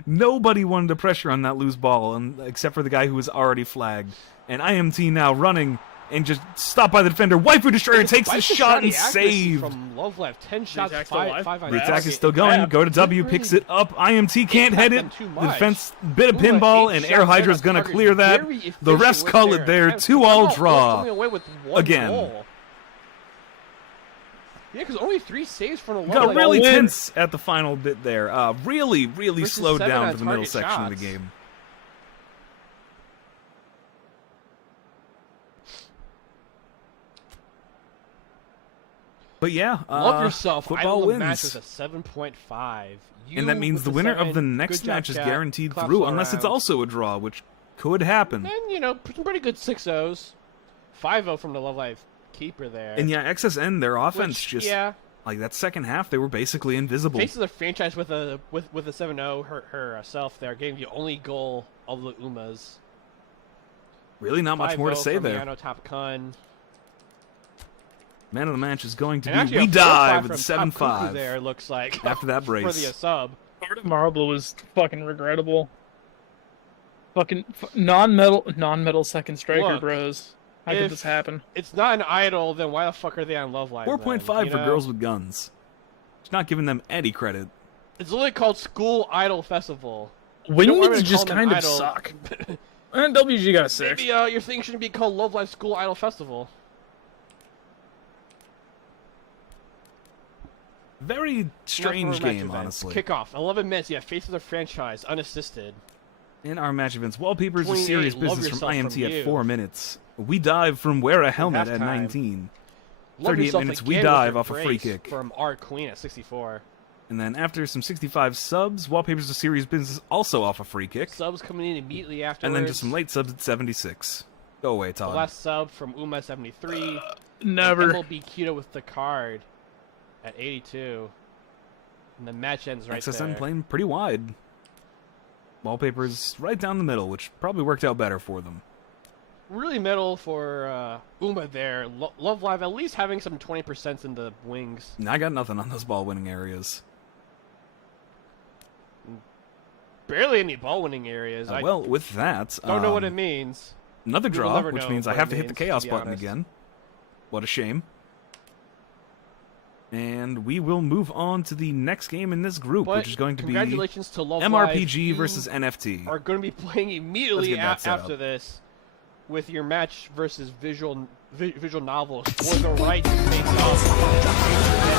Nobody wanted to pressure on that loose ball, except for the guy who was already flagged. And IMT now running and just stopped by the defender. Waifu Destroyer takes the shot and saved. From Love Live, 10 shots, attack's still 5 alive? on The attack target. is still going. Yeah, Go to W, really picks it up. IMT can't impact head them it. too The much. defense bit of Uma, pinball, 8 and shots Air right Hydra's on going to target. clear that. Very The refs efficient call with it there. their attempts. 2-all Almost draw. coming away with one Again. goal. Yeah, because only 3 saves for the Love Got Live. really tense at the final bit there. Really Versus slowed 7 down on for the middle target section of the shots. game. But yeah, Love Yourself. football Idol of Match wins. with a 7.5. And that means with the winner of 7. the next Good job, match is Cat. guaranteed Claps through, all unless it's around. also a draw, which could happen. And, you know, some pretty good 6-0s. 5-0 from the Love Live keeper there. And yeah, XSN, their offense Which, just yeah. like that second half, they were basically invisible. Faces the franchise with a 7-0 herself there, getting the only goal of the Umas. Really not much more to 5-0 say from there. Yano Top Kun. Man of the match is going to And be actually We a 4-5 Dive with a from Top Cuckoo 7-5. there, looks like. After that For brace. the sub. Part of Marble was fucking regrettable. Fucking non-metal second striker, Look, bros. How if could this happen? It's not an idol, then why the fuck are they on Love Live? 4.5 then, for you know? girls with guns. It's not giving them any credit. It's literally called School Idol Festival. You don't want me Wings to just call them kind of idol. suck. And WG got a 6. Maybe your thing shouldn't be called Love Live School Idol Festival. Very strange Nothing for match game, events. honestly. Kickoff, 11 minutes. Yeah, face of the franchise, unassisted. In our match events, Wallpapers is 28, serious Love business from Yourself IMT from at you. 4 minutes. We Dive from Wear a Helmet at halftime. 19. Love 38 Yourself minutes, again We with Dive their off a free brace kick. from our Queen at 64. And then after some 65 subs, Wallpapers is serious business also off a free kick. Subs coming in immediately afterwards. And then just some late subs at 76. Go away, The Todd. last sub from Uma 73. Never. And MLB Keto with the card at 82. And the match ends right XSN there. playing pretty wide. Wallpapers right down the middle, which probably worked out better for them. Really middle for Uma there. Love Live at least having some 20% in the wings. I got nothing on those ball winning areas. Barely any ball winning areas. I Well, with that, don't know what it means. Another We will draw, never which know means I what have it to hit the means, chaos be button honest. again. What a shame. And we will move on to the next game in this group, But which is going to be congratulations to Love Live. MRPG You versus NFT. Are going to be playing immediately Let's get that set after up. this with your match versus visual novels for the right to face off.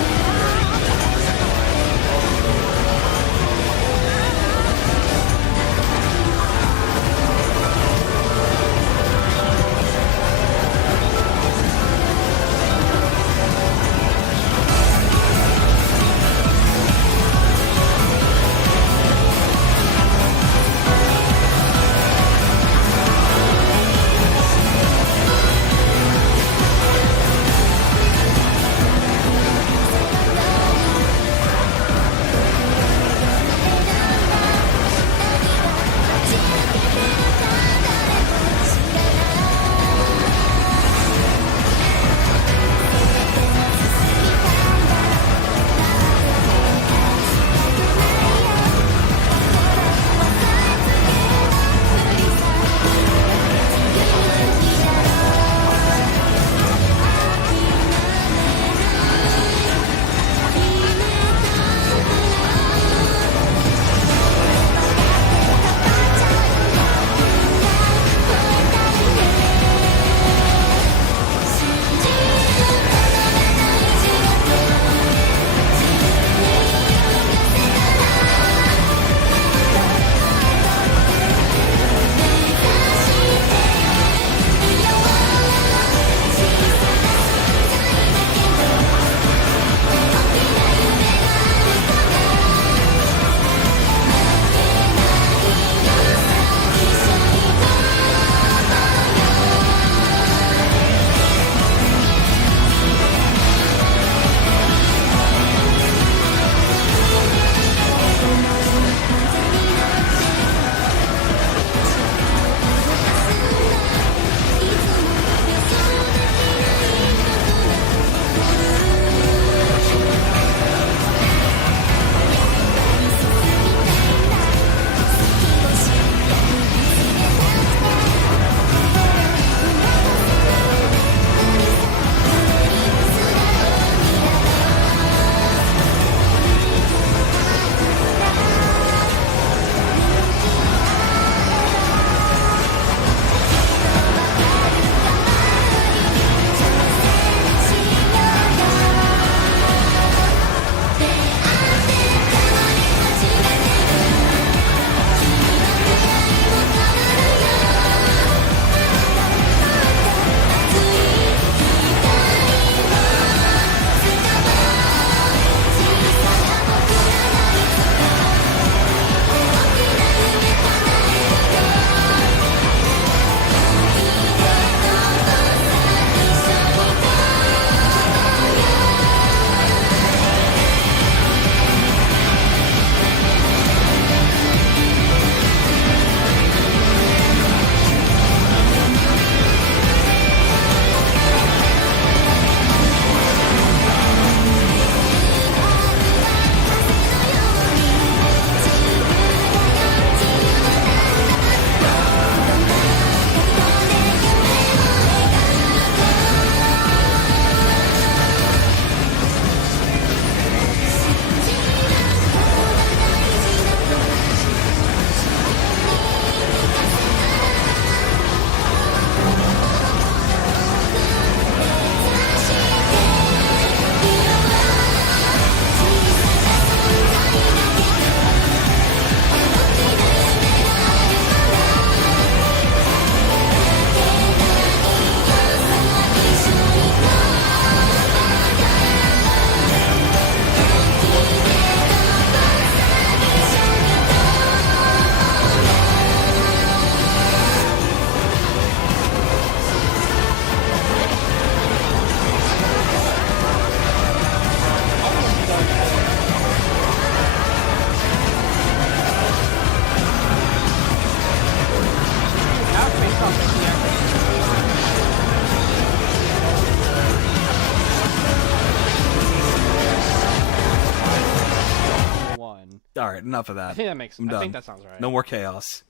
Alright, enough of that. I think that makes. I'm I done. think that sounds right. No more chaos.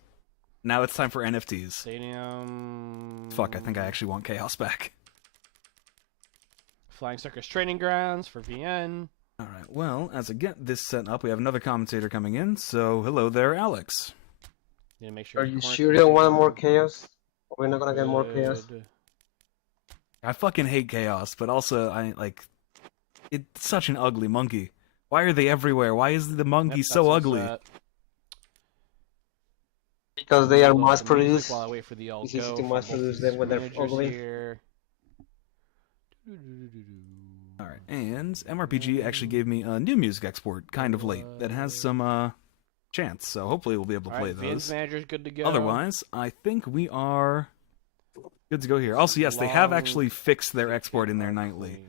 Now it's time for NFTs. Stadium. Fuck, I think I actually want chaos back. Flying Circus Training Grounds for VN. Alright, well, as I get this set up, we have another commentator coming in, so hello there, Alex. Need to make sure. Are you sure you don't want more chaos? We're not gonna get more chaos. I fucking hate chaos, but also, it's such an ugly monkey. Why are they everywhere? Why is the monkey so ugly? Because they are mass produced. While I wait for the It's easy to mass produce them when they're ugly. Alright, and MRPG actually gave me a new music export, kind of late, that has some, chance, so hopefully we'll be able to play VN's those. manager's good to go. Otherwise, I think we are good to go here. Also, yes, they have actually fixed their export in there nightly,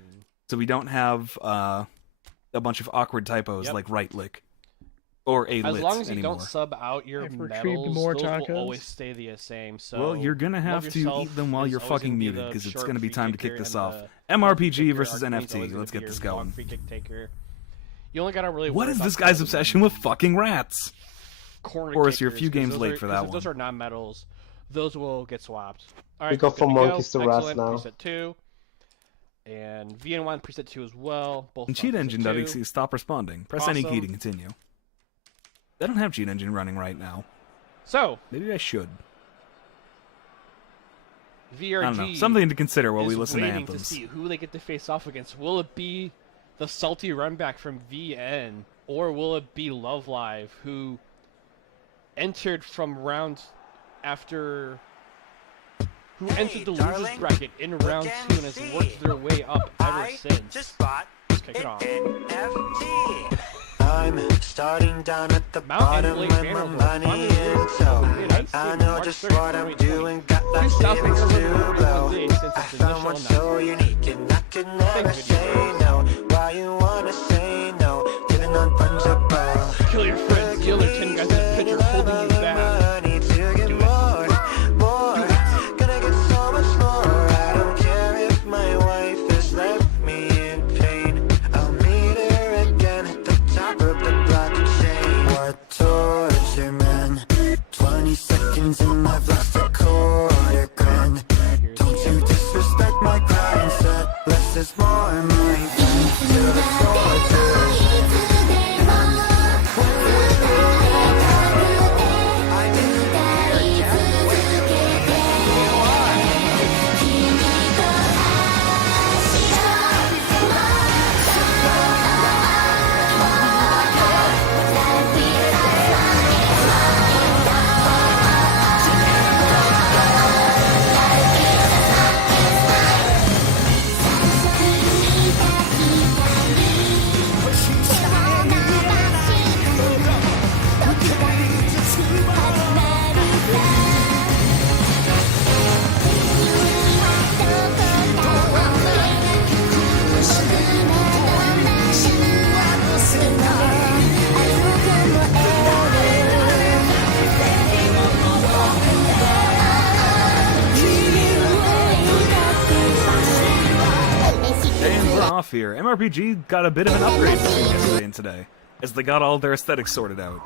so we don't have a bunch of awkward typos like right lick or a lit As long as you anymore. don't sub out your I've retrieved medals, more those tacos. will always stay the same. So Well, you're gonna have Love to Yourself eat them while is you're always fucking gonna be muted, the because it's sharp gonna be free time to kicker kick this and off. the MRPG kicker. versus Our queen's NFT. always gonna Let's be get this your long going. free kick taker. You only gotta really. What worry is about this guy's the obsession with fucking rats? corner Of course, you're a kickers, few 'cause games those late are- for 'cause that if one. Those are non-metals. Those will get swapped. All right, We go good from to monkeys to rats Excellent. now. Preset 2. And VN1 preset 2 as well. Both And on cheat preset engine 2. stop responding. Press any key Awesome. to continue. I don't have cheat engine running right now. So Maybe I should. VRG I don't know. Something to consider while we is listen to waiting anthems. to see who they get to face off against. Will it be the salty runback from VN, or will it be Love Live, who entered from round after, who entered the losers bracket in round 2 and has worked their way up ever since. Let's kick it off. I'm starting down at the bottom where my money is, so I know just what I'm doing, got that feelings to blow. I found one so unique and I could never say no. Why you wanna say no to the non-fungible? Kill your friends, the other 10 guys in the picture holding you back. Money to get more, gonna get so much more. I don't care if my wife has left me in pain. I'll meet her again at the top of the block chain. What torture, man? 20 seconds and I've lost a quarter grand. Don't you disrespect my grind, said less is more, my friend. To the torture. And we're off here. MRPG got a bit of an upgrade between yesterday and today, as they got all their aesthetics sorted out.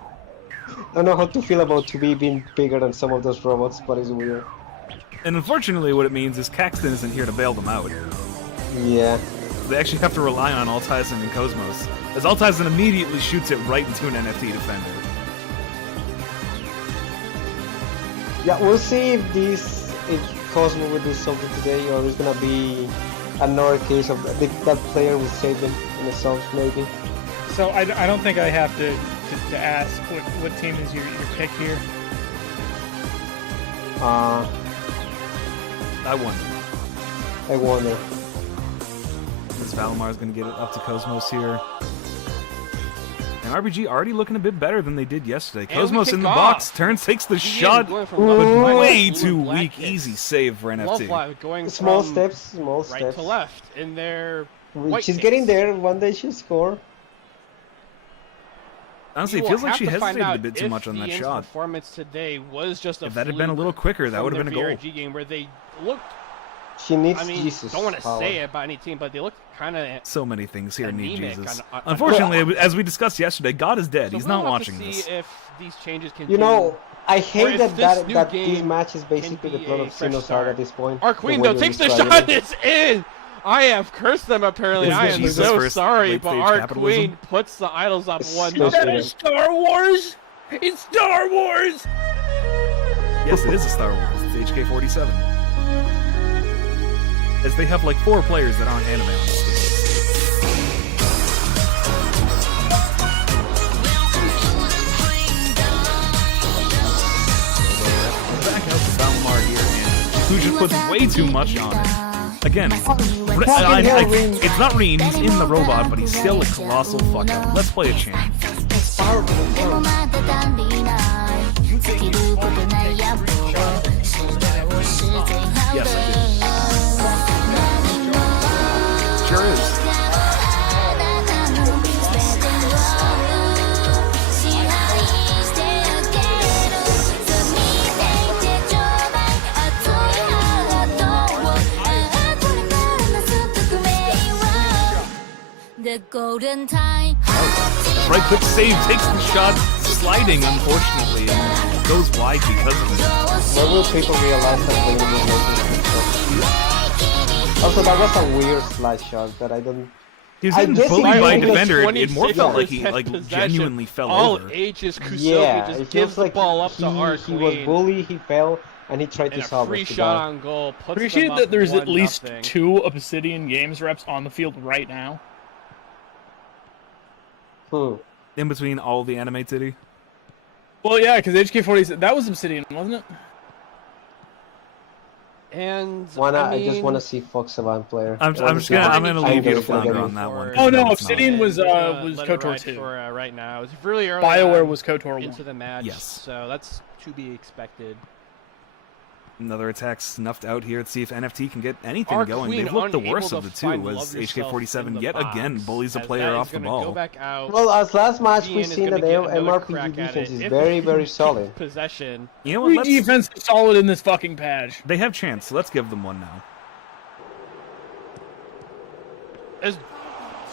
I don't know how to feel about 2B being bigger than some of those robots, but it's weird. And unfortunately, what it means is Caxton isn't here to bail them out. Yeah. They actually have to rely on Altizen and Cosmos, as Altizen immediately shoots it right into an NFT defender. Yeah, we'll see if Cosmo will do something today, or it's gonna be another case of that player will save them in the subs, maybe. So I don't think I have to ask what team is your pick here. I wonder. I wonder. Because Valimar's going to get it up to Cosmos here. And RBG already looking a bit better than they did yesterday. And Cosmos in the box. Turns takes the shot, going from but left way to too black weak. hits. Easy save for Love NFT. Live going Small from steps, small right steps. to left in their She's getting there. One day she'll score. Honestly, You it feels will like have she to find hesitated a out bit too if much on that VN's shot. performance today was just a If that had been a fluke little quicker, that from would have their been a goal. VRG game where they looked She needs I mean, Jesus. don't want to power. say it about any team, but they look kind of So many things here need anemic Jesus. on- Unfortunately, as we discussed yesterday, God is dead. So He's we'll not have watching to see this. if these changes can You know, I or hate if that this this new match is game basically can the be plot a of fresh Xenoside start. at this point. Our the queen way though you're takes the describing shot. it. It's in. I have cursed them apparently. This I is am Jesus so versus sorry, but late-stage our capitalism. queen puts the idols up 1-0. Is that a Star Wars? It's Star Wars! Yes, it is a Star Wars. It's HK-47. As they have like 4 players that aren't anime on this team. Back out to Balmar here, and who just puts way too much on it. Again, it's not Reen, he's in the robot, but he's still a colossal fuck up. Let's play a chant. Yes, I do. Sure is. The golden time. Right click save takes the shot, sliding unfortunately, and goes wide because of it. When will people realize that Wayne was making this? Also, that was a weird slide shot that I don't. He was I getting guess bullied he by a only- defender. It more felt like he 26% genuinely fell all over. ages Kusogi Yeah, just it gives feels like the ball up to our he queen. was bullied, he fell, and he tried and to a salvage free the shot ball. on goal puts Appreciate them up that there's at least 1-0. 2 Obsidian Games reps on the field right now. In between all the anime titty. Well, yeah, because HK-47, that was Obsidian, wasn't it? And Why not? I mean, just want to see Fox Savant player. I'm gonna leave you to flounder on that one. Oh no, it's not. Obsidian was let it KOTOR ride 2. for, right now. It's really early BioWare on was KOTOR 1. into the match, Yes. so that's to be expected. Another attack snuffed out here. Let's see if NFT can get anything Our going. queen They've looked the unable worst to of the two find as love yourself in HK-47 the yet box, again bullies a as player that is off the gonna ball. Go back out. Well, as last match Ian we've is seen gonna that get another MRPG crack at defense it is if very, they very keep solid. Possession. You know Every what? defense is solid in this fucking patch. They have chance. Let's give them one now. As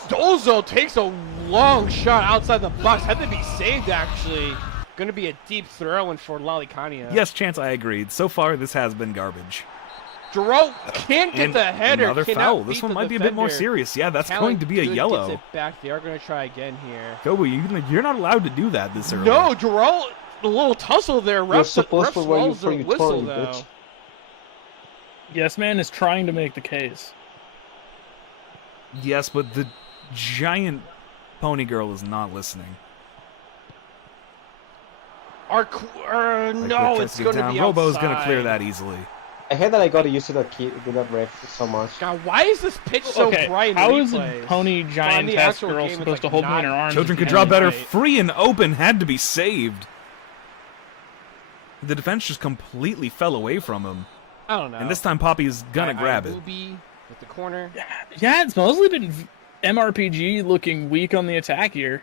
Dozo takes a long shot outside the box, had to be saved actually. Going to be a deep throw in for Lalicania. Yes, chance. I agreed. So far, this has been garbage. Jerome can't get And the header. another cannot foul. beat This one the might be a bit more defender. serious. Yeah, that's Talent going to be a Good yellow. Gets it back. They are going to try again here. Kobe, you're not allowed to do that this early. No, Jerome, a little tussle there. You're Refs supposed to wear swallows for their your whistle torn, though. bitch. Yes Man is trying to make the case. Yes, but the giant pony girl is not listening. No, Like, it's going to be Robo's outside. going to clear that easily. I hate that I got used to that key, to that ref so much. God, why is this pitch so Okay, bright in how is a replays? pony But in giant the test actual girl game, it's, supposed to like, hold me in not her arms? Children could and draw better. right. Free and open had to be saved. The defense just completely fell away from him. I don't know. And this time Poppy is gonna grab it. Booby with the corner. Yeah, it's mostly been MRPG looking weak on the attack here.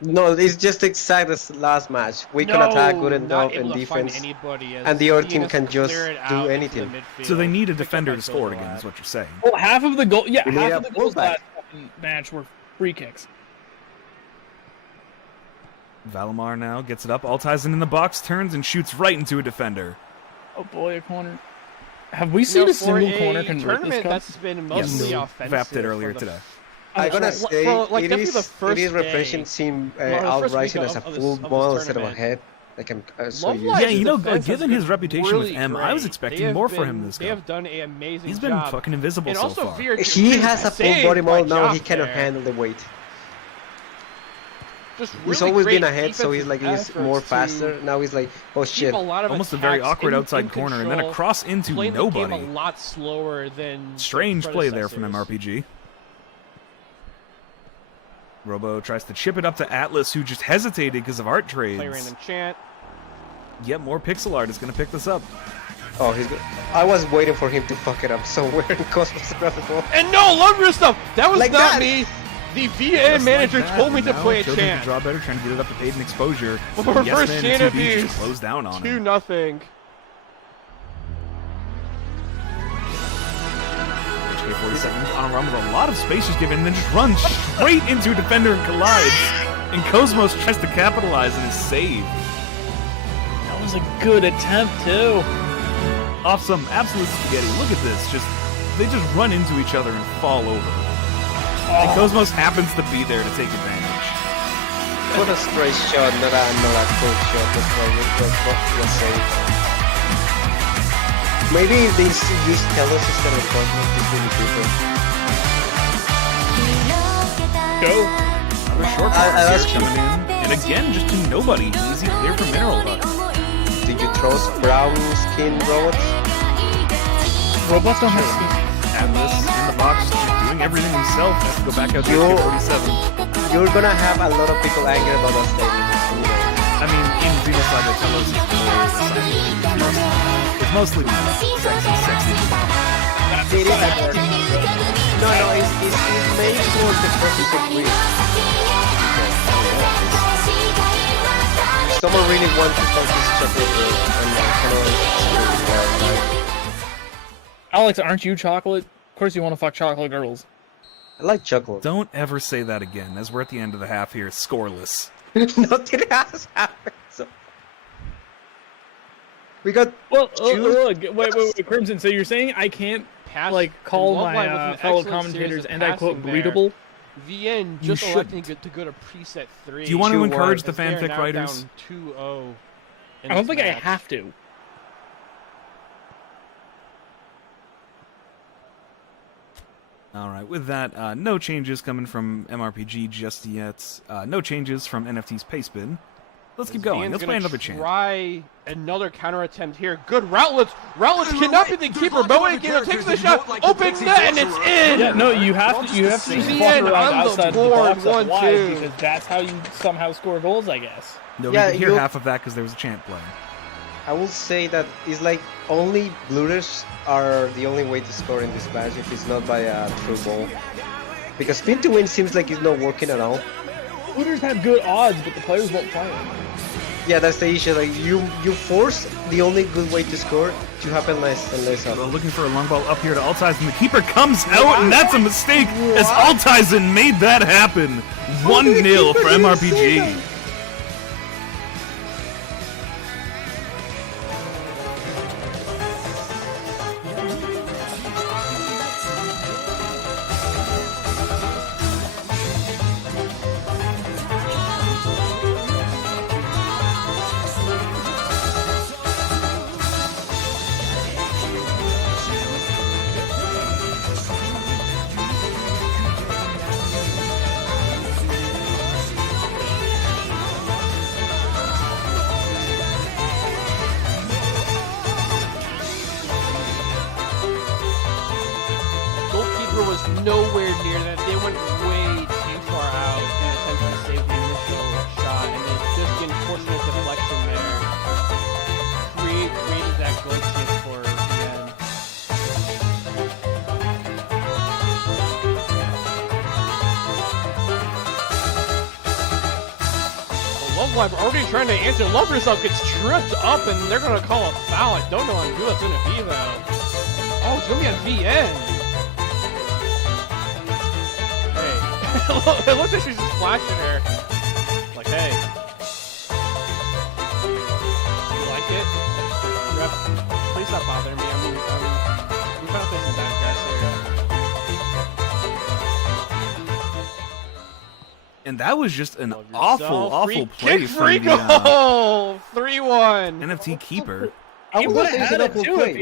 No, it's just exact as last match. We can attack good enough in defense, and the other team can just do anything. So they need a defender to score again, is what you're saying. Well, half of the goal, yeah, We need half a of the goals pullback. last fucking match were free kicks. Valimar now gets it up. Altizen in the box, turns and shoots right into a defender. Oh boy, a corner. Have we seen a single corner convert this tournament cup? that's been mostly Yes. offensive. Vapped it earlier for the today. I'm gonna say like, it definitely is the first refreshing day. seeing Well, the first Outriser week as a of this- full of this ball instead of a tournament. head. Like I'm so Love used Live's to. Yeah, you know, defense has given been his reputation really with M, I was great. expecting They have more for been- him this They cup. have done an amazing He's been job. fucking invisible And so also far. Fear He has a full saved body by mode now. He Joff cannot there. handle the weight. Just He's really always great been ahead, so he's defensive like he's more efforts faster. to Now he's like, oh keep shit. a lot of Almost a very attacks awkward in outside corner, and then a control, cross into playing the game nobody. a lot slower than Strange their play there from predecessors. MRPG. Robo tries to chip it up to Atlas, who just hesitated because of art Play trades. random chant. Yet more pixel art is going to pick this up. Oh, he's good. I was waiting for him to fuck it up somewhere in Cosmos Graphical. And no, love your stuff. That was Like not that. me. The VN Just manager like that, told me and to now play a Children chant. can draw better, trying to get it up to paid and exposure. Well, Yes reverse Man chant and 2B abuse. just close down on him. 2-0. AK-47 on a run with a lot of space just given, and then just runs straight into a defender and collides. And Cosmos tries to capitalize and is saved. That was a good attempt, too. Off some absolute spaghetti. Look at this. They just run into each other and fall over. And Cosmos happens to be there to take advantage. What a straight shot, not a cold shot. That's why it was saved. Maybe if they use Telos instead of Cosmos, it's really different. Go. Another short pass coming in. And again, just to nobody. Easy clear for Mineral Hut. Did you trust brown skin robots? Robots don't have skin. Atlas in the box, doing everything himself. Has to go back out to AK-47. You're gonna have a lot of people angry about that statement. I mean, in Xenosaga, Telos is more assigned. It's mostly sexy. No, it's made for the purpose of real. Someone really wants to focus chocolate and Alex, aren't you chocolate? Of course you want to fuck chocolate girls. I like chocolate. Don't ever say that again, as we're at the end of the half here, scoreless. Nothing has happened. So. We got look, wait, Crimson. So you're saying I can't call my fellow commentators and I quote breedable? VN just electing to go to preset 3. Do you want to encourage the fanfic writers? 2-0. I don't think I have to. All right, with that, no changes coming from MRPG just yet. No changes from NFT's pace bin. Let's keep going. Let's play another chant. Try another counter attempt here. Good routlets. Routlets cannot be the keeper. Bowen takes the shot. Open net and it's in. Yeah, no, you have to just walk around outside the box up wide because that's how you somehow score goals, I guess. No, you can hear half of that because there was a chant playing. I will say that it's like only blooters are the only way to score in this match if it's not by a through ball. Because spin to win seems like it's not working at all. Blooters have good odds, but the players won't play them. Yeah, that's the issue. Like you force the only good way to score to happen less and less often. Well, looking for a long ball up here to Altizen. The keeper comes out, and that's a mistake as Altizen made that happen. 1-0 for MRPG. Nowhere near that. They went way too far out in an attempt to save the initial shot, and then just the unfortunate deflection there created that goal chance for VN. Love Live already trying to answer. Love Yourself gets tripped up, and they're gonna call a foul. I don't know on who that's gonna be though. Oh, it's gonna be on VN. It looks like she's just flashing her. Like, hey. You like it? Ref, please stop bothering me. We found this in divegrass here. And that was just an awful play from free the goal! 3-1. NFT keeper. I would have had it too if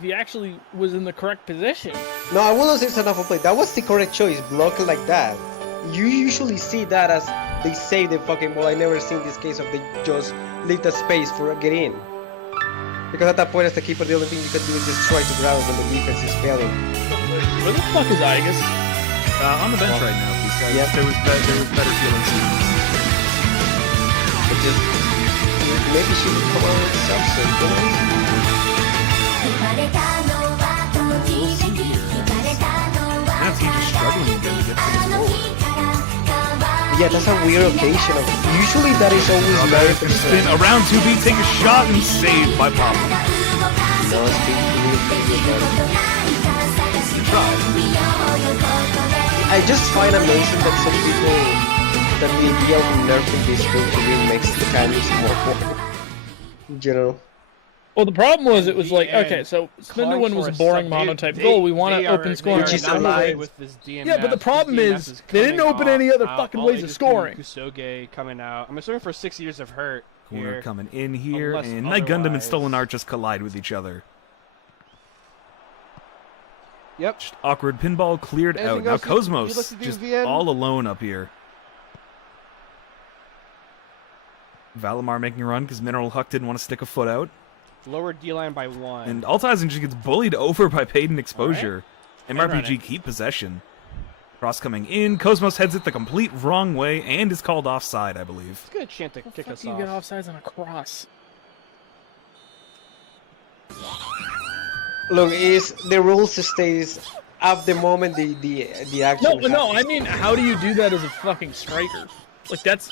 he actually was in the correct position. No, I wouldn't say it's an awful play. That was the correct choice, blocking like that. You usually see that as they save the fucking ball. I never seen this case of they just leave the space for a get in. Because at that point as the keeper, the only thing you can do is just try to grab it when the defense is failing. Where the fuck is Igus? On the bench right now, because there was better feeling seasons. But just maybe she would come out with something, you know? NFT's just struggling again to get things forward. Yeah, that's a weird occasion. Usually that is always very spin around 2B, take a shot and saved by Pablo. No, it's been really good. Good try. I just find amazing that some people that the idea of nerfing this game to really makes the mechanics more boring. You know. Well, the problem was it was the like, end, okay, so spin to calling win was for a a boring sub- monotype they- goal. We want they to are- open they scoring. are Which is not alive. happy with this DNF. Yeah, but the problem This is DNF they didn't coming open any other out. fucking All ways of ages scoring. Kusoge coming out. I'm assuming for 6 years of hurt Corner here. coming in here, Unless and Night Gundam and otherwise- Stolen Art just collide with each other. Yep. Just awkward pinball cleared Anything out. Now else you'd like Cosmos to do, just VN? all alone up here. Valimar making a run because Mineral Huck didn't want to stick a foot out. Lower D-line by 1. And Altizen just gets bullied over by Payton Exposure. And MRPG running. keep possession. Cross coming in. Cosmos heads it the complete wrong way and is called offside, I believe. It's a good chance to kick us You off. get offsides on a cross. Look, is the rules stays at the moment the action. No, I happens. mean, how do you do that as a fucking striker? Like, that's...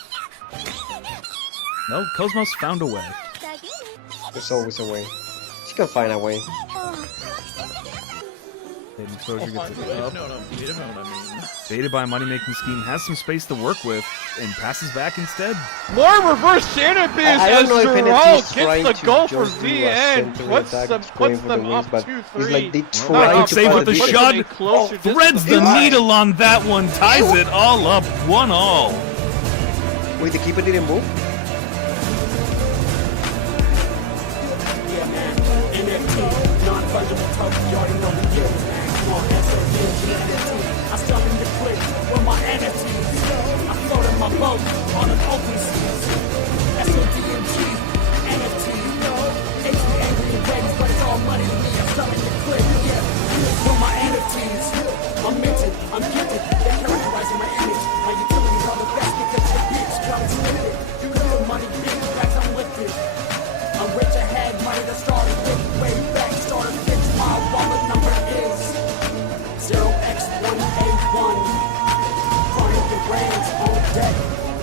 No, Cosmos found a way. There's always a way. She can find a way. Payton Exposure gets it You up. know what I mean. Baited by a money-making scheme, has some space to work with, and passes back instead. More reverse Shannon Biz I as don't know if Geralt NFT's gets trying the to goal for just do a VN. center Puts attack, them, going puts for the them wings, up but 2-3. it's like they Not try enough to save find with the a shot. a closer distance Threads to the five. needle on that one, ties it all up, 1-all. Wait, the keeper didn't move? I stop in the click with my NFTs. I float in my boat on an open sea. SODMG, NFTs, no. HB angry and ready, but it's all money to me. I stop in the click, yeah. With my NFTs. I'm minted, I'm gifted. They're characterizing my image. My utilities are the best because your bitch comes limited. You can put money, big racks, I'm lifted. I'm rich ahead, money that started with way back. Started bitch, my wallet number is 0x181. Fire the range on deck.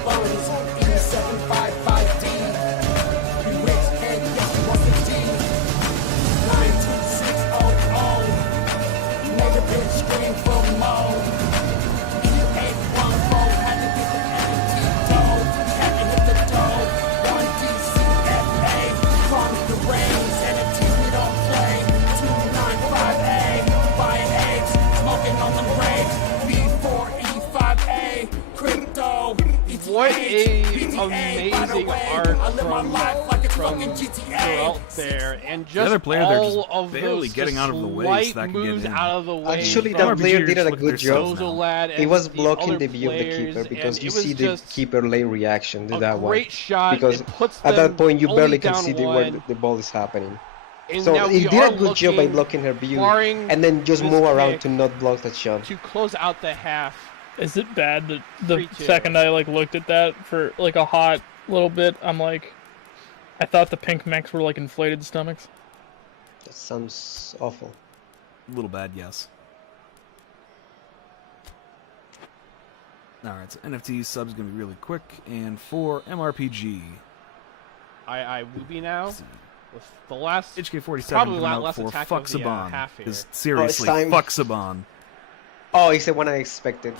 Funds E755D. You rich head, yes, you want the D. 92600. Make a bitch scream for more. E814 had to get the antidote. Had to hit the dough. 1DCFA. Chronic the reins. NFTs we don't play. 295A. Buying eggs. Smoking on the grave. B4E5A. Crypto. What a amazing arc from Geralt there, and just other player there all just of barely those getting out of the way so slight that can get moves in. out of the way. Actually, from that player RPGers did a with good their job. subs now. Zolad He and was the blocking other the view of the players, keeper because and you it was see the just keeper lane reaction to a that one. great shot. Because It puts at them that point you only barely can down see where one. the ball is happening. And So now he we did are a good job by looking, blocking her view barring and then just this move around pick, to not block that shot. to close out the half. Is it bad that the 3-2. second I like looked at that for like a hot little bit, I'm like, I thought the pink mechs were like inflated stomachs. That sounds awful. A little bad, yes. Alright, so NFT sub's gonna be really quick, and for MRPG, I Wooby now. With the last HK47 probably coming out last for attack of the Fuxabon. half here. Is seriously, time. Fuxabon. Oh, it's the one I expected.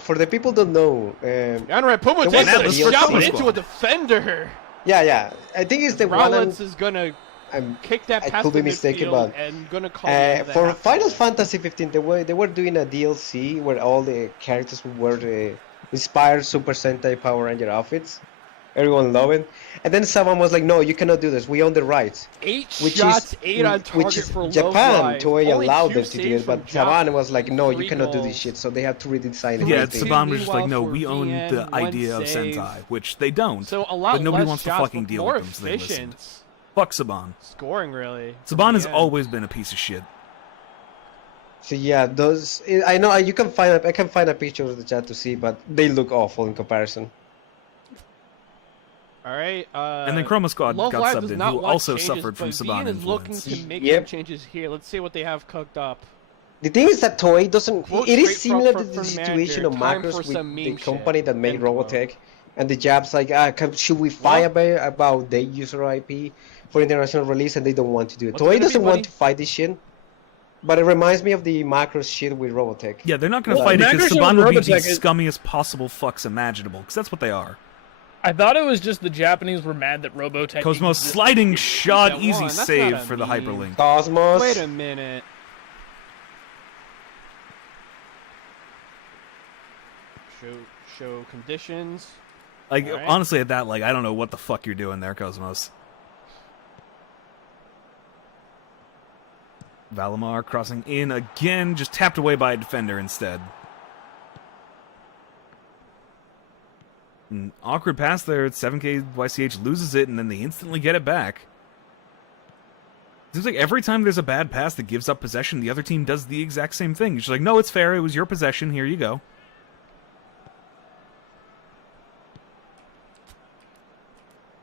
For the people don't know, Yanrai Puma there was takes a a DLC. shot into a defender. Yeah. I think it's the one. Rollins is gonna kick that I past could the be mistaken, midfield but and gonna call it the for half. Final Fantasy 15, they were doing a DLC where all the characters were inspired Super Sentai Power Ranger outfits. Everyone loved it. And then someone was like, no, you cannot do this. We own the rights. 8 Which shots, is, 8 on target which is for Japan, Love Toei Live. Only allowed 2 them to do saves it, but from Japan was like, no, you 3 cannot do goals. this shit. So they had to redesign Yeah, everything. Saban was just like, no, Meanwhile, we for own VN, the one idea of save. Sentai, which they don't. So a lot but nobody less wants to shots, fucking but deal more with them, so they listened. efficient. Fuck Saban. Scoring really. Saban has VN. always been a piece of shit. So yeah, those I know I can find a picture of the chat to see, but they look awful in comparison. All right. And then Chroma Squad Love got Live subbed does in, not who want also changes, suffered from but Saban VN is looking influence. to make Yep. some changes here. Let's see what they have cooked up. The thing is that Toei doesn't. Quote It is straight from- similar from- to the from situation manager, of time Macros for with some the meme company shit. that made Info. Robotech, and the Japs like, should we fight about their user IP for international release, and they don't want to do it. What's Toei gonna be, doesn't want buddy? to fight this shit. But it reminds me of the macro shit with Robotech. Yeah, they're not going to Well, fight it because Macroship Saban will be the Robotech is- scummiest possible fucks imaginable, because that's what they are. I thought it was just the Japanese were mad that Robotech. Cosmos existed. sliding shot, That easy one, that's save not a for the meme. hyperlink. Cosmos. Wait a minute. Show conditions. Like, Alright. honestly, at that, like, I don't know what the fuck you're doing there, Cosmos. Valimar crossing in again, just tapped away by a defender instead. An awkward pass there. 7K YCH loses it, and then they instantly get it back. Seems like every time there's a bad pass that gives up possession, the other team does the exact same thing. It's just like, no, it's fair. It was your possession. Here you go.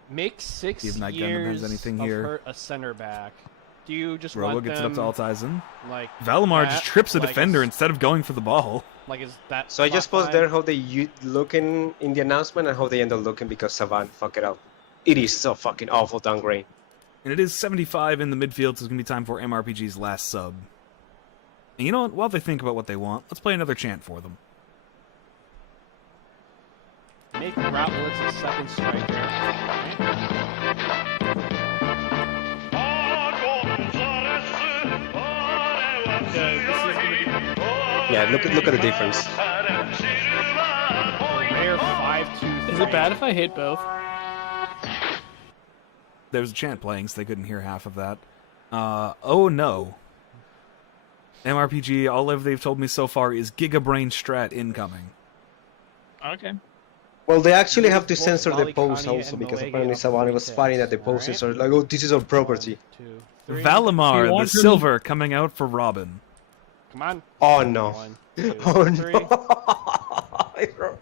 Make 6 See if Night Gundam has years anything of here. her a center back. Do you just Robo want gets it them, up to Altizen. like Valimar that? just trips a Like, defender is- instead of going for the ball. Like is that? So I just top post there line? how they looking in the announcement and how they end up looking because Saban fuck it up. It is so fucking awful downgrade. And it is 75 in the midfield, so it's going to be time for MRPG's last sub. And you know what? While they think about what they want, let's play another chant for them. Make Routledge a second striker. Yeah, look at the difference. Rare 5-2. Is it bad if I hit both? There was a chant playing, so they couldn't hear half of that. Oh no. MRPG, all they've told me so far is Giga Brain Strat incoming. Okay. Well, they actually have to censor the Bali, post Kanye, also and because Moege apparently up Saban in was details, spotting that the posters alright? are like, oh, this is our property. 2, 3. Valimar, the want him- silver, coming out for Robin. Come on. Oh no. 1, 2, Oh 3. no.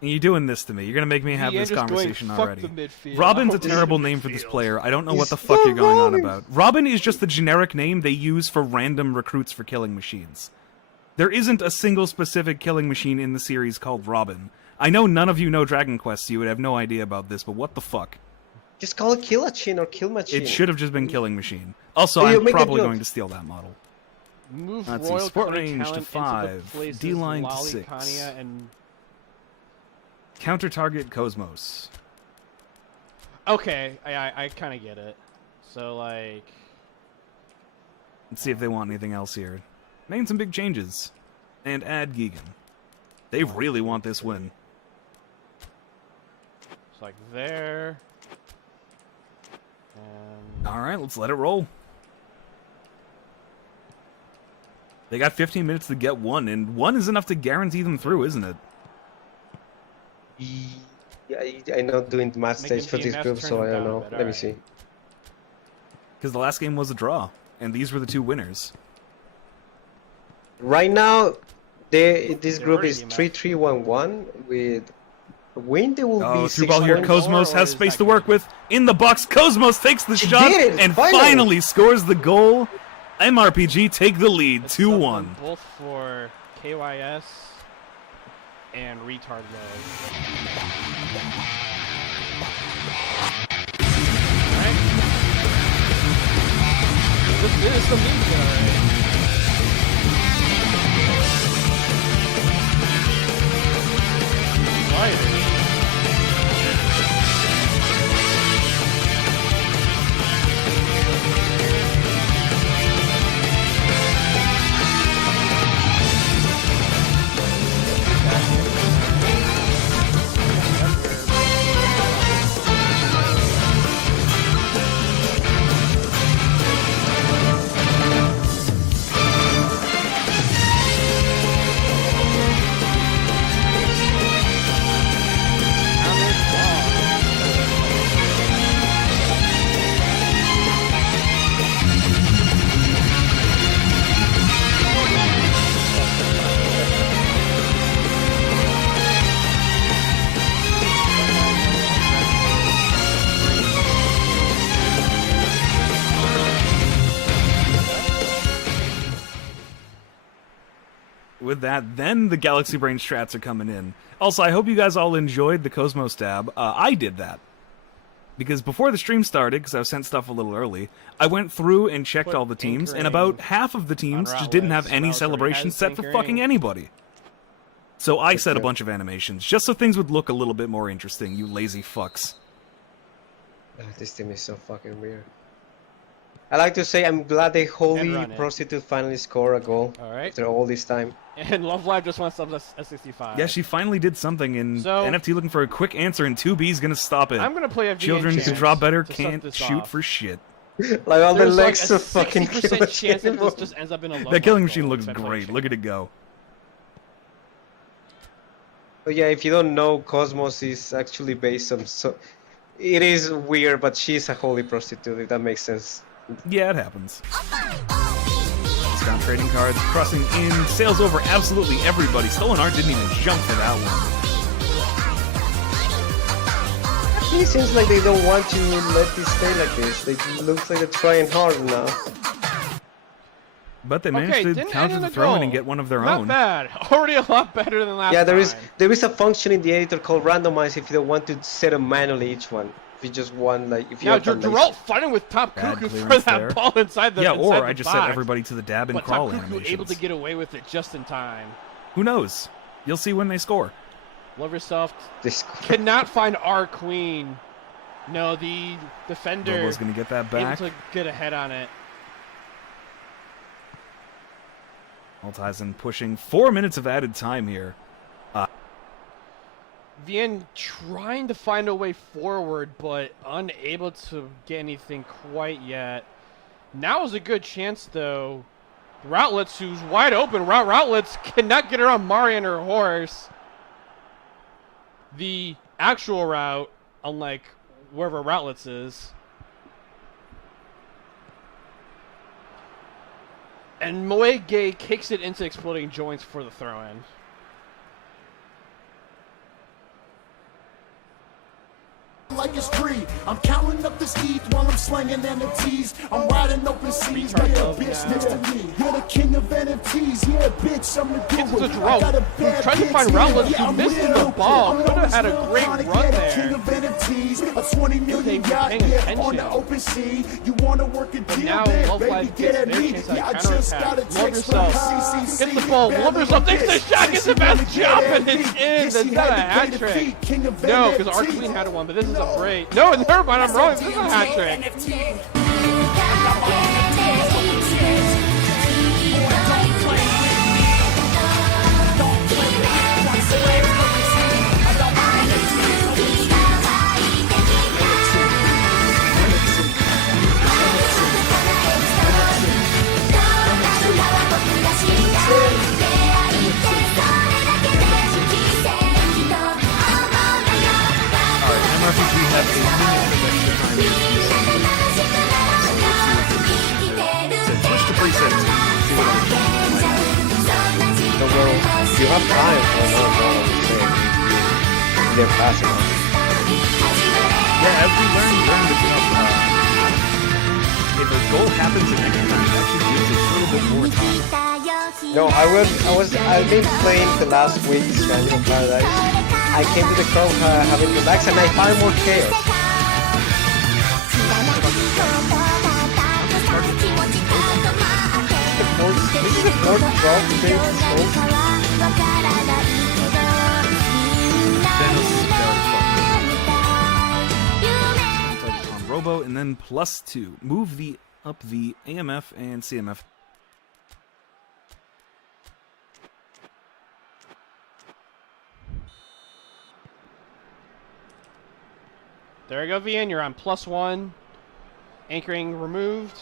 And you're doing this to me. You're going to make me have this Leander's going, conversation "Fuck already. the midfield." Robin's a Oh, this is terrible the name for this midfield. player. I don't know what the He's fuck so you're going on Robin. about. Robin is just the generic name they use for random recruits for killing machines. There isn't a single specific killing machine in the series called Robin. I know none of you know Dragon Quest, so you would have no idea about this, but what the fuck? Just call it Killachin or Kill Machine. It should have just been Killing Machine. Also, Oh, you I'm make that probably joke. going to steal that model. Move Let's see, Royal sport County range to talent into 5, the places D-line to Lali, 6. Kanya, and... Counter target Cosmos. Okay, I kind of get it. So, like... Let's see if they want anything else here. Making some big changes. And add Gigan. They really want this win. It's like there... And... Alright, let's let it roll. They got 15 minutes to get one, and one is enough to guarantee them through, isn't it? Yeah, I'm not doing the match Making stage for this DNF group, turn so them I don't down a know. bit, Let me alright. see. Because the last game was a draw, and these were the two winners. Right now, this They're group already is matched. 3-3-1-1 with a win. There will Oh, be through ball 6 here. points. Cosmos or has is space that to work with. In the box, Cosmos takes the He shot did, and finally. finally scores the goal. MRPG take the lead, Let's 2-1. sub them both for KYS and Retard Mode. Alright. This is some memes here already. Right. With that, then the Galaxy Brain strats are coming in. Also, I hope you guys all enjoyed the Cosmos tab. I did that. because before the stream started, because I sent stuff a little early, I went through and checked all the teams, and about half of the teams just didn't have any celebrations set for fucking anybody. So I set a bunch of animations, just so things would look a little bit more interesting, you lazy fucks. This team is so fucking weird. I like to say I'm glad the holy prostitute finally scored a goal after all this time. And Love Live just wants subs at 65. Yeah, she finally did something, and NFT looking for a quick answer, and 2B's gonna stop it. I'm gonna play a Children VN who draw better can't this shoot off. for shit. Like all the There's legs like to fucking a 60% chance that this just ends up in a Love That killing Live machine goal looks if I play great. Look at it go. But yeah, if you don't know, Cosmos is actually based on it is weird, but she's a holy prostitute, if that makes sense. Yeah, it happens. Discount trading cards, crossing in, sales over absolutely everybody. Stolen Art didn't even jump for that one. It seems like they don't want to let this stay like this. It looks like they're trying hard now. But they managed to counter the throw-in and get one of their own. Not bad. Already a lot better than last Yeah, there time. is a function in the editor called randomize if you don't want to set them manually each one. If you just want like if you Now have the Geralt fighting with Top Cuckoo for clearance that there. ball inside the Yeah, inside or the I just box. set everybody to the dab and But crawl Top Cuckoo animations. able to get away with it just in time. Who knows? You'll see when they score. Love yourself. Cannot find our queen. No, the defender. Robo's gonna get that back. Able to get ahead on it. Altizen pushing 4 minutes of added time here. Vien trying to find a way forward, but unable to get anything quite yet. Now is a good chance, though. Routlets, who's wide open. Routlets cannot get around Mari and her horse. The actual route, unlike wherever Routlets is. And Moe Gay kicks it into exploding joints for the throw-in. Like it's free. I'm counting up this ETH while I'm slinging NFTs. I'm riding open seas, yeah, bitch next to me. You're the king of NFTs, yeah, bitch, I'm the guru. I got a bad Trying to find bitch, Routlets, yeah, who I'm misses real the open. ball. I'm Could have had a low, great trying to run get there. King of NFTs, a 20 million yacht, paying yeah, attention. on the open sea. You wanna work a deal, now there, Love baby, Live get gets at their me. chance at Yeah, I just got a counterattack. Love text from yourself. CCC. Gets the ball. Love yourself. Takes the shot. Gets the best jump, and it's in. That's not a hat trick. No, because our queen had one, but this is a break. No, never mind. I'm wrong. This is a hat trick. MRPG has a minute of extra time. So push to preset. See what So well, you have time for another goal, I'm saying. You get past it. Yeah, as we learned during the jump, if a goal happens in extra time, it actually gives us a little bit more time. No, I've been playing the last week Stranger of Paradise. I came to the crowd having relaxed and I found more chaos. This is the fourth crowd to play this whole. On Robo and then +2. Move up the AMF and CMF. There we go, Vien. You're on +1. Anchoring removed.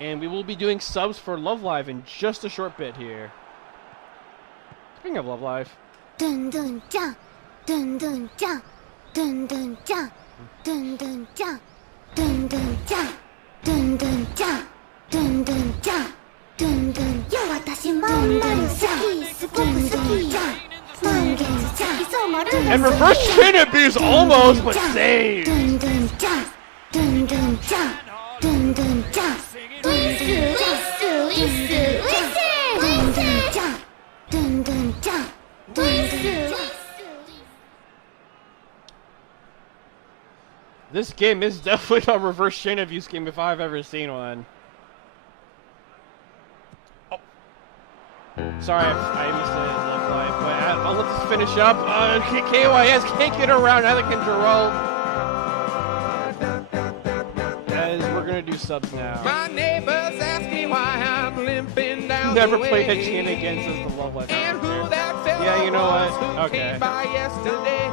And we will be doing subs for Love Live in just a short bit here. Speaking of Love Live. Dun dun dun. Dun dun dun. Dun dun dun. Dun dun dun. Dun dun dun. Dun dun dun. Dun dun dun. Dun dun. Yo, 私まんまる好き。すごく好き。人間好きそうまる。 And reverse chain abuse almost, but saved. Dun dun dun. Dun dun dun. Dun dun dun. Dun dun dun. Dun dun dun. Dun dun dun. This game is definitely a reverse chain abuse game if I've ever seen one. Oh. Sorry, I missed it. It looked like, but I'll let this finish up. KYS can't get around, neither can Jarrell. As we're gonna do subs now. My neighbors ask me why I'm limping down Never the played way. that chain again since the Love Life. And who that fella Yeah, you know was what? who Okay. came by yesterday.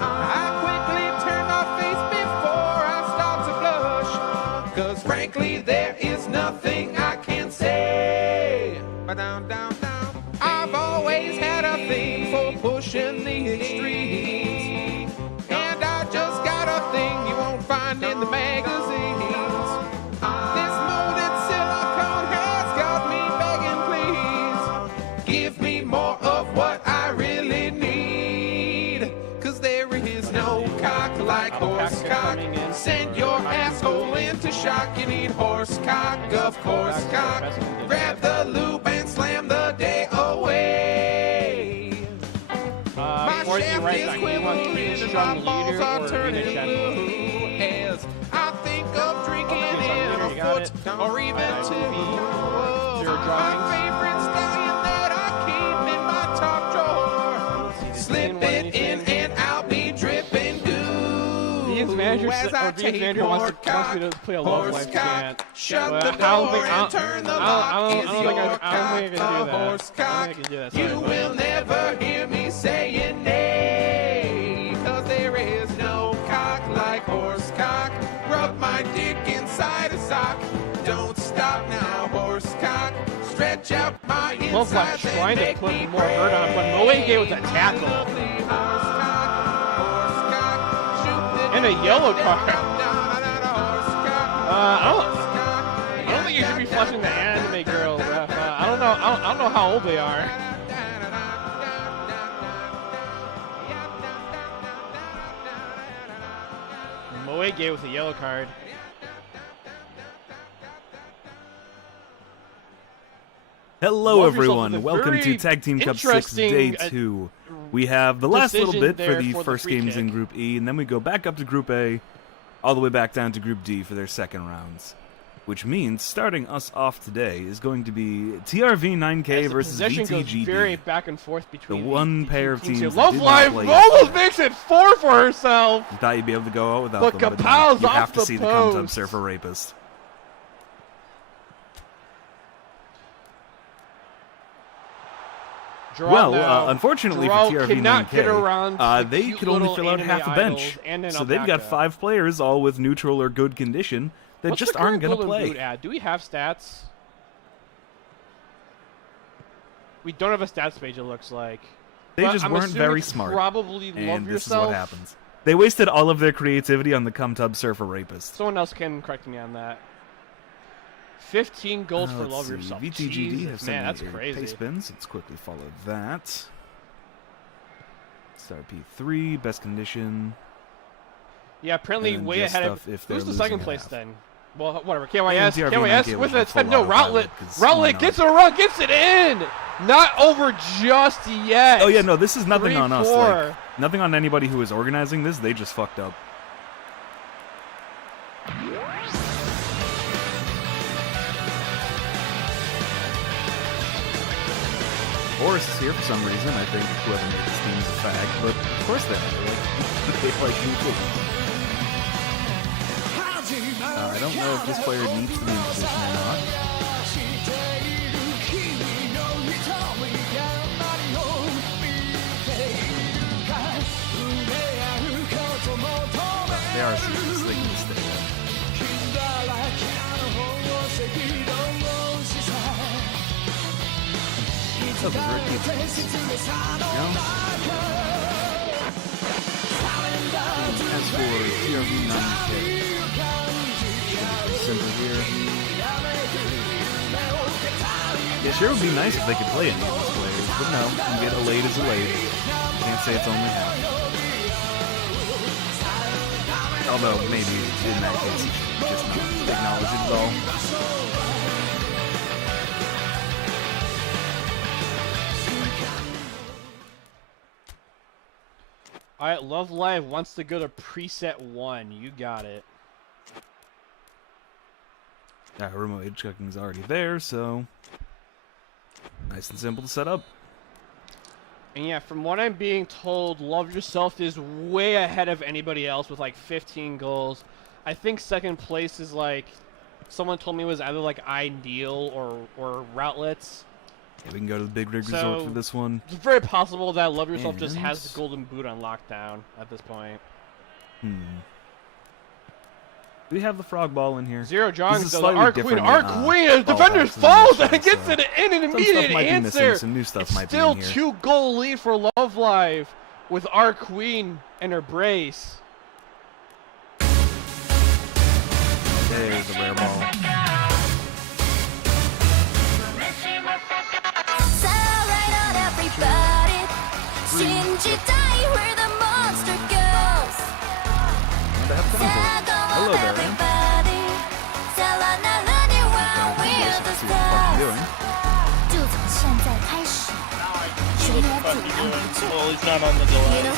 I quickly turn my face before I start to blush. Cause frankly, there is nothing I can say. Ba-dum, dum, dum. I've always had a thing for pushing the extremes. And I just got a thing you won't find in the magazines. This molded silicone has got me begging, please. Give me more of what I really need. Cause there is no cock like horse cock. Send your asshole into shock. You need horse cock, of course cock. Grab the loop and slam the day away. My Or is he shaft right is back? Do you want to be a quivering and strong my balls leader are or being a turning shadow? blue as I think of drinking Okay, so in leader, you got a it. foot or even two. Zero My drawings. favorite stallion that I keep in my top drawer. Slip it in and I'll be dripping goo. Beans manager As I Beans take manager wants more me to play a Love horse Life cock, chant. shut But the I don't door think and turn the lock. Is your I don't think I can do that. horse cock? You will never hear me saying nay. Cause there is no cock like horse cock. Rub my dick inside a sock. Don't stop now, horse cock. Stretch out my Love Life insides and trying to make put me more hurt on, but Moe with a tackle. And a yellow card. I don't think you should be flushing the anime girls, ref. I don't know. I don't know how old they are. Moe gay with a yellow card. Hello, Love yourself everyone. with a Welcome to very Tag Team Cup 6 Day interesting, 2. We have the last little decision bit for there the for the first free games in kick. Group E, and then we go back up to Group A, all the way back down to Group D for their second rounds. Which means, starting us off today, is going to be TRV9K As the versus possession goes very VTGD. back and forth The between one the pair of teams teams here. that Love did not Life play almost makes it 4 for herself. You thought you'd be able to go out without But them, but no. Kapow's You off have to the see the Come Tub post. Surfer Rapist. Unfortunately for TRV9K, they could only fill out half a bench. So they've got 5 players, all with neutral or good condition, that What's just the aren't current going to Golden play. Boot ad? Do we have stats? We don't have a stats page, it looks like. They But just I'm weren't assuming very it's smart. Probably and Love this Yourself. is what happens. They wasted all of their creativity on the Come Tub Surfer Rapist. Someone else can correct me on that. 15 goals for Let's Love see. Yourself. VTGD Jesus, have man, that's sent me a crazy. pace bins. Let's quickly follow that. Star P3, best condition. Yeah, apparently and way just ahead of. stuff if they're Who's the losing second a place half. then? Well, whatever. And KYS. TRV9K KYS was with just a full no. autopilot, Routlet. 'cause why Routlet not? gets a run, gets it in. Not over just yet. Oh yeah, no, this is nothing on us. 3-4. Like, nothing on anybody who is organizing this. They just fucked up. Boris is here for some reason. I think whoever made this team is a fag, but of course they are. They like new too. I don't know if this player needs to be in position or not. They are serious. They can stay there. So the Rick keeps As for TRV9K, simple here. Yeah, sure, it would be nice if they could play any of these players, but no, you get a late as a late. Can't say it's only half. Although, maybe in that case, you should just not acknowledge it at all. Alright, Love Live wants to go to preset 1. You got it. Yeah, remote age checking is already there, so nice and simple to set up. And yeah, from what I'm being told, Love Yourself is way ahead of anybody else with like 15 goals. I think second place is like, someone told me it was either like Ideal or Routlets. Yeah, we can go to the Big Rig Resort for this one. It's very possible that Love Yourself just has the golden boot on lockdown at this point. We have the frog ball in here. Zero drawings, This is though. The slightly Arc Queen, different, the defender ballparks than falls this and gets one, it in an some immediate stuff might be missing, answer. some new stuff might be Still in here. 2-goal lead for Love Live with Arc Queen and her brace. There's the rare ball. Hello there. Well, he's not on the delay.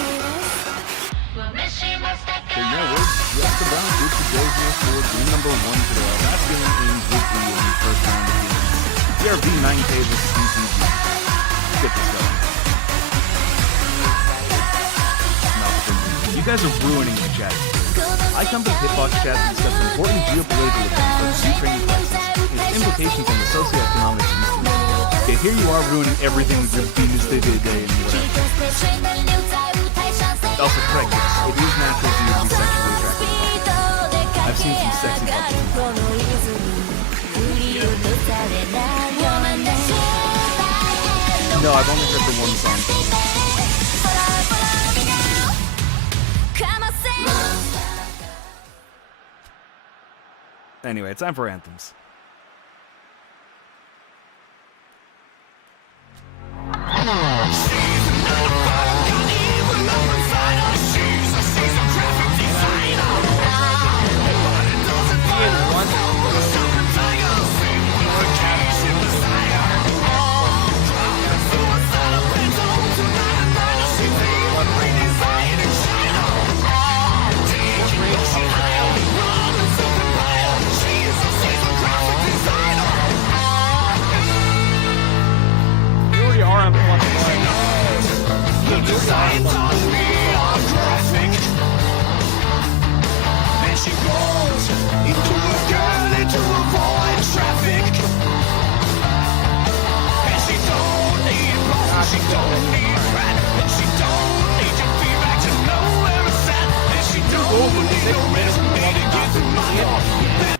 So yeah, we're just about good to go here for game number 1 today. Our last game in Group E in the first round of games. BRB 9K versus DTG. Let's get this going. You guys are ruining my chat. I come to the Hitbox chat to discuss important geopolitical events like the Ukraine crisis and its implications on the socioeconomic system. Okay, here you are ruining everything with your Venus Day and whatever. Also, correct, yes, it is natural for you to be sexually attracted. I've seen some sexy couples. No, I've only heard the one song. Anyway, time for anthems.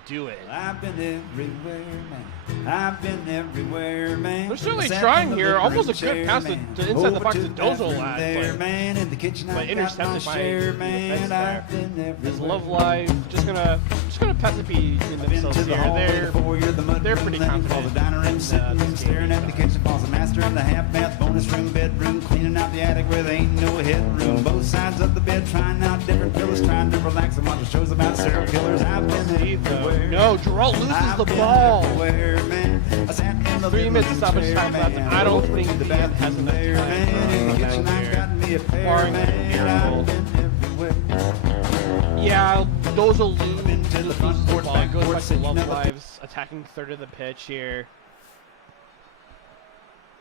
Do it. I've been everywhere, man. I've been everywhere, man. They're certainly trying here. Almost a good pass to inside the box to Dozo last, but intercepted by the defense there. As Love Live just gonna pass it between themselves here. They're pretty confident. Staring at the kitchen, falls a master in the half bath, bonus room, bedroom, cleaning out the attic where there ain't no headroom. Both sides of the bed, trying out different pillows, trying to relax and watch the shows about serial killers. I've been everywhere. No, Geralt loses the ball. Man. I sat in the 3 minutes of stoppage time left. I don't think the band has enough time. Yeah, those will lose into the ball. It goes back to Love Lives attacking third of the pitch here.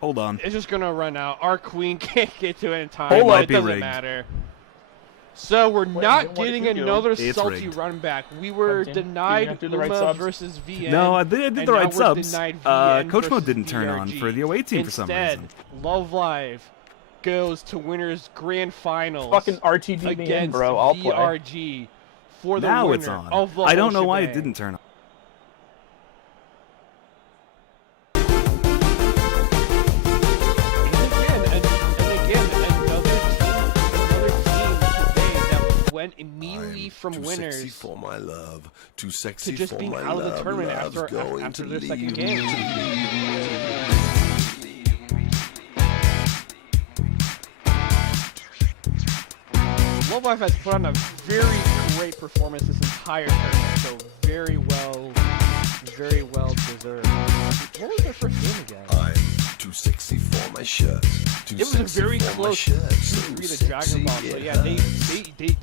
Hold on. It's just gonna run out. Our queen can't get to it in time. It might It be doesn't rigged. matter. So we're not getting another It's salty rigged. run back. We were denied do the right Uma subs? versus VN. No, I did and the now right we're subs. denied VN Coach Mo versus didn't turn on VRG. for the away team for some Instead, reason. Love Live goes to winners grand finals. Fucking RTD me in, against bro. I'll play. VRG for the Now winner it's on. of the I don't whole know why it shebang. didn't turn on. Went immediately from Too winners sexy for my love. Too sexy to just for being my out of the love. tournament Love's after going to their leave second me. game. Love Life has put on a very great performance this entire tournament, so very well deserved. What was their first game again? I'm too sexy for my my shirt. Too It was a sexy very for my close shirt. So 3 to sexy, Dragon Ball. So yeah, they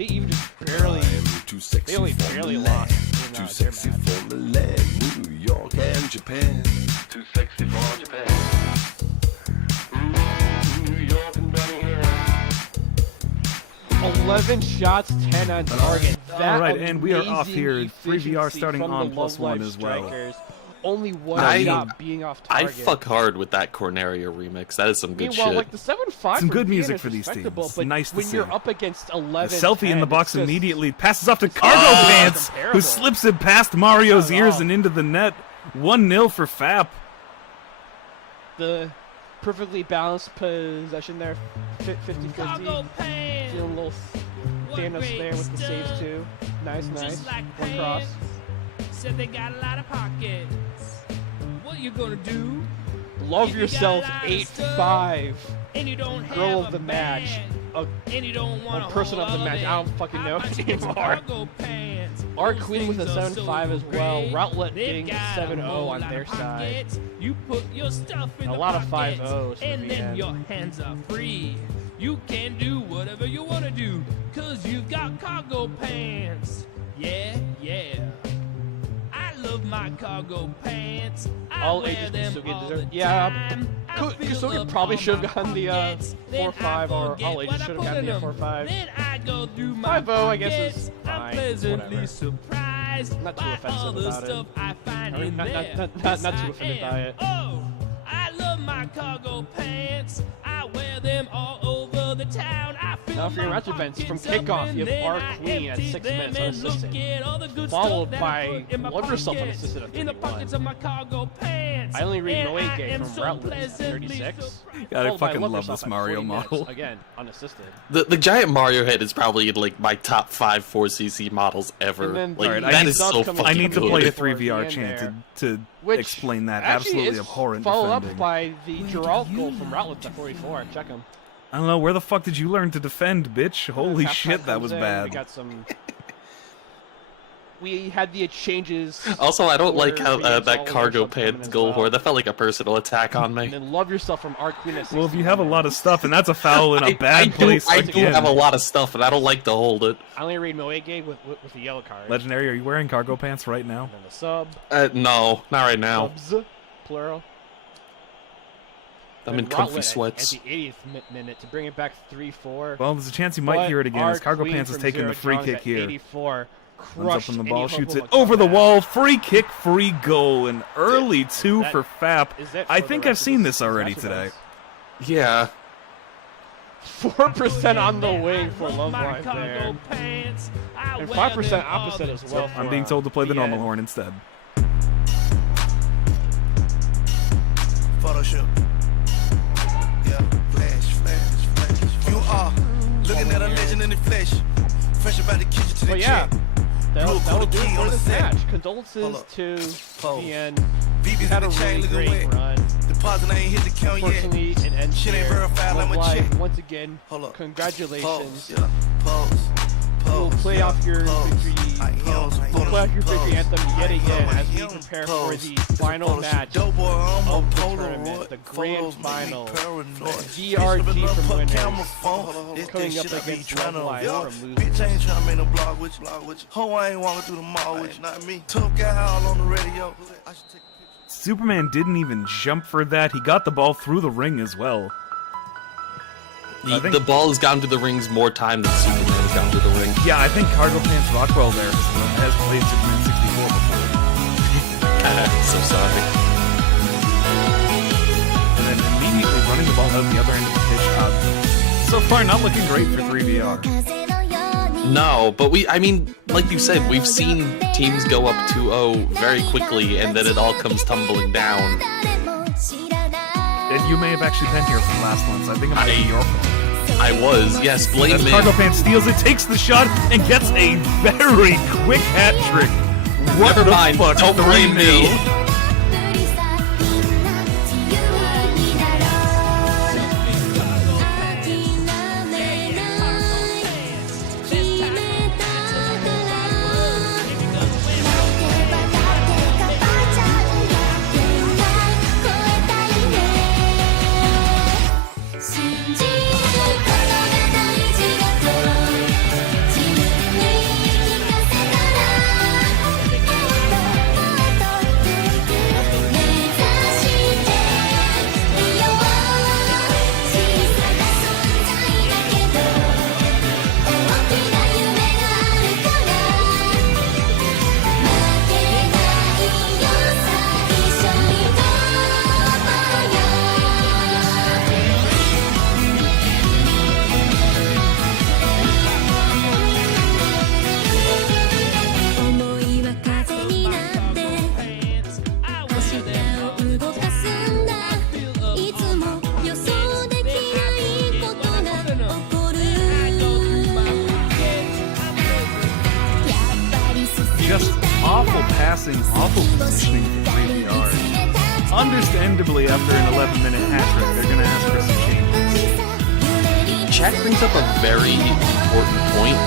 even just barely. Too sexy They only for barely Milan. lost. Too sexy for Milan, New York, and Japan. Too sexy for Japan. New York and Birmingham. 11 shots, 10 on target. All right, and we are off amazing here. 3VR efficiency starting from on the +1 Love as Life well. Strikers. Only one I- shot being off I target. fuck hard with that Corneria remix. That is some good Meanwhile, shit. like the 7-5 Some for good Vian music is for these respectable, teams. But Nice to when see. you're up against A 11, selfie in the box it's just immediately passes off to Cargo Oh, Pants, who comparable. slips it past Mario's Not at ears all. and into the net. 1-0 for Fap. the perfectly balanced possession there, 50-50. Feeling a little Thanos there with the saves too. Nice. One cross. Said they got a lot of pockets. What you gonna do? Love If you yourself, got a lot of 8-5. And you don't Girl have of the a match. and you don't want Or person of the match. I don't fucking know anymore. Our Queen with a 7-5 as well. Routlet getting 7-0 on their side. You put your stuff in A the lot of pockets, 5-0s for and then VN. your hands are free. You can do whatever you want to do, cause you've got cargo pants. Yeah. I love my cargo pants. I All wear ages them Kusugi all deserve. the Yeah, time. I fill Kusugi up probably all should my have gotten the pockets, then 4-5, or forget all ages what I should have put gotten in the them. 4-5. Then I go through my 5-0, I guess, is pockets. I'm fine. pleasantly Whatever. surprised Not too by offensive all the about it. stuff I find I mean, in not there. not Yes, too offended I by am. it. Oh, I love my cargo pants. I wear them all over the town. I fill Now for your my match events, from pockets up kickoff, and you then have our I Queen at empty 6 them minutes and look unassisted. at all the good Followed stuff that I by put in my Love Yourself pockets, unassisted at in the 51. pockets of my cargo pants. I only read and Moe I Gay am from so Routledge at pleasantly 36. God, I Followed by fucking Love love Yourself this at Mario 40 minutes, model. Again, unassisted. The giant Mario head is probably in like my top 5 4cc models ever. And then Like Alright, that I need is so fucking I need to good. play a Towards the 3VR end chant there. to Which explain that actually absolutely is abhorrent followed defending. up by the Geralt goal from Routledge at 44. Check him. I don't know, where the fuck did you learn to defend, bitch? Holy Halftime shit, that comes was in, bad. We got some. We had the changes. Also, I don't like how where Rian's all that cargo Love Yourself coming pants as goal well. whore. That felt like a personal attack on me. And then Love Yourself from our Queen at 61. Well, if you have a lot of stuff, and that's a foul in a I bad place I again. do have a lot of stuff, and I don't like to hold it. I only read Moe Gay with the yellow card. Legendary, are you wearing cargo pants right now? And then the sub. No, not right now. Subs, plural. I'm And in comfy Routledge sweats. At the 80th minute to bring it back 3-4. Well, there's a chance you might But hear it again our as Cargo Queen Pants is from taking Zero the free John's kick at here. 84 Runs up crushed from the any ball, hope shoots of it a over the comeback. wall. Free kick, free goal. An early 2 that for Fap. is it I for the think I've rest of seen this this already match today. events. Yeah. 4% on the wing for Love my Life cargo there. pants. I And wear 5% them all opposite the as well. I'm for, being told to play the VN. normal horn instead. Photoshop. Yeah, flash. You are looking at a legend in the flesh. Fresh about the kitchen to the But yeah, check. that'll do it key for on the this set. match. Condolences Hold up. to Pose. VN. BB's Had in a the chain really looking great wet. run. Deposit ain't hit the count yet. Unfortunately, it ends Shit ain't here. verified, Love I'ma Life, check. once again, Hold up. congratulations. Pose, yeah. Pose. We'll play off your victory. We'll play off your victory anthem yet again as we prepare for the final match of the tournament, the grand final. DRG from winners coming up against Love Life from Bitch losers. ain't tryna make no blog with you. Ho, I ain't walking through the mall with you. Not me. Tough guy all on the radio. I should take Superman didn't even jump for that. He got the ball through the ring as well. I think- The ball has gone to the rings more time than Superman has gone to the ring. Yeah, I think Cargo Pants Rockwell there has played Superman 64 before. So sorry. And then immediately running the ball out the other end of the pitch. So far, not looking great for 3VR. No, but I mean, like you said, we've seen teams go up 2-0 very quickly, and then it all comes tumbling down. And you may have actually been here for the last one, so I think it might be your fault. I was, yes, blame As me. Cargo Pants steals it, takes the shot, and gets a very quick hat trick. What Never the mind, fuck? don't blame 3-0. me. passing, awful positioning for 3VR. Understandably, after an 11-minute hat trick, they're going to ask for some changes. Chat brings up a very important point.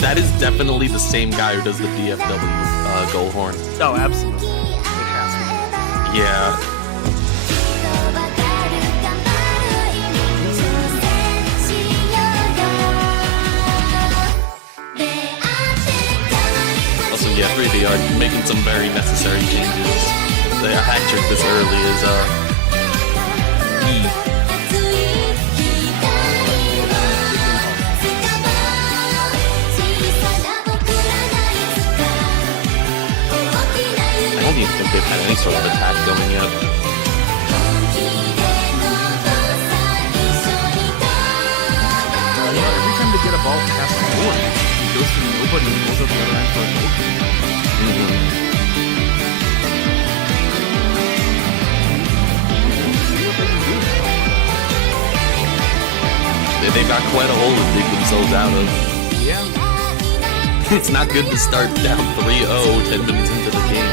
That is definitely the same guy who does the DFW goal horn. Oh, absolutely. It has to be. Yeah. Also, yeah, 3VR making some very necessary changes. The hack trick this early is I don't even think they've had any sort of attack going yet. Every time they get a ball past the board, it goes to nobody and goes up the other end for a goal. They've got quite a hole to dig themselves out of. Yeah. It's not good to start down 3-0 10 minutes into the game.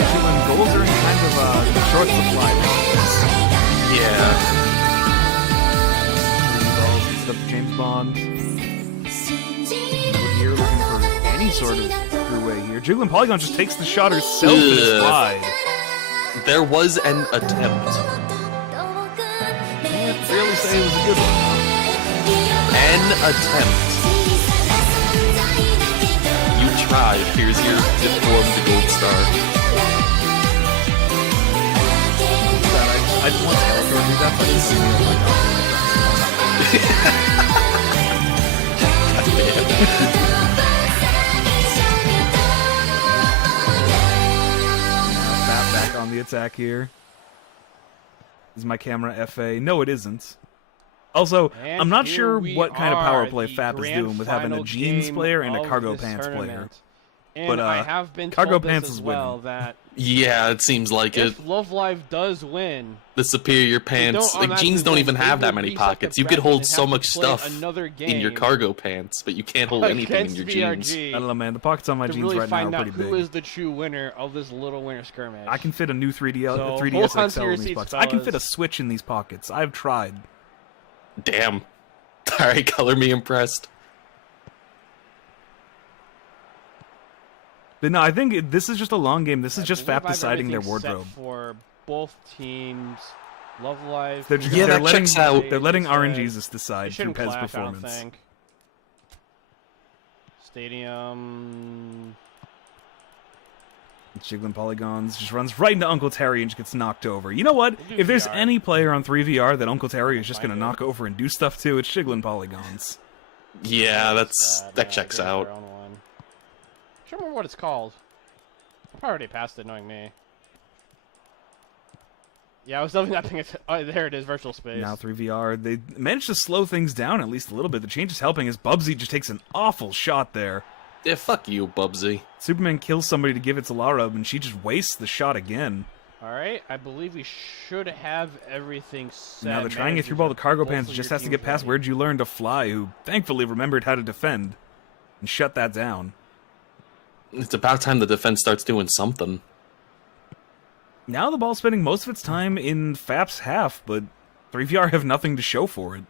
Actually, when goals are in kind of short supply. Yeah. Stuff to James Bond. Metal Gear looking for any sort of throughway here. Jiggling Polygon just takes the shot herself and it's wide. There was an attempt. Can't really say it was a good one. An attempt. You tried. Here's your deformed gold star. I just want Skeletor to do that, but it's back on the attack here. Is my camera FA? No, it isn't. Also, And I'm not here sure we what kind of power are, play the FAP is grand doing with having a final jeans game player and a of cargo this pants player. tournament. And But I have been cargo told this pants as is well winning. that Yeah, it seems like it. if Love Live does win, The superior pants. don't Like, jeans don't even automatically have that win. many They will pockets. You reset could the hold bracket so and have much to play stuff another in your game cargo pants, but you can't hold anything in against your jeans. VRG I don't know, man. The pockets on my to jeans really right now find are out pretty who big. is the true winner of this little winter skirmish. I can fit a new 3DS, So, 3DS hold on to XL your in these seats, pockets. I can fit a fellas. Switch in these pockets. I've tried. Damn. Alright, color me impressed. But no, I think this is just a long game. This is just believe FAP I have deciding their everything set wardrobe. for both teams. Love Live. They're, Yeah, they're that letting, checks out. They're letting They said RNGesus it decide through shouldn't Pez clash, I don't performance. think. Stadium. Jiggling Polygons just runs right into Uncle Terry and just gets knocked over. You know what? We'll do If there's VR. any player on 3VR that Uncle Terry is just going to Find it. knock over and do stuff to, it's Jiggling Polygons. Yeah, that's Yeah, that checks give it out. their own one. I don't remember what it's called. I probably already passed it, knowing me. Yeah, I was definitely not paying attention. Oh, there it is, virtual space. Now 3VR, they managed to slow things down at least a little bit. The change is helping as Bubsy just takes an awful shot there. Yeah, fuck you, Bubsy. Superman kills somebody to give it to Lara, and she just wastes the shot again. Alright, I believe we should have everything set. Now they're trying it through ball. The cargo pants just has to get past Where'd You Learn to Fly, who thankfully remembered how to defend and shut that down. It's about time the defense starts doing something. Now the ball's spending most of its time in FAP's half, but 3VR have nothing to show for it.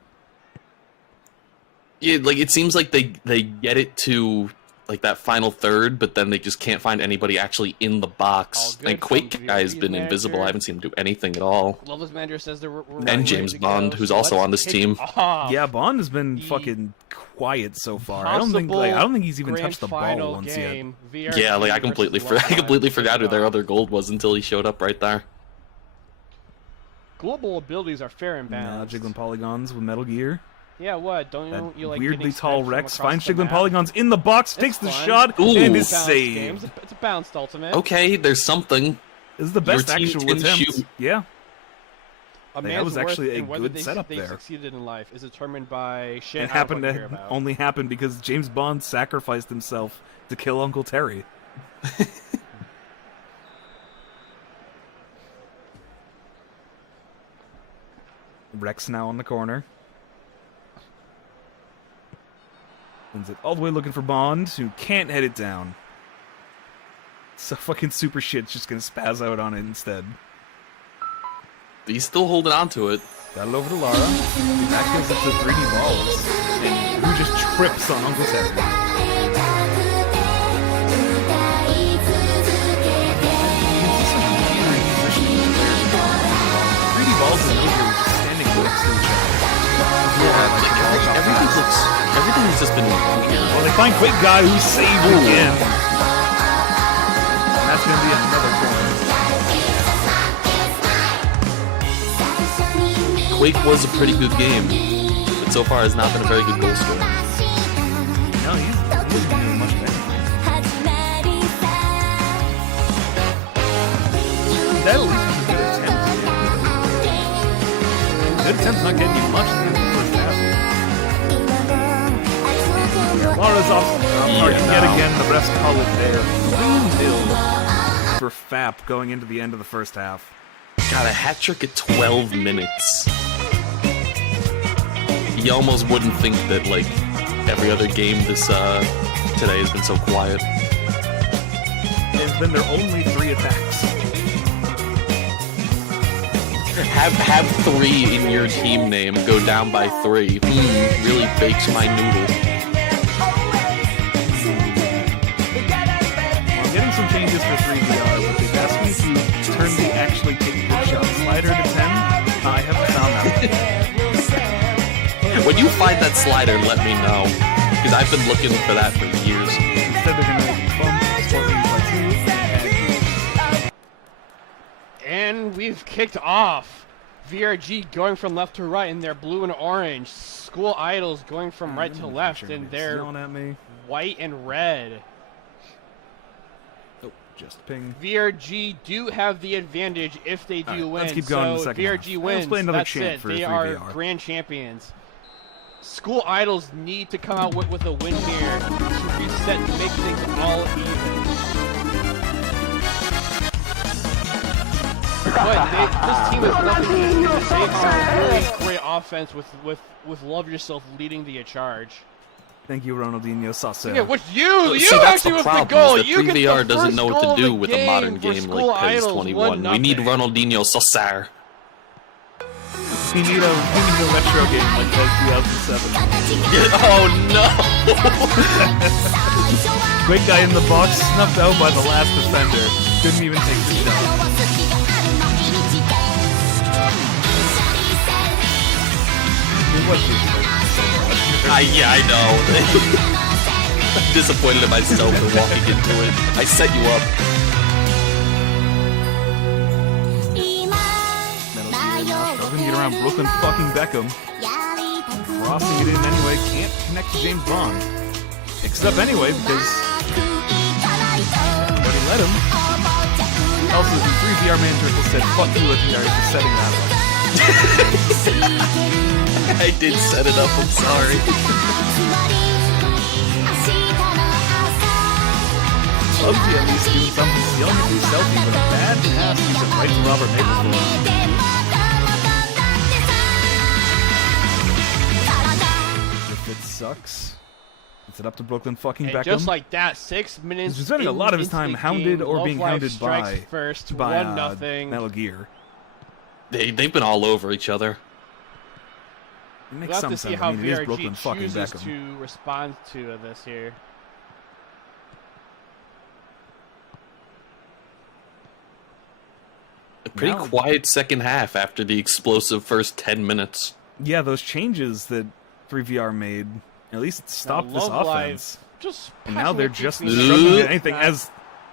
Yeah, like it seems like they get it to like that final third, but then they just can't find anybody actually in the box. good And Quake from guy has VRG's been invisible. manager. I haven't seen him do anything at all. Loveless Manager says we're And ready James to Bond, go, who's so also let's on this kick team. off Yeah, Bond has been fucking quiet so far. I don't think he's even grand touched the final ball once game, yet. VRG Yeah, like I versus completely Love Live forgot who their kickoff. other gold was until he showed up right there. Global abilities are fair and Now balanced. Jiggling Polygons with Metal Gear. Yeah, what? Don't That you like weirdly getting tall sniped from Rex across finds the Jiggling map? Polygons in the box, It's takes the fun. shot, Ooh. and is Balanced saved. game. It's a balanced ultimate. Okay, there's something. This is the best Your team actual can attempt. shoot. Yeah. A That man's was worth actually a and whether good they, setup they there. succeeded in life is determined by shit. It I don't happened fucking hear to about. only happen because James Bond sacrificed himself to kill Uncle Terry. Rex now on the corner. Sends it all the way looking for Bond, who can't head it down. So fucking super shit's just gonna spaz out on it instead. He's still holding on to it. Got it over to Lara. That gives it to 3D balls. And who just trips on Uncle Terry. 3D balls and Meteor were just standing next to each other. Yeah, like everything's just been weird. Well, they find Quick Guy who's saved again. And that's gonna be another corner. Quake was a pretty good game, but so far has not been a very good goal scorer. No, he's doing much better. That at least was a good attempt. Good attempt's not getting you much in the first half. Lara's off target yet again. The refs call it there. 3-0 for FAP going into the end of the first half. Got a hat trick at 12 minutes. You almost wouldn't think that, like, every other game this today has been so quiet. It's been their only 3 attacks. Have 3 in your team name go down by 3. Really bakes my noodle. Well, I'm getting some changes for 3VR, but they've asked me to turn the actually take good shot slider to 10. I haven't found that. When you find that slider, let me know, because I've been looking for that for years. Instead, they're gonna bump sport range by 2. And we've kicked off. VRG going from left to right in their blue and orange. School Idols going from right to left in their white and red. Oh, just ping. VRG do have the advantage if they do win. Let's keep going in the so second VRG half. wins. Let's play another That's chant it. for They 3VR. are grand champions. School Idols need to come out with a win here to reset and make things all even. But this team has nothing to say for really great offense with Love Yourself leading the charge. Thank you, Ronaldinho Saucer. Yeah, which you See, that's actually the was the problem, goal. is that You get 3VR the doesn't first know what goal to do of with the a modern game game for like School PES Idols, 21. We need 1-0. Ronaldinho Saucer. We need a retro game like PES 2007. Oh no! Great guy in the box, snuffed out by the last defender. Couldn't even take the shot. Yeah, I know. I'm disappointed in myself for walking into it. I set you up. Struggling to get around Brooklyn fucking Beckham. Crossing it in anyway, can't connect to James Bond. Picks it up anyway because everybody let him. Also, the 3VR manager said, fuck you, Legendary, for setting that up. I did set it up, I'm sorry. Bugsy at least doing something, stealing it to selfie, but a bad pass gives it right to Robert Mapplethorpe. If it sucks, it's it up to Brooklyn fucking And Beckham. just like that, 6 minutes. He's spending a lot of his time hounded or being hounded by first, by 1-0. Metal Gear. They've been all over each other. It makes We'll have some to see sense. how I mean, it is VRG Brooklyn fucking chooses Beckham. to respond to this here. A pretty Now- quiet second half after the explosive first 10 minutes. Yeah, those changes that 3VR made at least stopped this Love Live offense. just And now they're passing it just between struggling the at anything. not As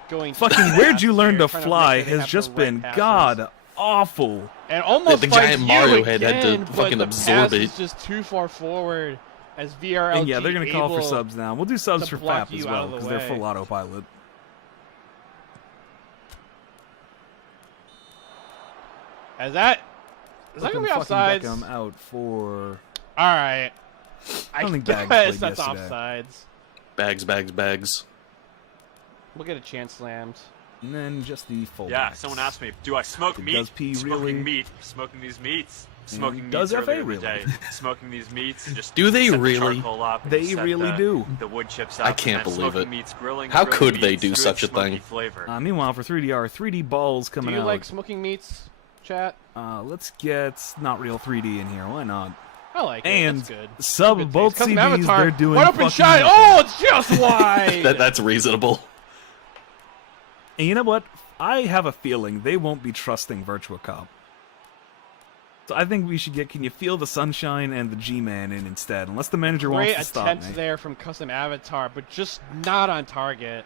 going fucking too Where'd fast You Learn here, to trying Fly make sure they has have just the right been passes. god awful. And almost The finds giant you Mario head had to again, but fucking the absorb pass it. is just too far forward as VRLG And yeah, they're gonna call for able subs now. We'll do subs to for block FAP as you out well of the because they're way. full autopilot. As that is that gonna be Fucking offsides? Beckham out for. All right. I don't think Bags guess played that's yesterday. offsides. Bags. We'll get a chance slammed. And then just the full. Yeah, someone asked me, do I smoke meat? Does P smoking really? meat. Smoking these meats. Smoking meats does earlier FA in the really? day. Smoking these meats. Just Do they set the really? charcoal up and They set really the, do. The wood chips up. I can't and then believe smoking it. Meats, grilling, How grilling could they meats, do good such a smoky thing? Flavor. Meanwhile, for 3DR, 3D balls Do coming you out. like smoking meats, chat? Let's get not real 3D in here. Why not? I like it. And That's good. sub Good both taste. Custom CBs. Avatar. They're doing Wide open fucking shot. nothing. Oh, it's just wide. That's reasonable. And you know what? I have a feeling they won't be trusting Virtua Cop. So I think we should get Can You Feel the Sunshine and the G-Man in instead, unless the manager Great wants to stop attempt me. there from Custom Avatar, but just not on target.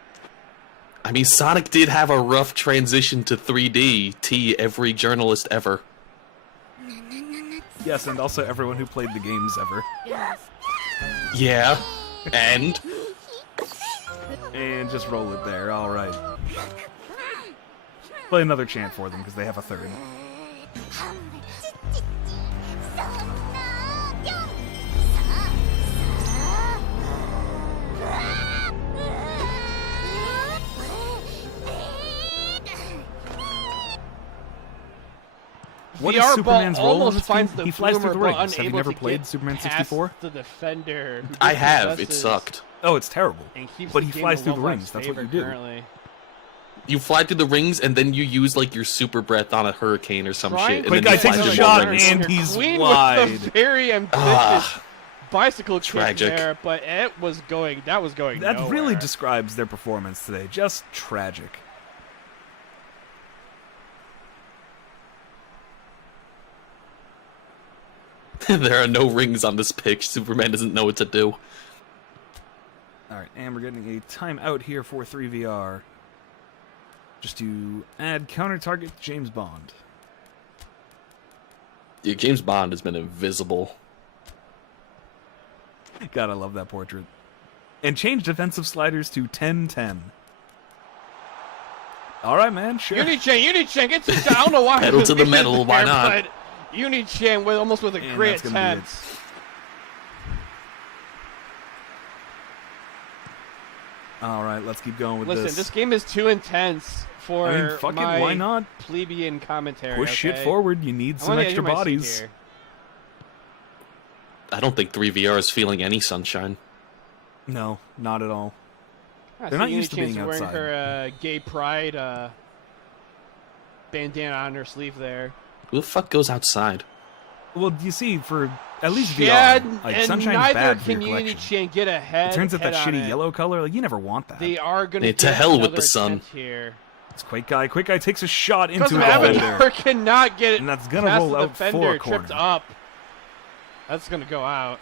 I mean, Sonic did have a rough transition to 3D. T every journalist ever. Yes, and also everyone who played the games ever. Yeah, and And just roll it there. All right. Play another chant for them because they have a third. What is VR Superman's ball role in almost this finds game? the He flies through the bloomer, but rings. Have you unable never to played get Superman past 64? The defender. who I have. It dispossesses sucked. Oh, it's terrible. and keeps But the he game flies in through the Wolfhard's rings. That's what you favor do. currently. You fly through the rings, and then you use like your super breath on a hurricane or some Trying shit. to And Quick then guy you fly takes a through shot more rings. and he's Queen wide. with a very ambitious bicycle kick Tragic. there, but it was going. That was going. That nowhere. really describes their performance today. Just tragic. There are no rings on this pitch. Superman doesn't know what to do. All right, and we're getting a timeout here for 3VR. Just to add counter target James Bond. Yeah, James Bond has been invisible. God, I love that portrait. And change defensive sliders to 10-10. All right, man, sure. Uni-Chan gets it down. I don't know why. Pedal to the he was metal, why there, not? But Uni-Chan with almost with a And great that's gonna be attempt. All right, let's keep going with Listen, this. this game is too intense for I mean, fuck it, my why not? plebeian commentary. Push shit okay? forward. You need I some wanna get extra into my seat bodies. here. I don't think 3VR is feeling any sunshine. No, not at all. I They're see not used to Uni-Chan's being wearing outside. her gay pride bandana on her sleeve there. Who the fuck goes outside? Well, you see, for at least Chad, VR, like and Sunshine's neither bad for your can collection. Uni-Chan get ahead. It turns out that head on shitty it. yellow color, like you never want that. They are going Hey, to to get hell with another the sun. attempt here. It's Quick Guy. Quick Guy takes a shot into Custom a Avatar defender. cannot get it And that's gonna past roll the out defender, for a tripped corner. up. That's going to go out.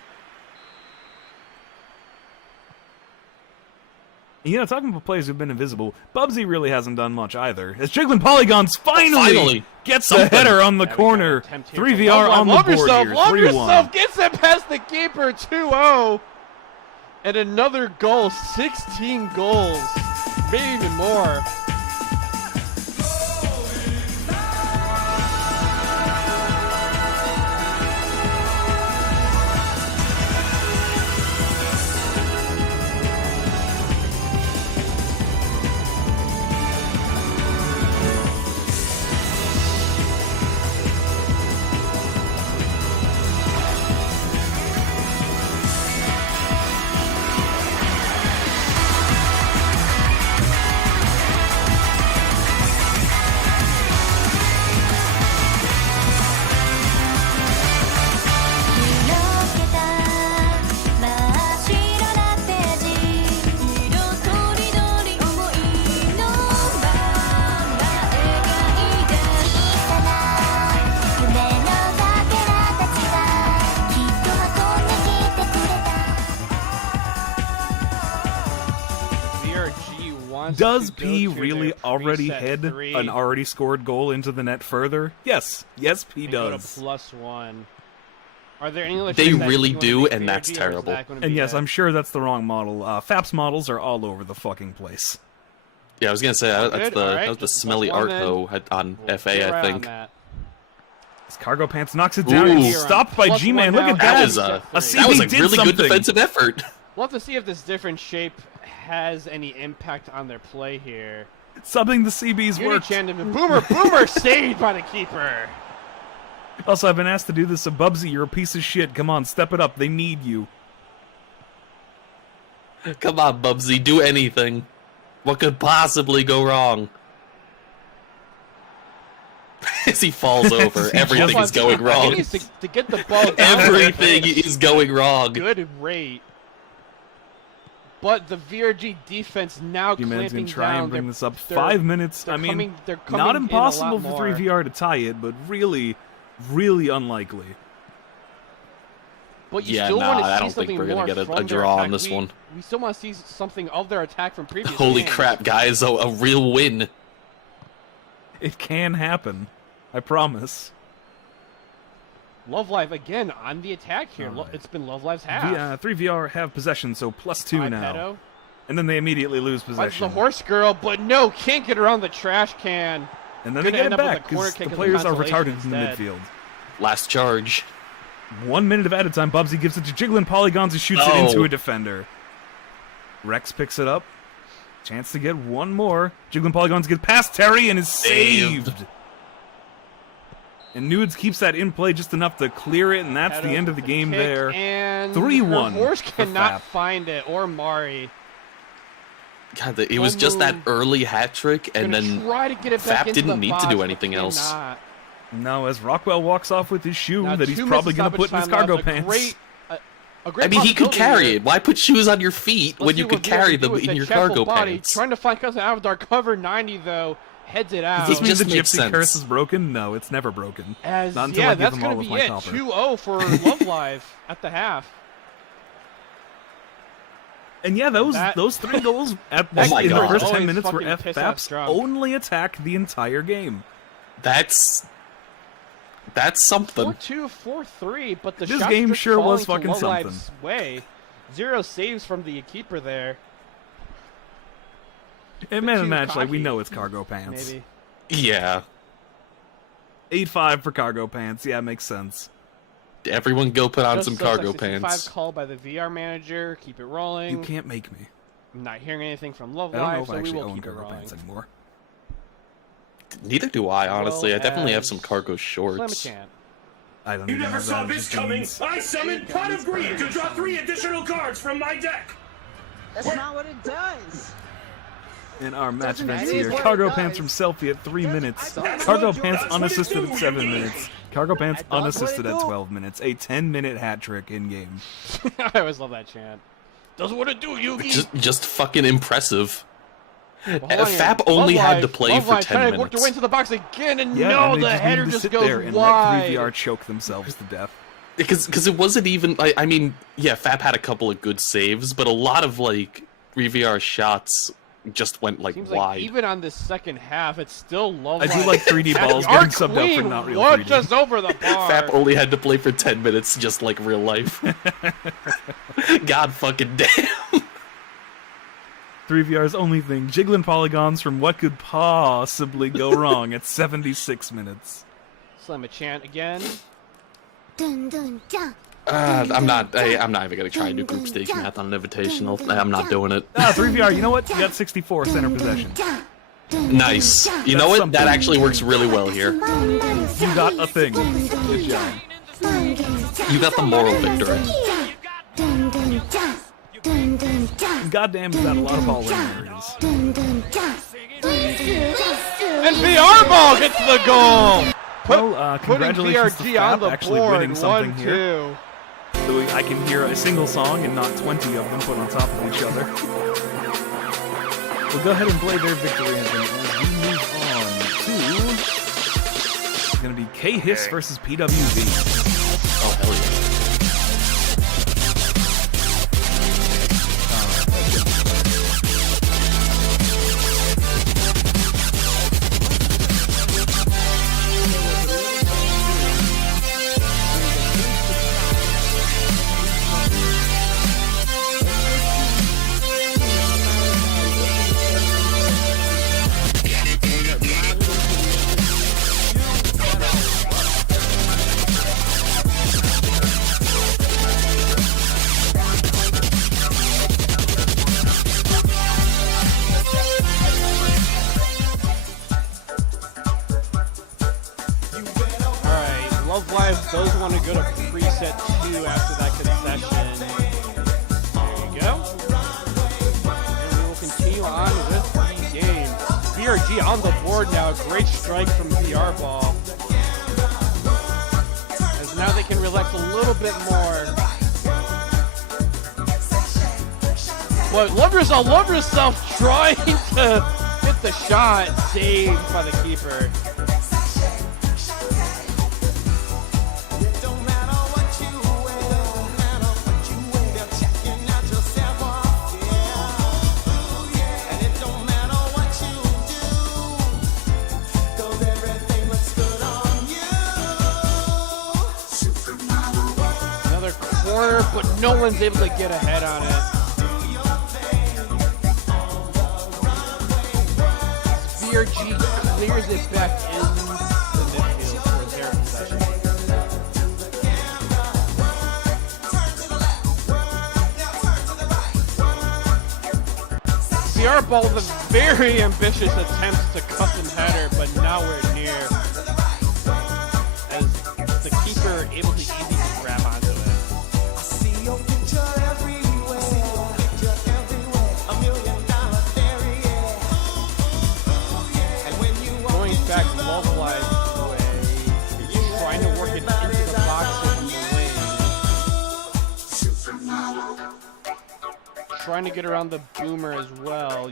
You know, talking about players who've been invisible, Bubsy really hasn't done much either. As Jiggling Polygons finally gets a Something. header on the There we go, corner. attempt here 3VR to on the love board yourself, here. love 3-1. yourself, gets it past the keeper, 2-0. And another goal, 16 goals, maybe even more. Does P really already head an already scored goal into the net further? Yes. Yes, P Go to does. +1. Are there any other They trades that really you wanna do, make and for that's AG, or is terrible. that gonna And be yes, it? I'm sure that's the wrong model. FAPS models are all over the fucking place. Yeah, I was gonna say that's Good, the alright, that was the just smelly +1 art then. though on We'll FA, get I right on think. that. This Cargo Pants knocks it down and Ooh. stopped by +1 G-Man. Look now. at That that. was a CB that was a did really something. good defensive effort. We'll have to see if this different shape has any impact on their play here. Subbing the CB's Beauty worked. Chan, Boomer saved by the keeper. Also, I've been asked to do this, so Bubsy, you're a piece of shit. Come on, step it up. They need you. Come on, Bubsy, do anything. What could possibly go wrong? As he falls over, everything is going wrong. He needs to get the ball down. Everything is going wrong. Good rate. But the VRG defense now G-Man's clamping gonna try down. and bring They're- this up they're- 5 minutes. they're I mean, coming- they're coming not in a impossible lot for more. 3VR to tie it, but really, really unlikely. But you Yeah, still nah, want to see I don't think something we're gonna more get a from their draw on attack. this one. We still want to see something of their attack from previous Holy games. crap, guys, a real win. It can happen. I promise. Love Live again on the attack here. All right. It's been Love Live's half. 3VR have possession, so +2 Hi, now. Pedo. And then they immediately lose Finds possession. the horse girl, but no, can't get around the trash can. And then Gonna they get end it up with a back, corner because kick the as a players are consolation retarded in the instead. midfield. Last charge. 1 minute of added time. Bubsy gives it to Jiggling Polygons and shoots it into a defender. Rex picks it up. Chance to get one more. Jiggling Polygons get past Terry and is saved. And Nudes keeps that in play just enough to clear it, and that's the end of the game Kick, there. And 3-1 her horse for cannot Fap. find it, or Mari. God, it was just that early hat trick, and Gonna then try to get it back Fap into didn't the need box, to do but anything else. cannot. No, as Rockwell walks off with his shoe Now, that he's 2 probably minutes going to put in his stoppage time cargo left. pants. A great I mean, he could possibility carry here. it. Why put shoes on your feet Let's when see you what could VRG carry do them with in that your check-full cargo body. pants? Trying to find cousin Avatar. Cover 90, though. Heads it out. Does this mean just the makes Gypsy sense. curse is broken? No, it's never broken. As, Not until yeah, I give that's them going all to of be my it. copper. 2-0 for Love Live at the half. And yeah, those 3 goals in the God. first 10 Always minutes were fucking piss FFAP's ass drunk. only attack the entire game. That's something. 4-2, 4-3, but the This shot game streak sure was falling to fucking Love something. Live's way. 0 saves from the keeper there. And man of too match, like, we cocky. know it's cargo pants. Maybe. Yeah. 8-5 for cargo pants. Yeah, makes sense. Everyone go put on Just some so cargo 65 pants. call by the VR manager. Keep it rolling. You can't make me. I'm not hearing anything from Love I don't know Live, if so I we actually will own keep it cargo rolling. pants anymore. Neither do I, honestly. I definitely have as some cargo shorts. Slam-a-chant. I don't You even never have saw that, this just coming. means- I summoned Pot of Greed to draw 3 additional cards from my deck. That's not what it does. In our match Doesn't events it? here, It is cargo what it pants does. from Selfie at 3 minutes. That's Cargo what- pants that's what it unassisted do, at 7 you minutes. Cargo pants That's what it unassisted at do. 12 minutes. A 10-minute hat trick in game. I always love that chant. Does what it do, Yugi. Just fucking impressive. Well, hold on here. Fap only Love had to Live- play Love for Live 10 trying to work their way minutes. into the box again, and Yeah, no, and they the just header needed to just sit goes there and wide. let 3VR choke themselves to death. Because it wasn't even... I mean, yeah, Fap had a couple of good saves, but a lot of, like, 3VR shots just went, like, Seems wide. like even on this second half, it's still Love I Live. do like 3D balls Our getting subbed out for queen not real walked 3D. just over the bar. Fap only had to play for 10 minutes, just like real life. God fucking damn. 3VR's only thing, jiggling polygons from what could possibly go wrong at 76 minutes. Slam-a-chant again. Dun dun da. I'm not even gonna try and do group stage math on an invitational. I'm not doing it. 3VR, you know what? You got 64 center possession. Nice. You know what? That actually works really well here. You got a thing. Good job. You got the moral victory. Dun dun da. Dun dun da. Goddamn, is that a lot of ball winners. Dun dun da. And VR ball gets the goal. Well, Putting congratulations to VRG on Fap the actually board. winning something 1-2. here. So I can hear a single song and not 20 of them put on top of each other. We'll go ahead and play their victory anthem as we move on to... It's going to be K-Hiss versus PWV. Oh, hell yeah. those want to go to preset 2 after that concession. There you go. And we will continue on with the game. VRG on the board now. Great strike from VR Ball. As now they can relax a little bit more. But love yourself trying to hit the shot, saved by the keeper. Another corner, but no one's able to get ahead on it. VRG clears it back in the midfield for their possession. VR Ball with a very ambitious attempt to custom header, but nowhere near. As the keeper able to easily grab onto it. Back Love Life way. He's trying to work it into the box from the wing. Trying to get around the boomer as well.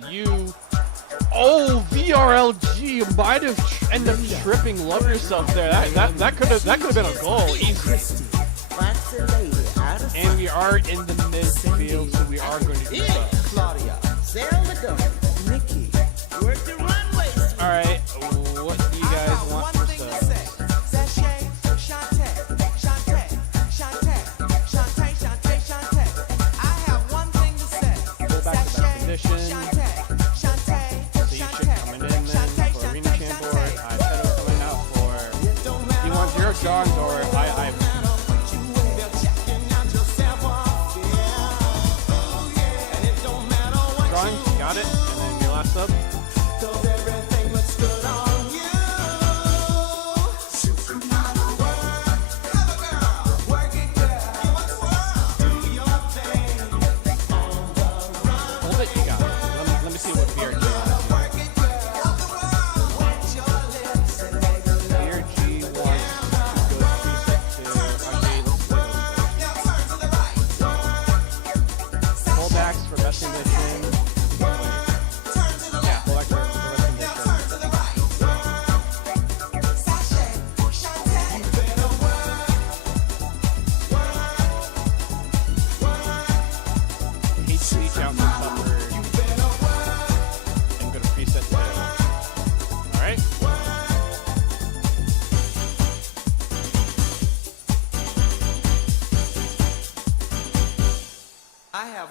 Oh, VRLG might have ended up tripping Love Yourself there. That could have been a goal easy. And we are in the midfield, so we are going to do Claudia, Nikki, work the runway. All right. What do you guys want for subs? Go back to that condition. So you should coming in then for Arena Chamber. Pedo coming out for. Do you want Zero Johns or I? Drawing, got it. And then your last sub.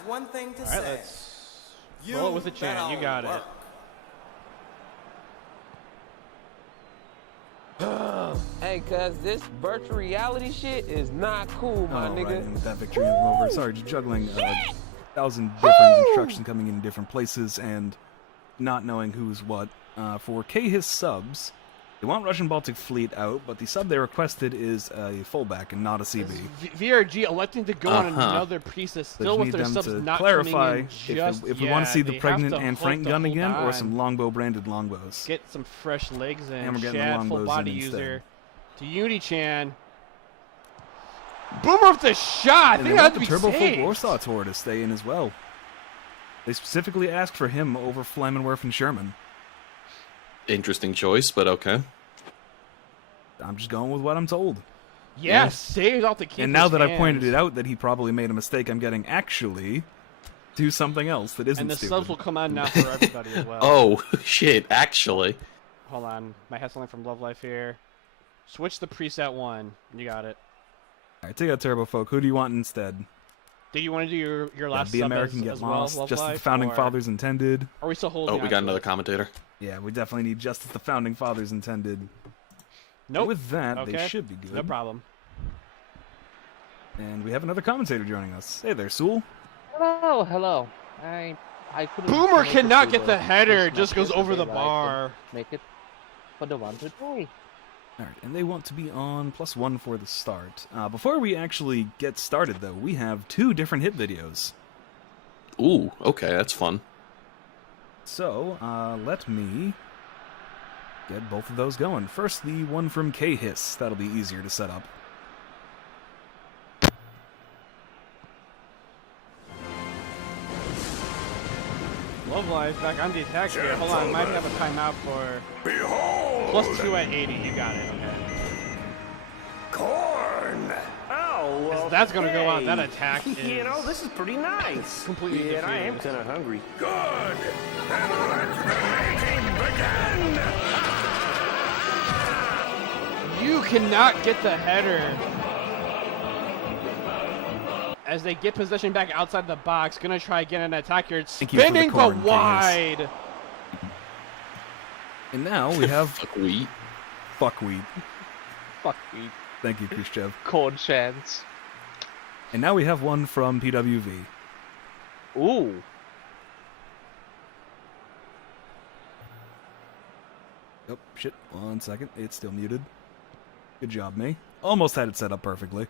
One thing to say. All right, let's roll it with a chant. You got it. Hey, cuz this virtual reality shit is not cool, my nigga. Right, and with that victory over. Sorry, just juggling 1,000 different instructions coming in different places and not knowing who's what. For K-His subs, they want Russian Baltic Fleet out, but the sub they requested is a fullback and not a CB. VRG electing to go on another preset still with their subs not clarify coming in just if we want to see the pregnant and Frank gun again, on. or some longbow branded longbows. Get some fresh legs in. And we're getting Shad, the full longbows body in user to Uni-chan. Boomer with the shot. And I they think want that'd the be Turbo Folk saved. Warsaw Tour to stay in as well. They specifically asked for him over Flammenwerf and Sherman. Interesting choice, but okay. I'm just going with what I'm told. Yeah, saved off the keeper's And now that I've pointed hands. it out that he probably made a mistake, I'm getting actually do something else that isn't And the stupid. subs will come on now for everybody as well. Oh, shit, actually. Hold on. Might have something from Love Life here. Switch the preset 1. You got it. Alright, take out Turbo Folk. Who do you want instead? Do you want to do your last Be sub American, as, Get as well, Lost, Love Just as Life, the Founding or Fathers intended. Are we still holding Oh, we on got to another it? commentator. Yeah, we definitely need Just as the Founding Fathers intended. Nope. With that, Okay. they should be good. No problem. And we have another commentator joining us. Hey there, Sewell. Hello, hello. I couldn't. Boomer make it cannot to get the header. Christmas Just goes over the yesterday, but I bar. could make it for the one today. Alright, and they want to be on +1 for the start. Before we actually get started, though, we have 2 different hit videos. Ooh, okay, that's fun. So, let me get both of those going. First, the one from K-Hiss. That'll be easier to set up. Love Life back on the attack here. Hold on, I might have a timeout for +2 at 80. You got it, okay. Corn! Oh, well, That's gonna go out. hey. That attack is... You know, this is pretty nice. Completely Yeah, and I am defeated. kind of hungry. Good! Then let the making begin! You cannot get the header. As they get possession back outside the box, gonna try again an attack here. It's Thank you for the spinning corn, but wide. And now we have... Fuckweed. Fuckweed. Fuckweed. Thank you, Khrushchev. Corn chance. And now we have one from PWV. Ooh. Oh, shit. 1 second. It's still muted. Good job, me. Almost had it set up perfectly.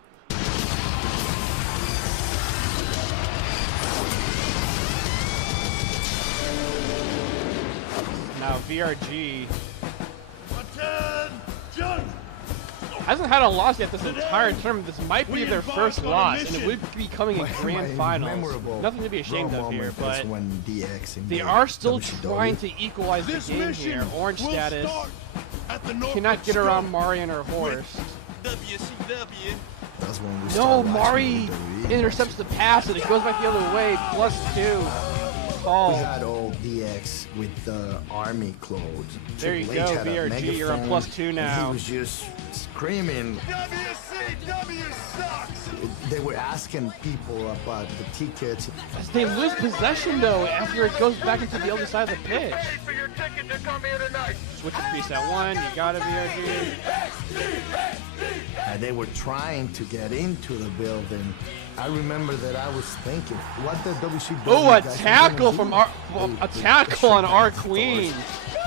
Now VRG hasn't had a loss yet this entire tournament. This might be their first loss, and it would be coming in grand finals. Nothing to be ashamed of here, but they are still trying to equalize the game here. Orange status cannot get around Mari and her horse. No, Mari intercepts the pass, and it goes back the other way. +2. Call. We had old DX with the army clothes. There you Triple H go, had a VRG, you're on megaphone, +2 and now. He was just screaming. WCW sucks! They were asking people about the tickets. They lose possession though after it goes back into the other side of the pitch. Switch to preset 1, you got it, VRG. They were trying to get into the building. I remember that I was thinking, what the WCW Oh, a guys are tackle gonna from do? our a tackle on our queen.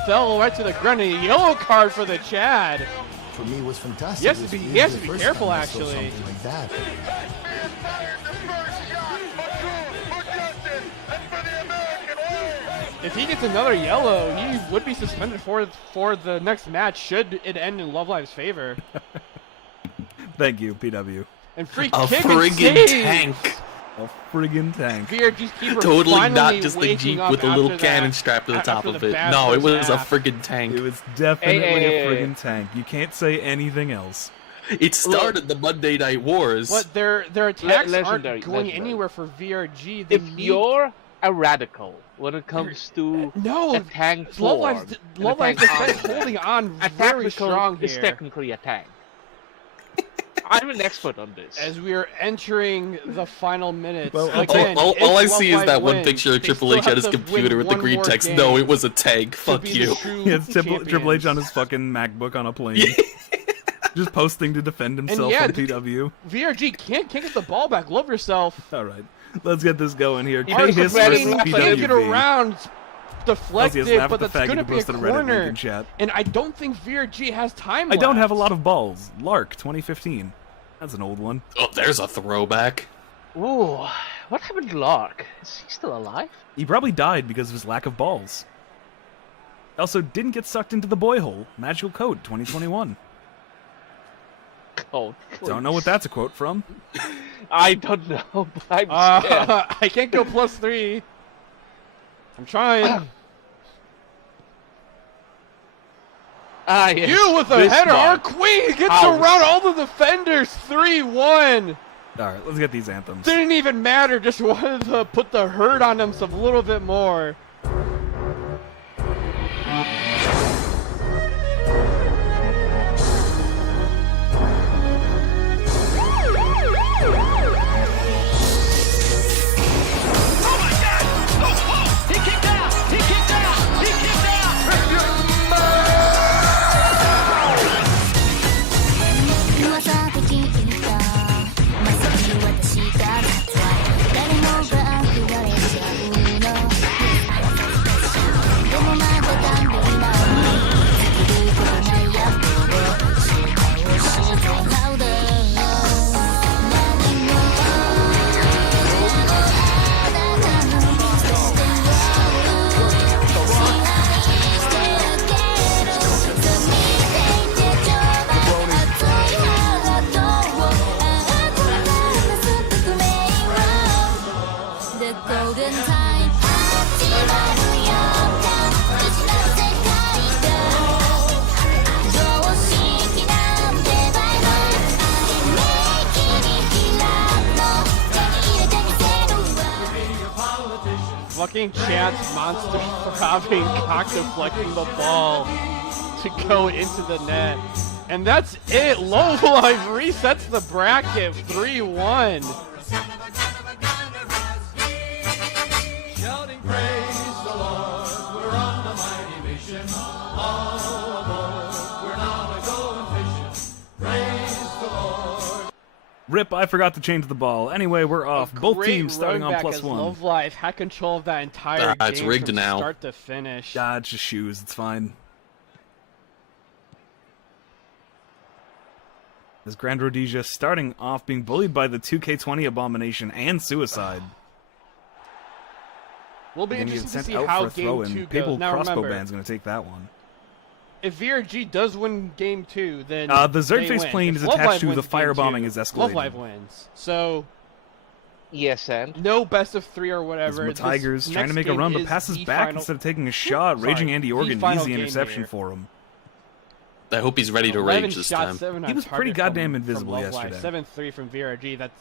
Fell right to the ground. A yellow card for the Chad. For me, it was fantastic. He has It to was be, the he has to be first careful time I saw actually. something like that. If he gets another yellow, he would be suspended for the next match should it end in Love Live's favor. Thank you, PW. And free A kick and friggin' save. tank. A friggin' tank. VRG's keeper Totally finally not just a waking Jeep up with a little after cannon that- strapped to the top after of the it. bad No, it first was a half. friggin' tank. It was definitely Hey. a friggin' tank. You can't say anything else. It started the Monday Night Wars. What their attacks Legendary, aren't going legendary. anywhere for VRG. They If need- you're a radical when it comes to no a tank Love form, Live's and Love a tank Live's defense armor, holding on a very tactical strong is here. technically a tank. I'm an expert on this. As we are entering the final minutes. Well, Again, all if I Love see is Live that one wins, picture of they Triple still H at have his to computer win with the one green more text. game No, it was a tank. to Fuck be the you. true He has Triple H champions. on his fucking MacBook on a plane. Just posting to defend himself yeah, from PW. VRG can't get the ball back. Love yourself. All right, let's get this going here. Arthur K-Hiss Brady versus can't get PWV. around. Deflected, laugh at but the that's faggot going to who be a posted a Reddit link corner. in chat. And I don't think VRG has time I don't left. have a lot of balls. Lark, 2015. That's an old one. Oh, there's a throwback. Ooh, what happened to Lark? Is he still alive? He probably died because of his lack of balls. Also, didn't get sucked into the boy hole. Magical Code, 2021. Oh, Don't know what that's a quote from. I don't know, but I'm scared. I can't go +3. I'm trying. Yes. You with a This header. Our Mark. queen gets House. around all the defenders. 3-1. All right, let's get these anthems. Didn't even matter. Just wanted to put the hurt on them a little bit more. fucking chance monster throbbing, cock deflecting the ball to go into the net. And that's it. Low Life resets the bracket 3-1. Shouting praise the Lord, we're on a mighty mission. All aboard, we're not a going fishing. Praise the Lord. Rip, I forgot to change the ball. Anyway, we're off. Both Great teams starting run on back +1. as Love Life had control of that entire It's game rigged from now. start to finish. God, it's just shoes. It's fine. As Grand Rhodesia starting off being bullied by the 2K20 Abomination and Suicide. Will be Gonna get interesting to sent see out how for a game throw-in. 2 goes. Papal Now Crossbow remember, Band's going to take that one. if VRG does win game 2, then The they Zergface win. plane If is Love attached Live to wins the game firebombing 2, is escalated. Love Live wins. So Yes, and no best of 3 or As whatever. Tigers This trying to next make a game run, but is passes the back final- instead of taking a shot. Sorry, Raging Andy the Organ, final easy game interception here. for him. I hope he's ready to 11 rage this shots, time. 7 He on was pretty target goddamn from invisible Love Live. yesterday. 7-3 from VRG. That's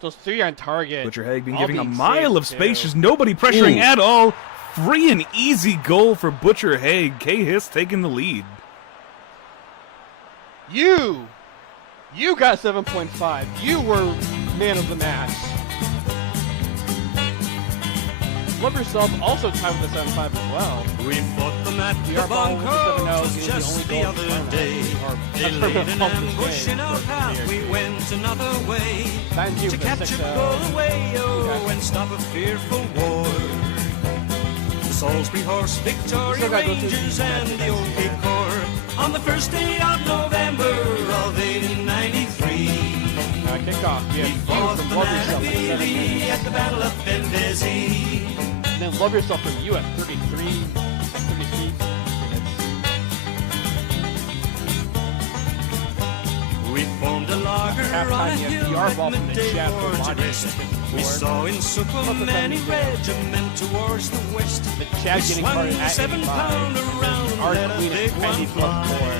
those 3 on target. Butcher Haig been all giving a being mile of saved, space, too. just nobody pressuring Ooh. at all. Free and easy goal for Butcher Haig. K-Hiss taking the lead. You got 7.5. You were man of the match. Love Yourself also tied with a 7.5 as well. We fought them at We the are ball with the 7-0. bunkers He was just the the only goal other of the day. tournament. They Or laid that's an from the ambush in our path, we went another way. To catch a pull away, oh, and stop a fearful war. The Salisbury Horse, Victoria Rangers, and the OK Corps. On the first day of November of 1893. Kickoff. We We have fought from the Love Yourself at 7 Manabili minutes. at the Battle of Benghazi. And then Love Yourself from you at 33 minutes. We formed a lager on a Halftime, you hill have PR that ball from the midday chat for for to body rest. assistance We forward. saw in Sukhum many regiment towards the west. The Chad We getting swung started the at 7-pounder 85. around, Our let a queen big at one 90 plus 4 fly.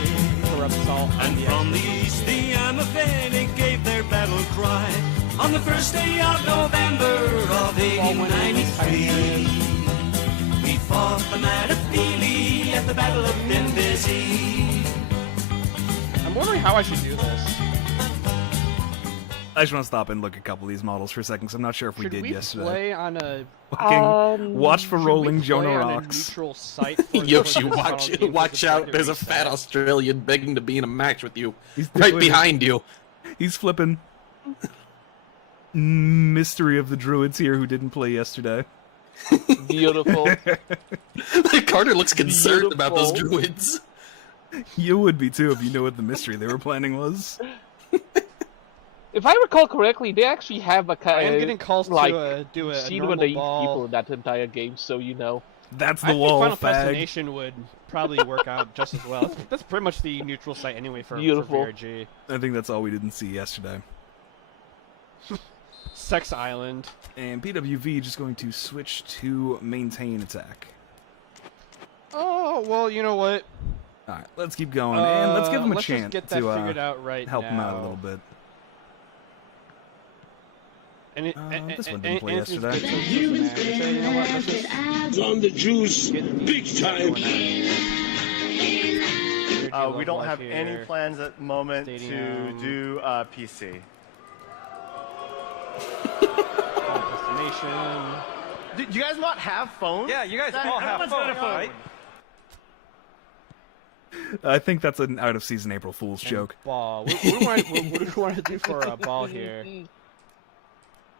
for Upsalt. And from the east the Amaveni gave their battle cry. On the first day of November of 1893. We fought the Manabili at the Battle of Benghazi. I'm wondering how I should do this. I just want to stop and look at a couple of these models for a second, because I'm not sure if we Should did we yesterday. play on a Watch for should rolling we Jonah play on a Rocks. neutral site for Yoshi, the watch final game watch for the out. bracket There's a reset? fat Australian begging to be in a match with you. He's Right doing it. behind you. He's flipping. Mystery of the Druids here who didn't play yesterday. beautiful. Carter looks concerned about those Beautiful. druids. You would be too if you knew what the mystery they were planning was. If I recall correctly, they actually have a I kind am of getting calls like to do a scene normal with the ball. people in that entire game, so you know. That's I the think wall, Final fag. Destination would probably work out just as well. That's pretty much the neutral site anyway for Beautiful. VRG. I think that's all we didn't see yesterday. Sex Island. And PWV just going to switch to maintain attack. Oh, well, you know what? Alright, let's keep going, and let's give him a let's just chance get that to figured out right help him out a now. little bit. And this one didn't play yesterday. Ads on the juice, big time. We don't have any plans at the moment to do PC. Destination. Do you guys not have phones? Yeah, you guys all have Everyone's got a phones, phone. right? I think that's an out-of-season April Fool's joke. Ball. What do we want to do for a ball here?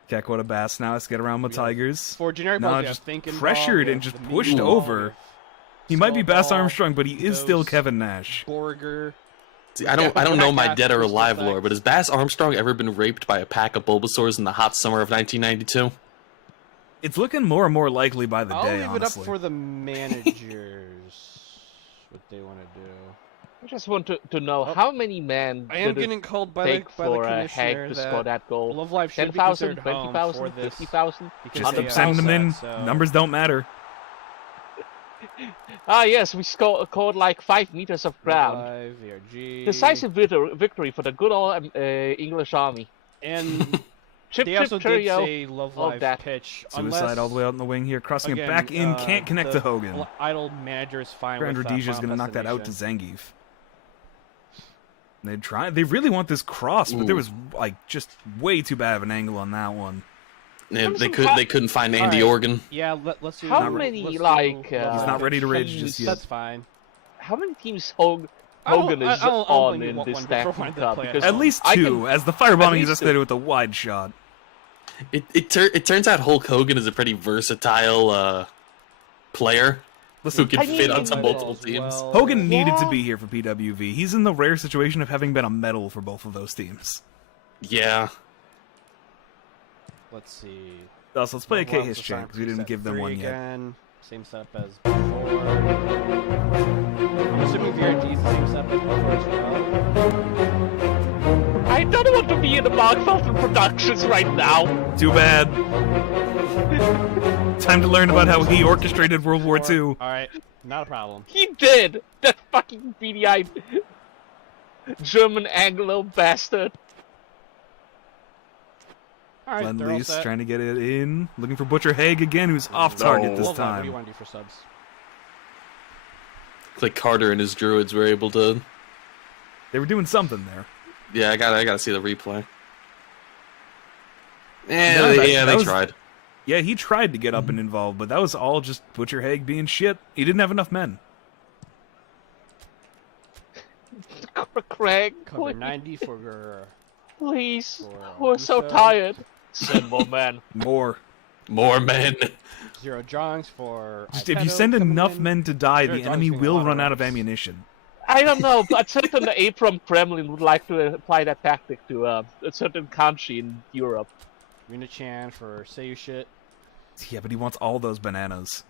Keck, what a bass now. Let's get around my Tigers. For generic no, balls, we have just thinking pressured ball, and we have just the pushed medium ball, over. He might be small Bass ball, Armstrong, but he is still Dose, Kevin Nash. Borger. See, I don't know my dead or alive lore, but has Bass Armstrong ever been raped by a pack of Bulbasaurs in the hot summer of 1992? It's looking more and more likely by the I'll day, leave honestly. it up for the managers what they want to do. I just want to know how many men I am did it getting called by take the for commissioner Hag to that score that goal. Love Live should be 10,000, considered home 20,000, for this 50,000? because Just they send them in. so- Numbers don't matter. Ah yes, we scored like 5 meters of ground. Live, VRG. Decisive victory for the good old English army. And They also did say Love Live pitch. Suicide all the way out in the wing here, crossing it back in, can't connect to Hogan. Idle manager is fine with Rhodesia is going to knock that out to Zangief. They really want this cross, but there was like just way too bad of an angle on that one. Yeah, they couldn't find Andy Organ. Yeah, let's do. How many like? He's not ready to rage just yet. That's fine. How many teams Hogan is on in this Tag Team Cup? Because at least two, as the firebombing is escalated with a wide shot. It turns out Hulk Hogan is a pretty versatile player who can fit onto multiple teams. Hogan needed to be here for PWV. He's in the rare situation of having been a medal for both of those teams. Yeah. Let's see. Also, let's play a K-His chant because we didn't give them one yet. Again. Same setup as before. I'm assuming VRD is the same setup as before as well. I don't want to be in the Mark Felton Productions right now. Too bad. Time to learn about how he orchestrated World War II. Alright, not a problem. He did! That fucking beady-eyed German Anglo bastard. Alright, Lend-Lease trying to get it in. Looking for Butcher Haig again, who's off target this time. What do you want to do for subs? It's like Carter and his druids were able to... They were doing something there. Yeah, I gotta see the replay. They tried. Yeah, he tried to get up and involved, but that was all just Butcher Haig being shit. He didn't have enough men. Craig, cover 90 for... Please, we're so tired. Send more men. More men. 0 Jongs for... Just if you send enough men to die, the enemy will run out of ammunition. I don't know, but certain Abram Kremlin would like to apply that tactic to a certain country in Europe. Rina Chan for say you shit. Yeah, but he wants all those bananas.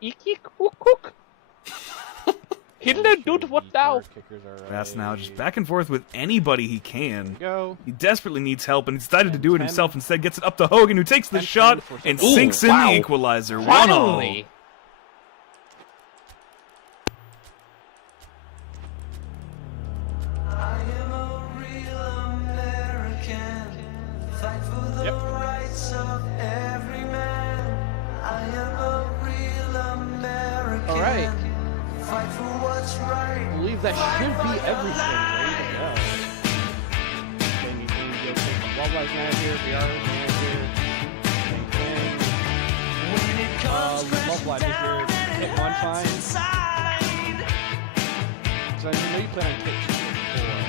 Iki cook. Hitler, dude, what now? Fast now, just back and forth with anybody he can. Go. He desperately needs help, and he decided to do it himself. Instead, gets it up to Hogan, who takes the shot and sinks in the equalizer. 1-0. Alright. I believe that should be everything. Ready to go. Then you can go take Love Live manager, VR manager, same thing. Love Live, is your hit one fine? So I know you plan on hit 2 before.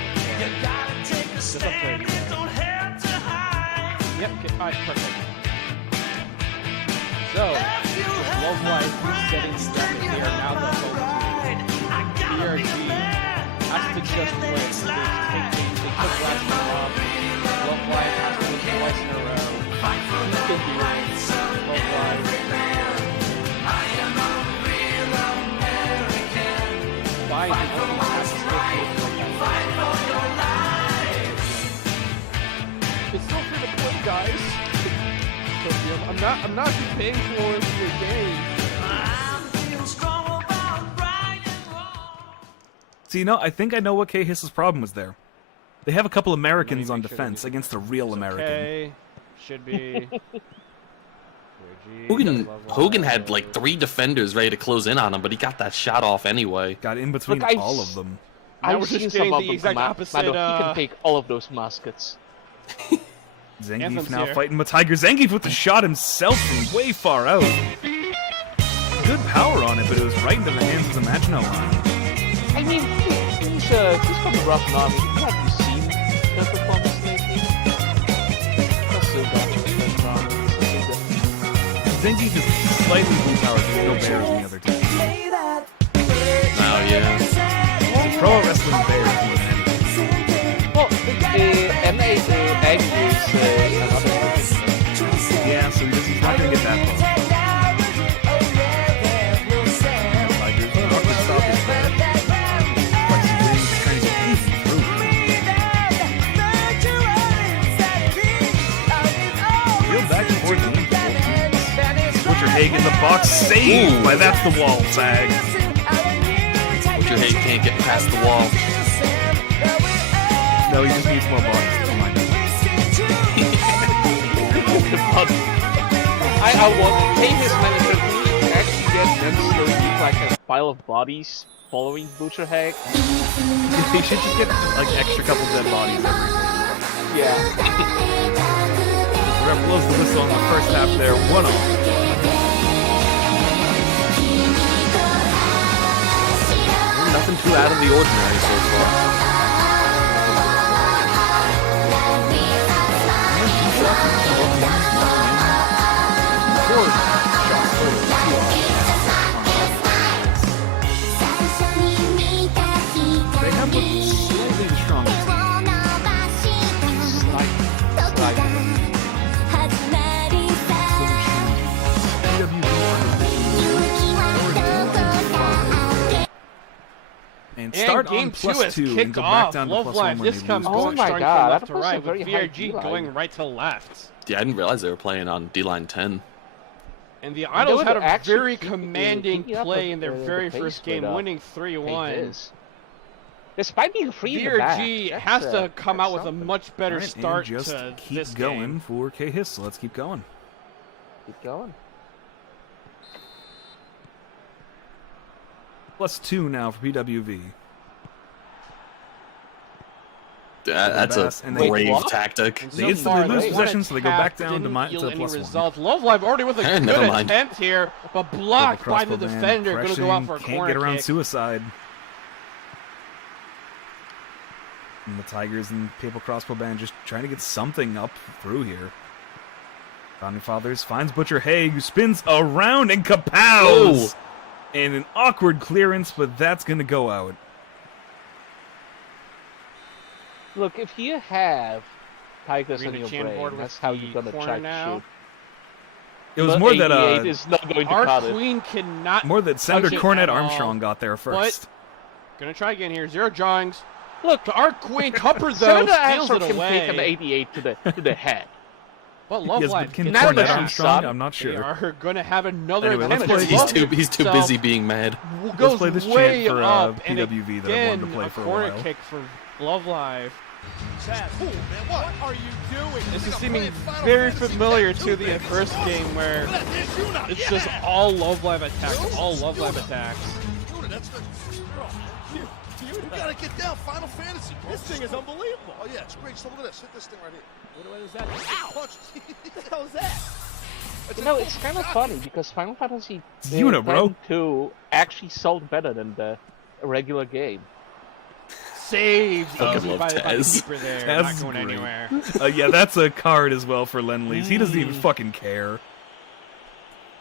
Just up there, you know. Yep, okay, alright, perfect. So, Love Live resetting the damage here, now the focus. BRG has to just win. They took last one off. Love Live has to win twice in a row. He can do it. Love Live. Fine, he only has to still it's still free to play, guys. I'm not just paying for your game. So, you know, I think I know what K-Hiss's problem was there. They have a couple Americans on defense against a real American. Okay, should be. Hogan had like 3 defenders ready to close in on him, but he got that shot off anyway. Got in between all of them. I've seen some of them come out. He can take all of those muskets. Zangief now fighting with Tiger. Zangief with the shot himself from way far out. Good power on it, but it was right into the hands of the Magino line. I mean, he's from the Russian army. Have you seen the performance lately? That's so good. Zangief is slightly blue powered, but no bears in the other team. Oh, yeah. It's a pro wrestling bear more than anything. Well, NA Angry is another person. Yeah, so he's not going to get that far. Tiger's rocket stop is there. Back and forth. Butcher Haig in the box, saved by that's the wall tag. Butcher Haig can't get past the wall. No, he just needs more bodies. Come on. I want hey his manager to actually get them to leave like a pile of bodies following Butcher Hag. They should just get like extra couple dead bodies every Yeah. Ref blows the whistle on the first half there, 1-all. Nothing too out of the ordinary so far. They have looked slightly stronger. And start game on 2 +2 has and kicked go back off. down to Love +1 Live. when This they comes lose. going my starting God, from that left to was a right very with high VRG D-line. going right to left. Yeah, I didn't realize they were playing on D-line 10. And the Idols would had a actually very keep- commanding keeping up play with in their the very pace first game, with, winning 3-1. Despite being free in the back, VRG that's, has to come that's out with a something. much better Alright, and start just to keep this going game. for K-Hiss, so let's keep going. Keep going. +2 now for PWV. That's a And they- brave what? tactic. And They so instantly far, lose that possession, one so they go back attack down to didn't yield any +1. results. Love Live already with a Eh, good never mind. attempt here, but blocked by the Crossbow band, defender. Going to go out for a pressing, can't corner get around kick. suicide. And the Tigers and Papal Crossbow Band just trying to get something up through here. Founding Fathers finds Butcher Haig, who spins around and kapows! And an awkward clearance, but that's going to go out. Look, if you have Tigers Read in the your chin board brain, with that's how the you're gonna corner try to now. shoot. It was But more that 88 is not going to Our cut it. queen cannot more that Senator touch it Cornette at all. Armstrong got there first. Gonna try again here. 0 drawings. Look, Our queen Tupper though Senator steals Armstrong it can away. take an 88 to the head. But Love Yes, Live but can gets Now Cornette that back. Armstrong? son, I'm not They sure. are gonna have another Anyway, let's attempt. play- Love He's too itself busy being mad. Goes play this way chant for, up, and PWV that I wanted to again, play a for a corner while. kick for Love Live. What are you doing? This is seeming very familiar to the first game where it's just all Love Live attacks, all Love Live attacks. You gotta get down, Final Fantasy. This thing is unbelievable. Oh yeah, it's great. So look at this. Hit this thing right here. What is that? Ow! Punch. What the hell is that? You know, it's kind of funny because Final Fantasy You in a row? 2 actually sold better than the regular game. Saved Fucking by love the Taz. keeper there, Taz not is going great. anywhere. Yeah, that's a card as well for Lend-Lease. He doesn't even fucking care.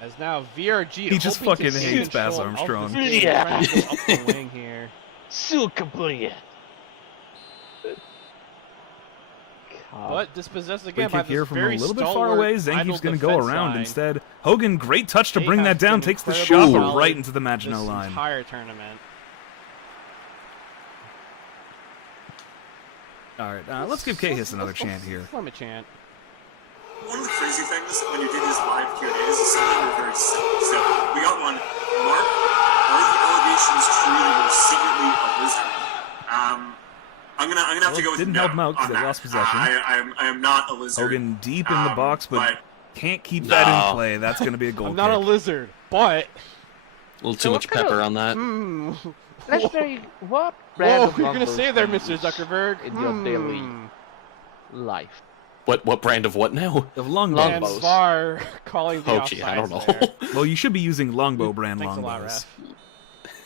As now VRG He just hoping to fucking take hates Baz control of Armstrong. this game, Yeah. trying to go up the wing here. Sukabuya. But dispossessed Free again by kick this here from a very little bit far stalwart away. idle Zangief's going to go defense around line. instead. Hogan, great touch to They bring that have down. been Takes the incredibly shot solid right into the Maginot this line. entire tournament. All right, let's give K-Hiss another chant here. Let me chant. One of the crazy things when you do these live Q&As is something we're very simple. So we got one. Mark, are the allegations true that you're secretly a lizard? I'm gonna have to go with Didn't no help him out 'cause on they that. lost possession. I am not a lizard. Hogan deep in the box, but but can't keep that in No. play. That's going to be a goal I'm not a kick. lizard, but A little too much pepper on that. Legendary, what Whoa, brand of you're gonna longbow say there, do you Mr. use Zuckerberg? in your daily life? What brand of what now? Of And longbows. Svar calling the Oh gee, I don't offsides know. there. Well, you should be using longbow brand Thanks a lot, longbows. ref.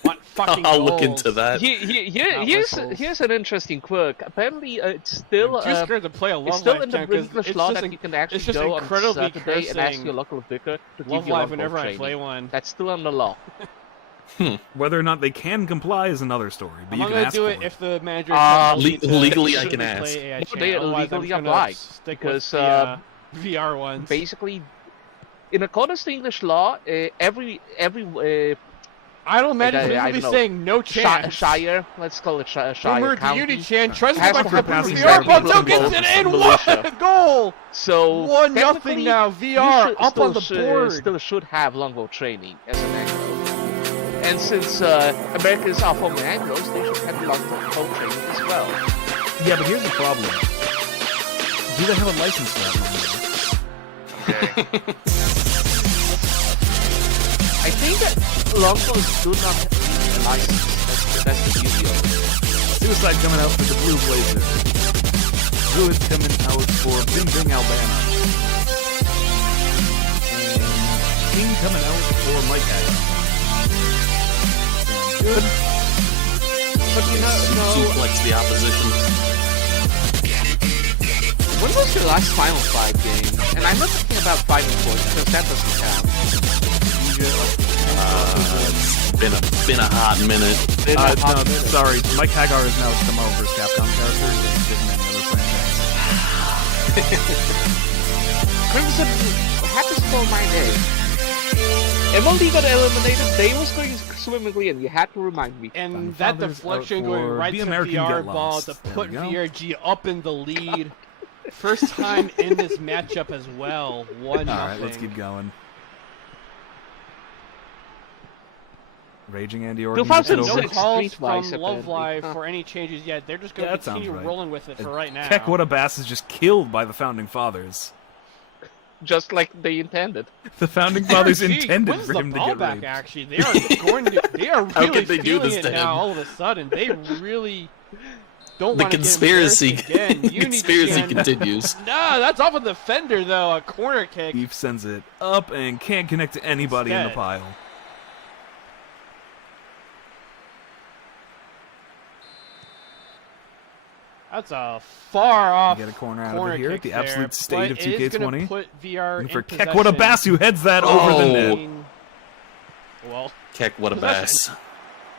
What fucking I'll look goals. into that. Here's an interesting quirk. Apparently, it's still I'm too scared to play a it's Love still Live in the chant 'cause English it's law just that you can actually it's just go on incredibly Saturday and ask cursing your local vicar to Love give you Live longbow whenever I training. play one. That's still in the law. Whether or not they can comply is another story, but I'm you not can gonna ask do for it if the manager legally I shouldn't can play ask. a No, chant. they Otherwise, I'm legally gonna apply stick because with the VR ones. basically, in accordance to English law, every Idle man is I literally don't know, saying no chance. Shire, let's call it Shire Boomer County. Unity Chan tries to has get to my have pepper passing VR, but longbow no gets it in. militia. What goal! So 1-0 technically, now. VR you up on the should, board. Still should have longbow training as an Anglo. And since Americans are from Anglos, they should have longbow training as well. Yeah, but here's the problem. Do they have a license for that one? I think that Longbows do not have a license. That's the beauty of it. Suicide coming out for the Blue Blazer. Druid coming out for Bing Bing Albana. And King coming out for Mike Haggard. Good. But you know, Suplex the opposition. when was your last Final Fight game? And I'm not talking about Final Four because that doesn't count. It's been a hot minute. Sorry, Mike Hagar is now the Marvel vs. Capcom character. He did many other franchises. Crimson happens for my day. MLD got eliminated, they was going swimmingly, and you had to remind me. And that deflection going right to VR ball to put VRG up in the lead. First time in this matchup as well. 1-0. Alright, let's keep going. Raging Andy Orton. No calls from Love Live for any changes yet. They're just going to continue rolling with it for right now. Kek What a Bass is just killed by the Founding Fathers. Just like they intended. The Founding Fathers intended wins for the him to ball get back, raped. actually. They are going to. They are How really could they do feeling this it to now. him? All of a sudden, they really don't The want to conspiracy. get embarrassed again. You conspiracy need to continues. No, that's off of the fender though. A corner kick. Beef sends it up and can't connect to anybody in the pile. That's a far off. Get a corner out of it here. The absolute state of 2K20. Put VR And for in Kek What a Bass, who heads that over the net. Well, Kek What a Bass.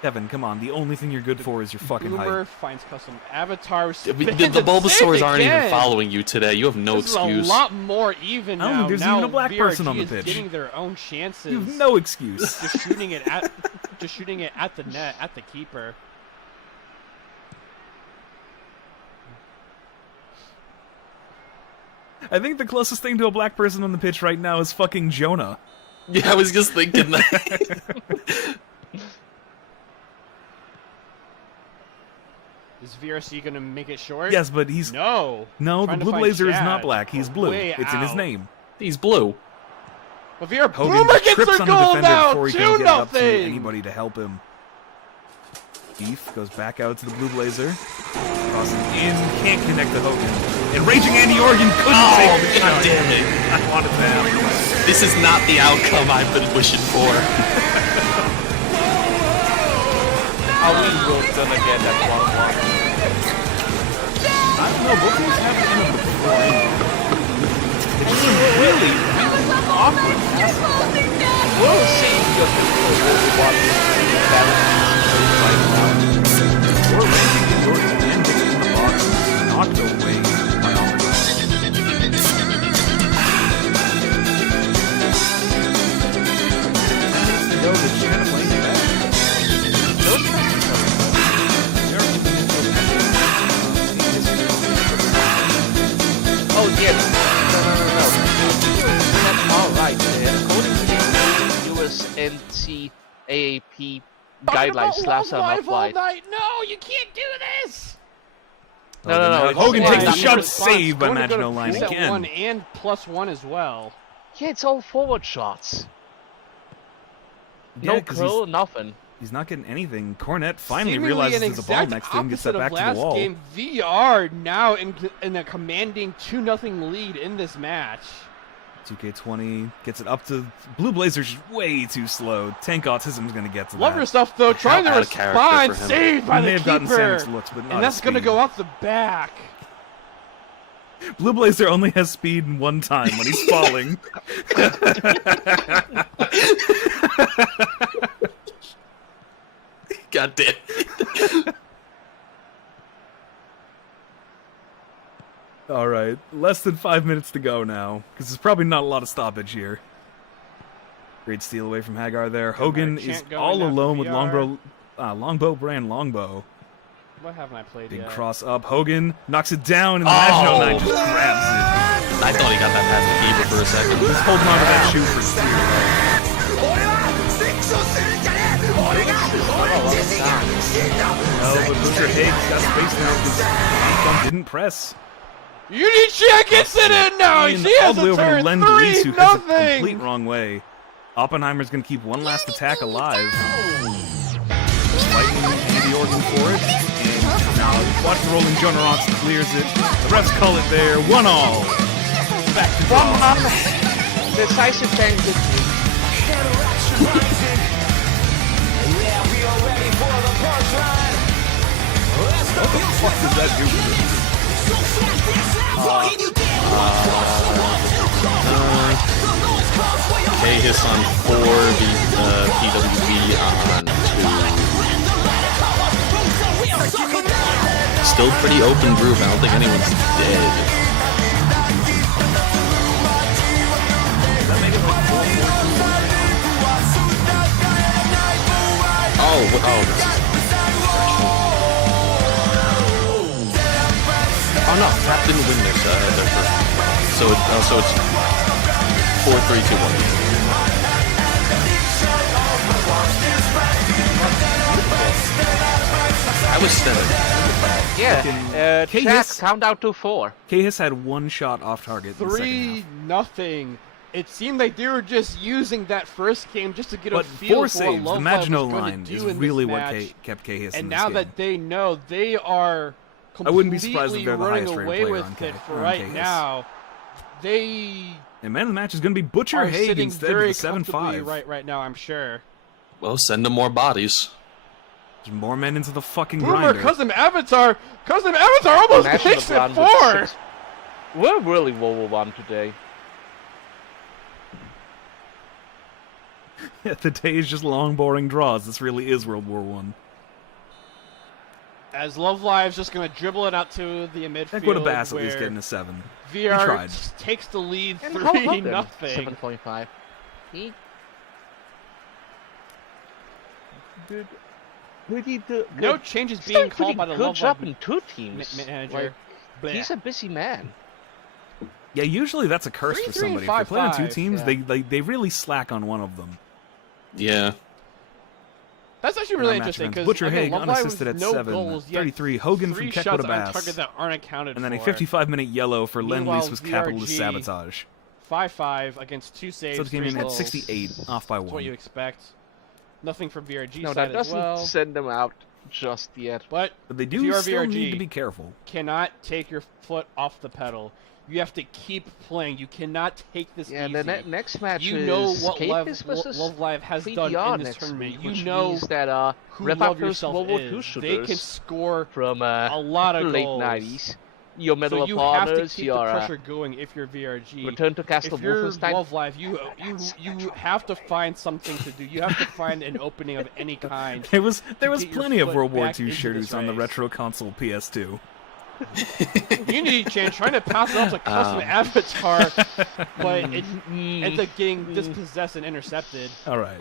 Kevin, come on. The only thing you're good for is your fucking Boomer height. finds custom avatars. The Bulbasaurs aren't even following you today. You have no this excuse. Is a lot more even I don't now. think there's now even a black VRG person on the is pitch. getting their own chances. You have no excuse. Just shooting it at the net, at the keeper. I think the closest thing to a black person on the pitch right now is fucking Jonah. Yeah, I was just thinking that. Is VRC gonna make it short? Yes, but he's... No! No, the Trying to Blue find Blazer is Chad. not black. He's blue. Way It's in his out. name. He's blue. But VR Hogan Boomer gets trips their on the goal defender now! before he can get up to 2-0! anybody to help him. Beef goes back out to the Blue Blazer. Crossing in, can't connect to Hogan. And Raging Andy Organ couldn't take the shot. God damn it. I wanted that. This is not the outcome I've been wishing for. Are we both gonna get that 1-1? I don't know, both teams have the end of the before. It's just really awkward. We'll see just what We're ranking the Jordan and getting in the box. Knocked away by Oliver. Go to Shannon playing it back. Oh yeah, no. That's all right. According to the USNCAAP guidelines last time Live all applied. night. No, you can't do this. No. Hogan takes the Line shot, response. saved by Going to go to Magno Line preset again. 1 and +1 as well. Yeah, it's all forward shots. No 'cause curl, nothing. He's not getting anything. Cornette finally Seemingly realizes an there's a ball exact next to him, gets that opposite back of to the last wall. game. VR now in a commanding 2-0 lead in this match. 2K20 gets it up to Blue Blazers, way too slow. Tank Autism's going to get to Love that. her stuff though, trying to out of character respond, for him. saved by He may the have gotten keeper. Samus looks, but not And that's his going to speed. go off the back. Blue Blazer only has speed one time when he's falling. God damn. All right, less than 5 minutes to go now, because there's probably not a lot of stoppage here. Great steal away from Hagar there. Hogan is chant going all now for alone with VR. Longbow brand Longbow. What haven't I played Big yet? cross up. Hogan knocks it down, and the Magno Knight just grabs it. I thought he got that past the keeper for a second. He's holding on to that shoe for steer. No, but Butcher Higgs got space now because Thumb didn't press. Unichia gets it in now. And She all has the way a over to turn. Len Delis, who has it 3-0. complete wrong way. Oppenheimer's gonna keep one last attack alive. Fighting Andy Orton for it. And now watch the rolling Jonarox clears it. The refs call it there. 1-all. Back to draw. Decisive change. What the fuck does that do for K-Hiss on 4, PWB on 2. Still pretty open group. I don't think anyone's dead. Oh no, Trap didn't win their first. So it's 4, 3, 2, 1. I was steady. Yeah, chat, count down to 4. K-Hiss had one shot off target. 3-0. It seemed like they were just using that first game just to get a feel for what saves, Love the Live Maginot was going line to is do in really this what match. kept K-Hiss in And this now game. that they know, they are I wouldn't be surprised if completely they're the running highest rated away player with on it for on right K-Hiss. now. They And man of the match is going to be Butcher are Haig sitting instead of very the 7-5. comfortably right now, I'm sure. Well, send them more bodies. There's more men into the fucking Boomer, grinder. Cousin Avatar almost makes it 4! We're really World War 1 today. Yeah, the day is just long, boring draws. This really is World War One. As Love Live's just going to dribble it out to the midfield. Heck, would a Bass at where least getting a 7. He VR tried. takes the lead And 3-0. 7.5. Good. No changes being called by the good Love job Live in 2 teams. manager. Like, he's a busy man. Yeah, usually that's a curse for 3-3 somebody. and If they play on 2 5-5, teams, yeah. they really slack on one of them. Yeah. That's actually really interesting because Butcher Haig unassisted at no 7. Goals, yet 33. Hogan 3 from Keck shots with a on Bass. target that aren't accounted And then a for. 55-minute yellow for Meanwhile, Lend-Lease was capitalist VRG, sabotage. 5-5 against 2 saves. So it came 3 in at goals. 68, off by 1. That's what you expect. Nothing from VRG No, side that as doesn't well. send them out just yet. But they if do you are still VRG, need to be careful. Cannot take your foot off the pedal. You have to keep playing. You cannot take this Yeah, easy. the next match you is know what Capes versus Love Live has 3DR done in this next tournament. week, You which know means that who Rev Love Up versus Yourself World War II is. They shooters can score from a lot of late goals. 90s. Your Medal So of you have to Honors, keep your the pressure going if you're VRG. Return to Castle If you're Wolfenstein. Love Live, you have to find something to do. You have to find an opening of any kind. There was get your plenty of foot World War back II into shooters this on the race. retro console PS2. Unity Chan trying to pass it off to Custom Avatar, but it ends up getting dispossessed and intercepted. All right.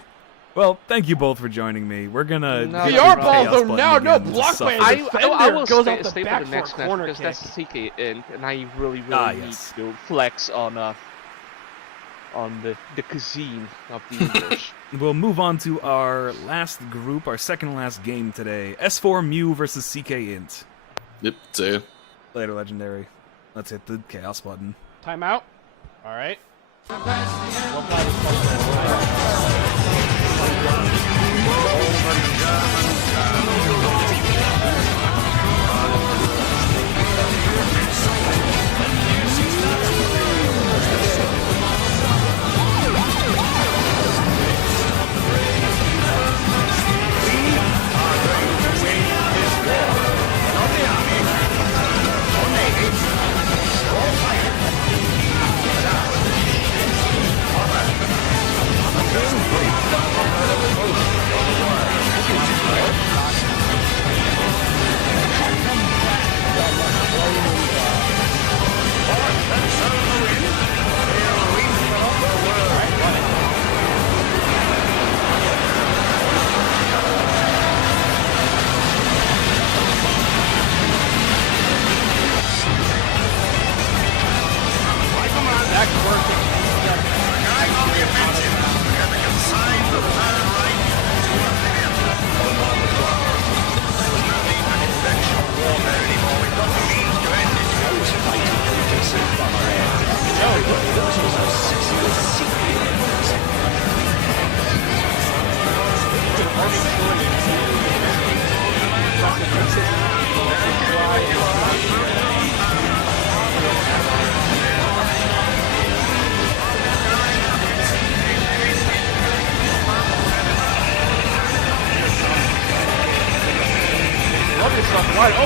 Well, thank you both for joining me. We're gonna VR ball though now, no block by I defender will goes stay, out the stay back for the next match corner because kick. that's the CK end, and I really yes. need to flex on the cuisine of the English. We'll move on to our last group, our second last game today. S4 Mew versus CK Int. Yep, see ya. Later, Legendary. Let's hit the chaos button. Timeout. All right.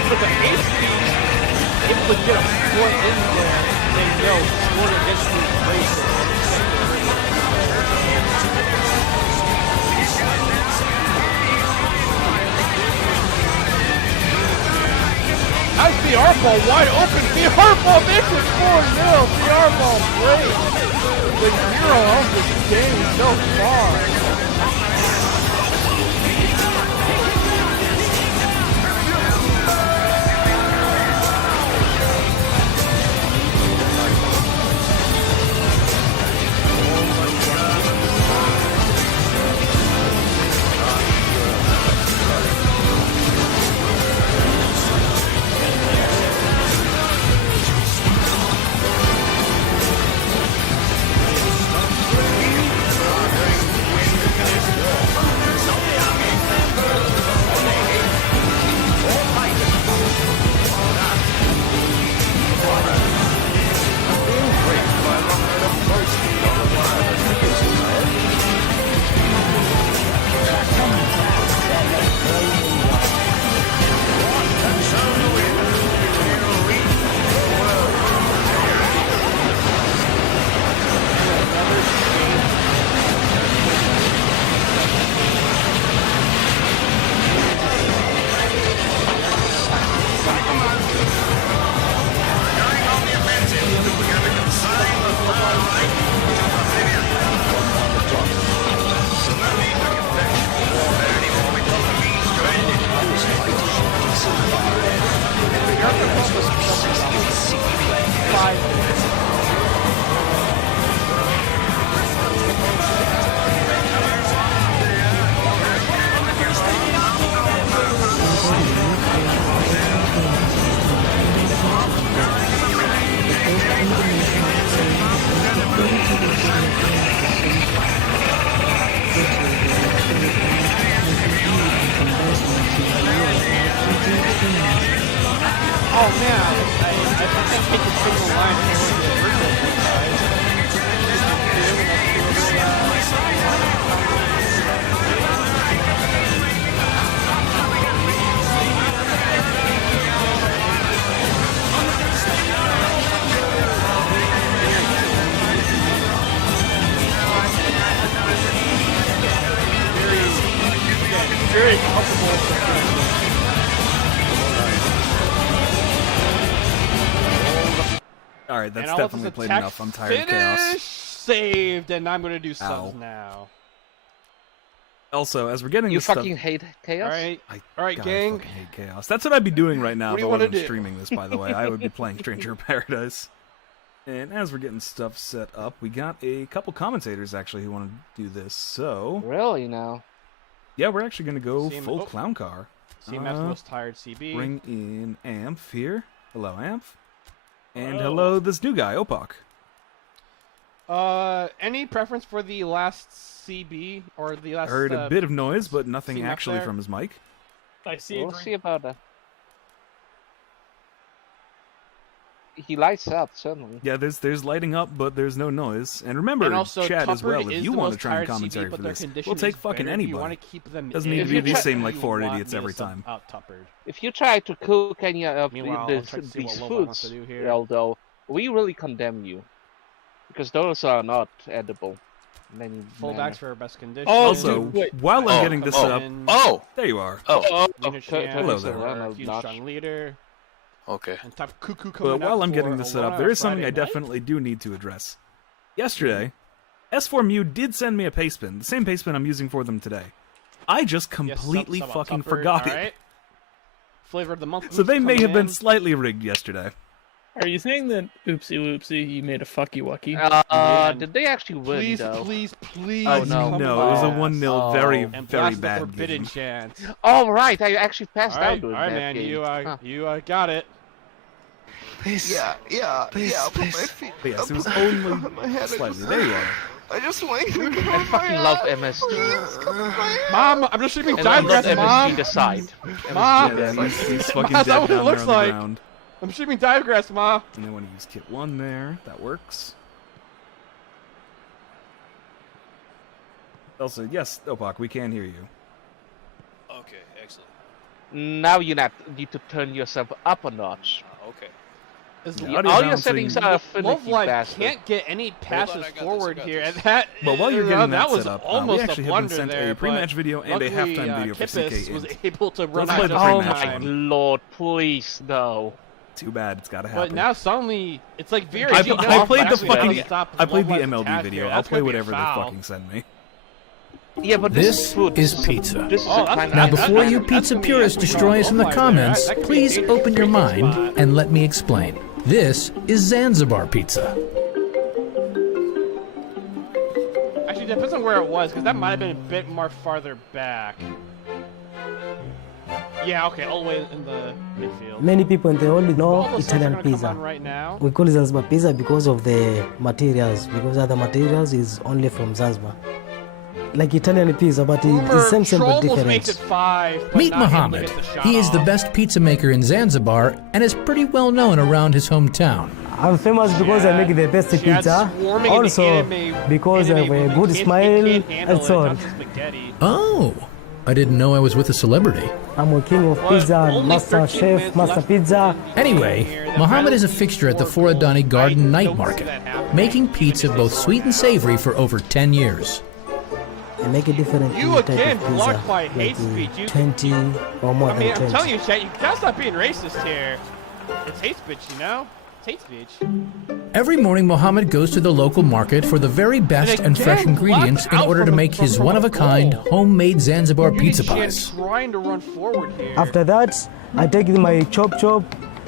But the ace able to get a point in there, and scored an instant race. That's VR ball wide open. VR ball makes it 4-0. VR ball breaks the hero of this game so far. Oh man, I think I take a single line for the virtual very comfortable. All right, that's definitely played enough. I'm tired of chaos. Saved, and I'm gonna do subs now. Also, as we're getting You this stuff, fucking hate chaos? All right, gang. I fucking hate chaos. That's what I'd be doing right now What if do I you wanna wasn't do? streaming this. By the way, I would be playing Stranger in Paradise. And as we're getting stuff set up, we got a couple commentators actually who want to do this. So really now? Yeah, we're actually gonna go CM full clown car. CMF's most tired CB. Bring in Amph here. Hello, Amph. And hello, this new guy, Opak. Any preference for the last CB or the last? I heard a bit of noise, but nothing CMF actually there? from his mic. I see. We'll see about that. He lights up suddenly. Yeah, there's lighting up, but there's no noise. And remember, And also, chat as well, Tupperd if is you the want to most try and tired commentary CB, for but their this, condition we'll take is fucking better. You anybody. wanna keep them Doesn't in. need to be If you these try- same like you 4 want idiots me to every sub time. out Tupperd. If you try to cook any of Meanwhile, I'll these, try to see these what Loba wants foods, to do here. though, we really condemn you. Because those are not edible. in any Fullbacks manner. for best condition. Also, while I'm getting this set up, there you are. Hello there. Huge strong leader. Okay. And top cuckoo coming But while out I'm getting for this set up, Alana there is something I Friday night. definitely do need to address. Yesterday, S4Mu did send me a paste bin, the same paste bin I'm using for them today. I just completely sub out fucking Tupperd, forgot it. alright. Flavor of the month. So they may coming have been in. slightly rigged yesterday. Are you saying that oopsie loopsie you made a fucky wucky? Did they actually win, Please, though? please, please. Oh, no. come No, it was a on. 1-0 very, And very blast the bad forbidden game. chance. Oh, right. I actually passed All out right, during all right, that man. game. You got it. Yeah, put my feet But yes, up it was on only my head. slightly. There you are. I just want you to come I on fucking my love head. MSG. Please, come on my head. Mom, I'm just streaming And I love divegrass, Mom. MSG the side. Mom, Yeah, he's fucking That's dead what it down there looks on the like. ground. I'm streaming divegrass, Ma. And I want to use kit 1 there. That works. Also, yes, Opak, we can hear you. Okay, excellent. Now you need to turn yourself up a notch. Okay. All your settings are finicky Love Life bastard. can't get any passes I got forward this. here, and that. But while you're getting that was set up, almost we actually a have been blunder sent there, a pre-match but video and a luckily, halftime video for Kippis CK was Int. able to run Let's play out the of Oh pre-match my one. lord, please no. Too bad, it's gotta happen. But now suddenly, it's like VRG. I now played the actually fucking. gotta stop I played the Love Life's MLB attack video. here. I'll That's play gonna be a whatever they foul. fucking send me. Yeah, but This food. is pizza. This is Oh, a that's- kind Now, of- before you that's pizza gonna be purists actually destroy us in the wrong. That comments, could be a please dangerous open your free kick mind spot. and let me explain. This is Zanzibar pizza. Actually, it depends on where it was, because that might have been a bit more farther back. Yeah, okay, all the way in the midfield. Many people in the world know All those stuff are Italian gonna come pizza. on right now. We call it Zanzibar pizza because of the materials, because other materials is only from Zanzibar. Like Italian pizza, but it's same Troll but almost makes it different. 5. but Meet not able to Muhammad. get the shot He is the off. best pizza maker in Zanzibar and is pretty well known around his hometown. I'm famous because I make the best pizza. swarming in the Also, anime- because I have anime a women good can't smile handle and it, so not on. just spaghetti. Oh, I didn't know I was with a celebrity. I'm a king of pizza, master chef, master pizza. Anyway, Muhammad is a fixture at the Foradani Garden Night Market, making pizza both sweet and savory for over 10 years. I make a different You type again of pizza, blocked by like hate speech. You, 20 or more I than mean, I'm 20. telling you, chat, you gotta stop being racist here. It's hate speech, you know? It's hate speech. Every morning, Muhammad goes to the local market for the very best and fresh again, ingredients in blocked order to out make from his a one-of-a-kind goal. homemade Zanzibar pizza Chan pies. trying to run forward here. After that, I take my chop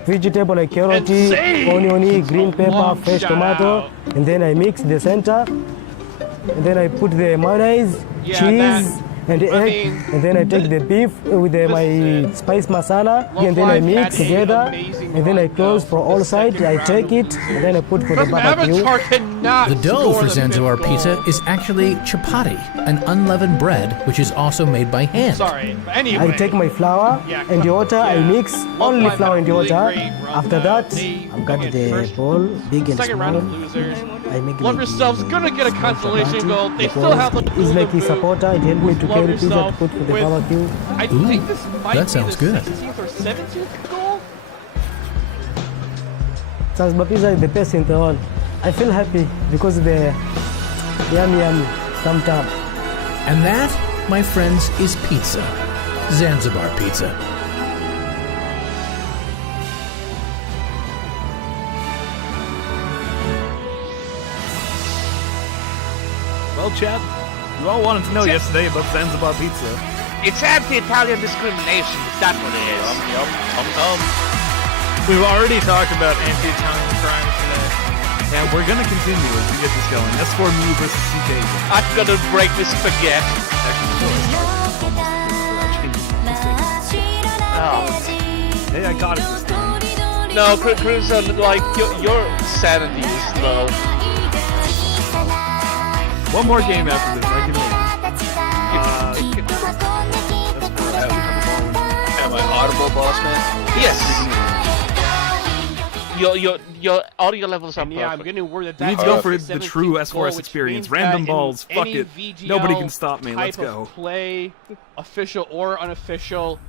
vegetable like carrot, Insane! onion, green pepper, Long fresh shout tomato, out. and then I mix the center, and then I put the mayonnaise, Yeah, cheese, and the I egg, mean, and then I take the beef with my spice masala, Love and then I Life mix had a together, amazing and then I run, close though, for all the sides. second I round take of it, and then I put for the Because barbecue. Avatar cannot The dough score for the Zanzibar fifth goal. pizza is actually chapati, an unleavened bread which is also made by hand. Sorry, but anyway. I take my flour Yeah, and the water, I mix only Life flour had and a the really water. great run, After though. that, They I've got went the first- bowl, big and Second small. round of losers. I make Love like Yourself's gonna get a consolation goal. They still have the It's like his supporter. It helped me to Love carry pizza to Yourself put for the with- barbecue. I Ooh, think this might that be sounds the good. 16th or 17th goal. Zanzibar pizza is the best in the world. I feel happy because the yummy tam tam. And that, my friends, is pizza. Zanzibar pizza. Well, Chad, you all wanted to know yesterday about Zanzibar pizza. It's anti-Italian discrimination. Is that what it is? We've already talked about anti-Italian crimes today. And we're gonna continue as we get this going. S4 Mu versus CK. I'm gonna break this spaghetti. Oh. Hey, I got it this time. No, Chris, like, your sanity is low. One more game after this, I can make it. Am I audible, boss man? Yes. Your audio levels are And yeah, I'm perfect. getting word that We need to go for the true S4S experience. Random balls, fuck it. Nobody can stop me, let's go. Play, official or unofficial.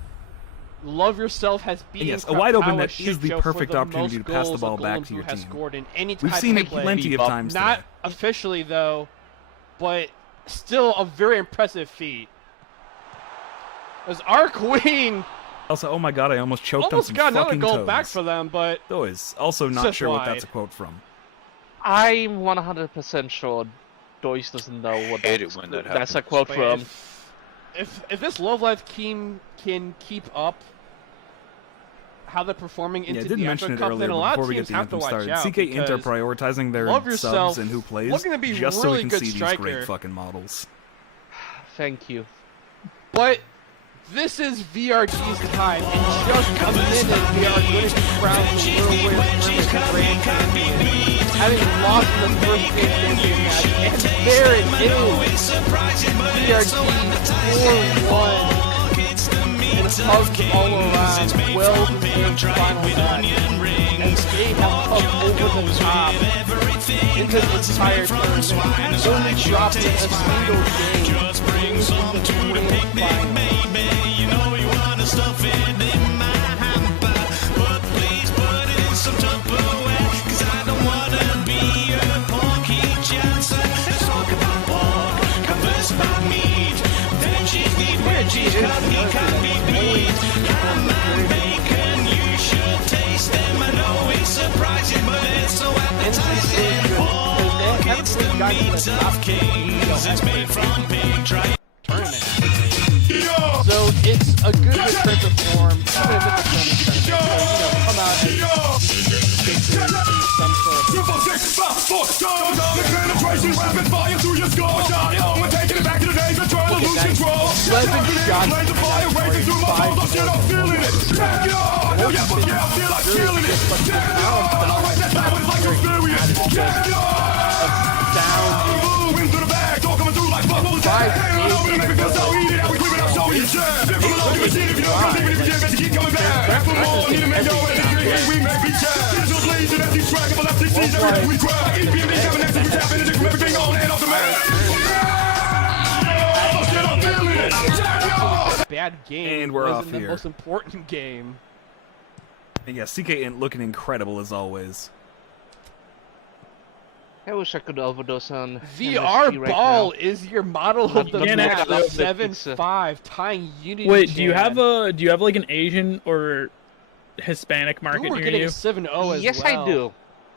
Love Yourself has beaten Yes, a wide open net Krakauer is the Shitshow for perfect the opportunity most to pass the goals ball a back Golem to your Blue has team. scored in any We've type seen of it play. plenty of times Not today. officially though, but still a very impressive feat. As our queen Also, oh my god, I almost choked on almost some got another fucking goal toes. back for them, but Those. Also not just sure what that's a wide. quote from. I'm 100% sure Doyce doesn't know what Hate it when that that's a happens. quote But from. if this Love Life team can keep up how they're performing Yeah, into I didn't the mention Africa it Cup, earlier then a but lot before of we get teams the have to anthem watch started. out. CK Int are because prioritizing their Love subs Yourself and who plays looking to be just so we really can good see these striker. great fucking models. Thank you. But this is VRG's time. In just a minute, we are going to be crowned the Whirlwind Grand Champion, having lost the first game champion match. And there it is. VRG 4-1. And hugs all around. Well-deserved final match. And they have come over the top into the entire tournament, only dropping a single game. stuff it in my hamper. But please put it in some Tupperware, 'cause I don't wanna be a porky chancer. Let's talk about pork, converse about meat. Veggies need veggies, can't be beat. Ham and bacon, you should taste them. I know it's surprising, but it's so appetizing. Pork, it's the meat of kings. It's made from pig dry. So it's a good return to form, even if it's a friendly tournament. So, come out and some sort of... 11 shots. Play the fire raging through my bones. I'm feeling it. Backyard. Oh yeah, fuck yeah, I feel like killing it. Backyard. Alright, that's how it's like experience. Backyard. Ooh, into the bag. All coming through like bubbles. Hanging on over to make me feel so easy. Now we creeping up, showing you shit. Different love, give a shit if you don't come deep, if you just keep coming back. After all, need to make your way. We make me chat. This is leads and empty track. If I left 16, every we cry. EPME coming next to we tap into everything on and off the map. Bad game. And we're off wasn't the here. most important game. And yeah, CK Int looking incredible as always. I wish I could overdose on VR MSG right Ball now. is your model of the Not match. now. 7-5 tying Unity. Wait, do you Chan. have like an Asian or Hispanic market We're near getting you? a 7-0 as Yes, well. I do.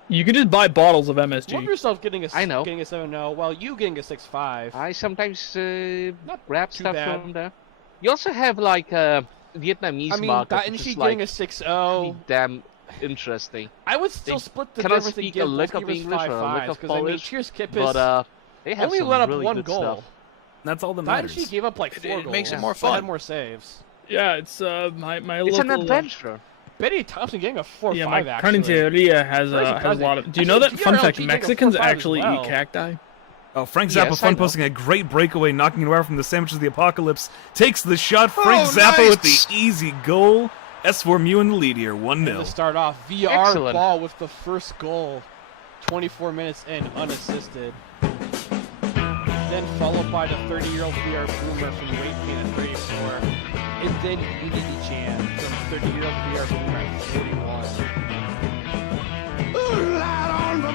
You can just buy bottles of MSG. Love yourself getting a I know. getting a 7-0 while you getting a 6-5. I sometimes grab too stuff bad. from there. You also have like Vietnamese I mean, market, that and which she is getting like a 6-0. pretty damn interesting. I would still They split the cannot difference and speak give a lick both of givers English or a lick 5-5s, of because I mean, Polish, Cheers Kippis but they have only some let up really one good goal. stuff. That's all that That matters. she gave up like 4 It goals. makes it more So I had fun. more saves. Yeah, it's my It's local. an adventure. Betty Thompson getting a 4-5 Yeah, my actually. Carniceria has Very a surprising. lot of. Do you Actually, know that? Fun fact: GRLG getting a Mexicans 4-5 as actually well. eat cacti. Oh, Frank Yes, Zappa I fun know. posting a great breakaway, knocking it out from the sandwiches of the apocalypse. Takes the shot. Frank Oh, Zappa with nice. the easy goal. S4 Mew in the lead here, And 1-0. to start off, VR Excellent. Ball with the first goal, 24 minutes in, unassisted. Then followed by the 30-year-old VR Boomer from Weight Pain at 34. And then Unity Chan from 30-year-old VR Boomer at 41.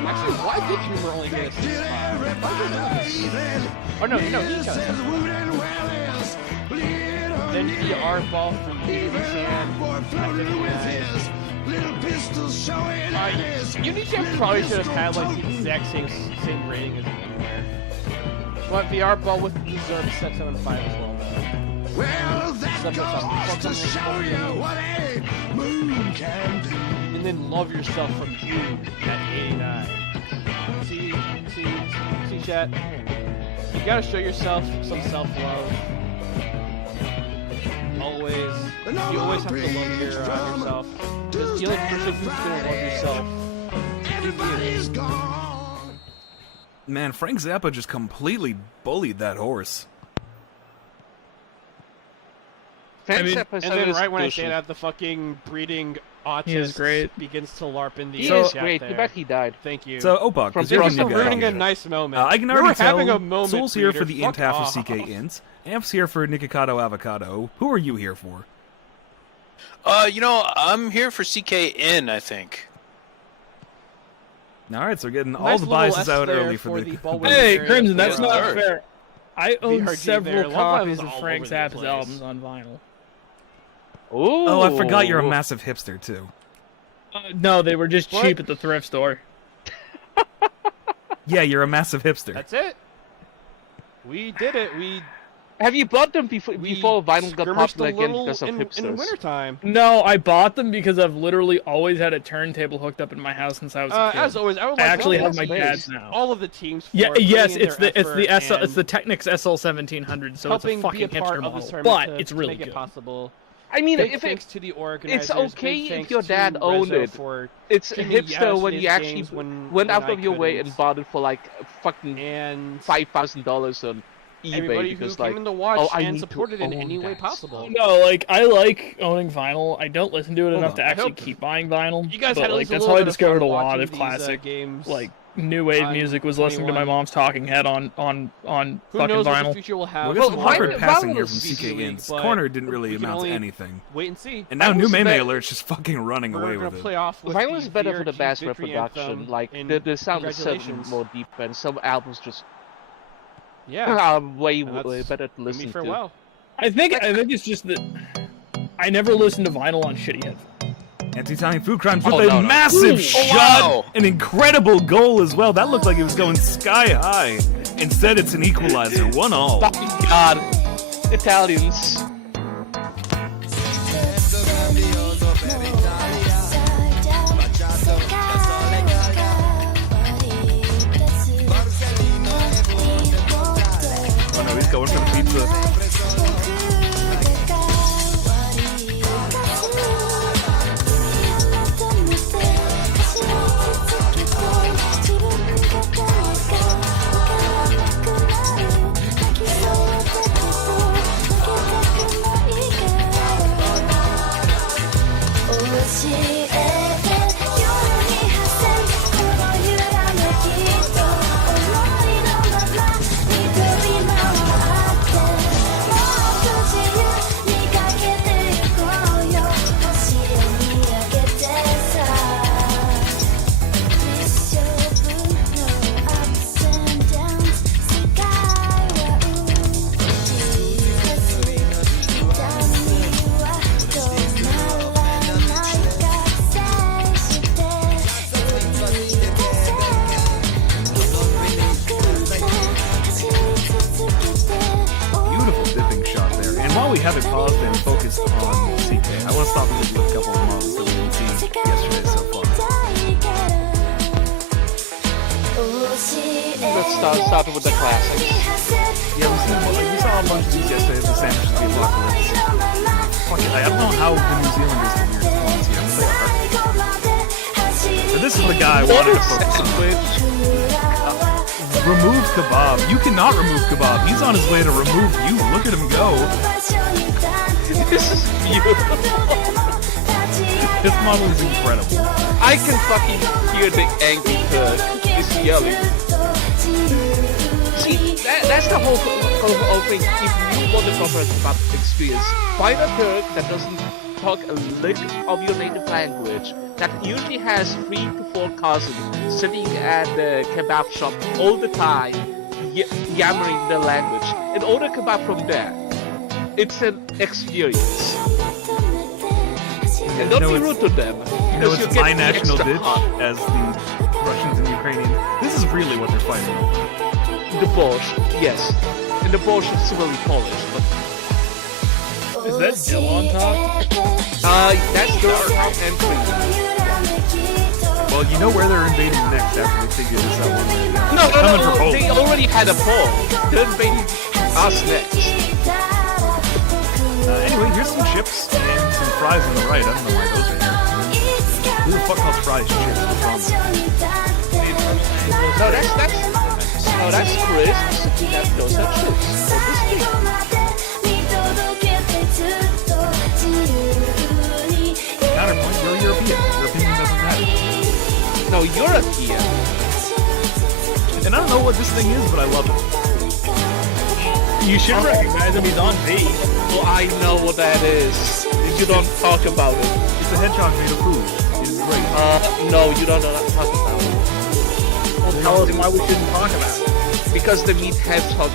Actually, why did Boomer only get a 6-5? Oh, no, he got a 6-5. Then VR Ball from Unity Chan at 59. Unity Chan probably should have had like the exact same rating as Anywhere. But VR Ball with the deserved 7-5 as well. Well, that goes to show you what a moon can do. And then Love Yourself from you at 89. See, chat. You gotta show yourself some self-love. Always. You always have to love yourself. Because the only person who's gonna love yourself Everybody's gone. Man, Frank Zappa just completely bullied that horse. Frank mean- Zappa's And then always right when I douchey. say that, the fucking breeding He is autist great. begins to LARP in the He So- is chat great. there. Too bad he died. Thank you. So, Opok, From because you're You're the just new ruining guy. a nice moment. I can We're already tell. having a moment, Soul's here for Breeder. the int Fuck half off. of CK Int. Amp's here for Nikocado Avocado. Who are you here for? I'm here for CKN, I think. All right, so we're getting all Nice the little biases S out there early for for the ball Hey, winner. Crimson, that's Yeah. not Third. fair. I own VRG several there. Love copies is of all Frank over the Zappa's place. albums on vinyl. Ooh. Oh, I forgot you're a massive hipster, too. No, they were just What? cheap at the thrift store. Yeah, you're a massive hipster. That's it. We did it. Have you bought them before vinyl got skirmished popular a again little because of in hipsters? wintertime. No, I bought them because I've literally always had a turntable hooked up in my house since I was a kid. As always, I would I like actually to have my thank dad's now. all of the teams. For Yeah, putting yes, in it's their the effort it's the and Technics SL1700, so it's a helping fucking be a part hipster of this model, tournament but to it's really make good. it possible. I mean, Big if thanks it, to the organizers. it's okay big if thanks your to dad owned Rezo it. for It's giving me hipster when his you actually games when went out I of your way couldn't. and bought it for like fucking And $5,000 on eBay everybody who because came like, in to watch oh, I and need supported to in own any way that possible. stuff. No, like I like owning vinyl. I don't listen to it enough to I actually hope keep buying vinyl. You guys but had at like least a that's little how I bit of discovered fun a lot watching of these, classic games. like new wave music was listening to my mom's talking head on Who fucking knows what the vinyl. future will Well, have? we got some awkward Vinyl passing will here from be CK weak, Inns. but Corner didn't really we can amount to only anything. Wait and see. And now New Vinyl's Meme bet- Alert's just fucking running We're away gonna with it. play off with Vinyl is better for the VRG bass victory reproduction. anthem, Like and the sound is certainly congratulations. more deep, and some albums just Yeah. are way And that's better to me listen to. farewell. I think it's just that I never listened to vinyl on shitty headphones. Anti-Italian food crimes with Oh, a no, no. massive Ooh. shot, Oh, wow. an incredible goal as well. That looked like it was going sky high. Instead, it's an equalizer, 1-1. Fucking God, Italians. Oh no, he's going for the pizza. Beautiful dipping shot there. And while we have it paused and focused on CK, I want to stop and look at a couple of models that we didn't see yesterday so far. Let's start with the classics. Yeah, we saw a bunch of these yesterday at the Sandwich of the Apocalypse. Fuck it, I don't know how the New Zealanders did here diplomacy, I mean, they are. But this is the guy I wanted to focus on. Remove Kebab. You cannot remove Kebab. He's on his way to remove you. Look at him go. This is beautiful. This model is incredible. I can fucking hear the angry Kirk is yelling. See, that's the whole thing. If you want the proper Kebab experience, find a Kirk that doesn't talk a lick of your native language, that usually has 3 to 4 cousins sitting at the kebab shop all the time, yammering their language, and order kebab from there. It's an experience. And don't be rude to them. You know, because it's you my get the national extra ditch hot. as the Russians and Ukrainians. This is really what they're fighting over. The borscht, yes. And the borscht is really Polish, but... Is that Dill on top? That's Dill on top and cream. Well, you know where they're invading next after they figure this out. No, Coming for Poland. they already had a poll. They're invading us next. Anyway, here's some chips and some fries on the right. I don't know why those are here. Who the fuck calls fries chips? What's wrong with No, that's crisps. Those are chips. So this thing. Counterpoint, you're European. Your opinion doesn't matter. No, European. And I don't know what this thing is, but I love it. You should recognize him. He's on V. Well, I know what that is. You don't talk about it. It's a hedgehog made of food. It is great. No, you don't know what I'm talking about. Well, tell us why we shouldn't talk about it. Because the meat hedgehog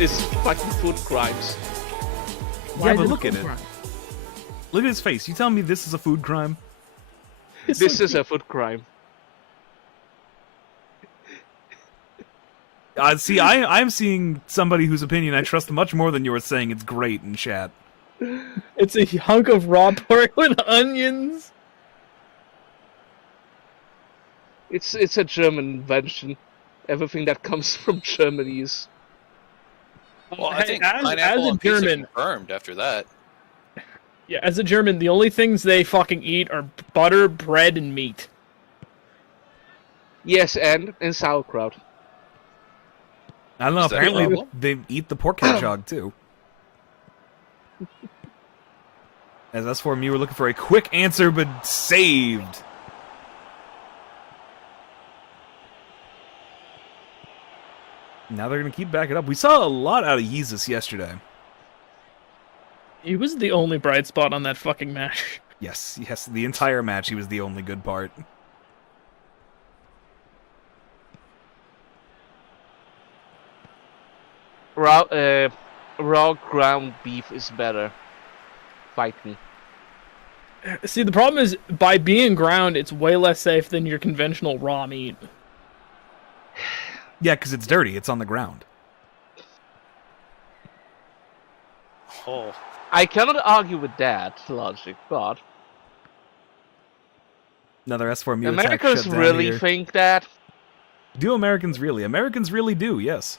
is fucking food crimes. Why Yeah, is but it a look at food it. crime? Look at his face. You tell me this is a food crime? This is a food crime. See, I'm seeing somebody whose opinion I trust much more than yours saying it's great in chat. It's a hunk of raw pork with onions. It's a German invention. Everything that comes from Germany is. Well, I think as pineapple a and pizza German, confirmed after that. yeah, as a German, the only things they fucking eat are butter, bread, and meat. Yes, and sauerkraut. I don't know. Is that a Apparently, problem? they eat the pork hedgehog too. As us for me, we're looking for a quick answer, but saved. Now they're going to keep backing up. We saw a lot out of Yeezus yesterday. He was the only bright spot on that fucking match. Yes, the entire match he was the only good part. Raw ground beef is better. Fight me. See, the problem is, by being ground, it's way less safe than your conventional raw meat. Yeah, because it's dirty. It's on the ground. Oh. I cannot argue with that logic, but... Another S4 Mew attack Americans shut down really here. think that? Do Americans really? Americans really do, yes.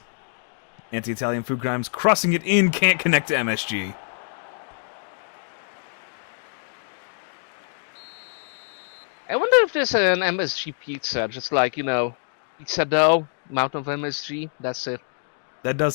Anti-Italian food crimes, crossing it in, can't connect to MSG. I wonder if there's an MSG pizza, just like, pizza dough, amount of MSG, that's it. That does sound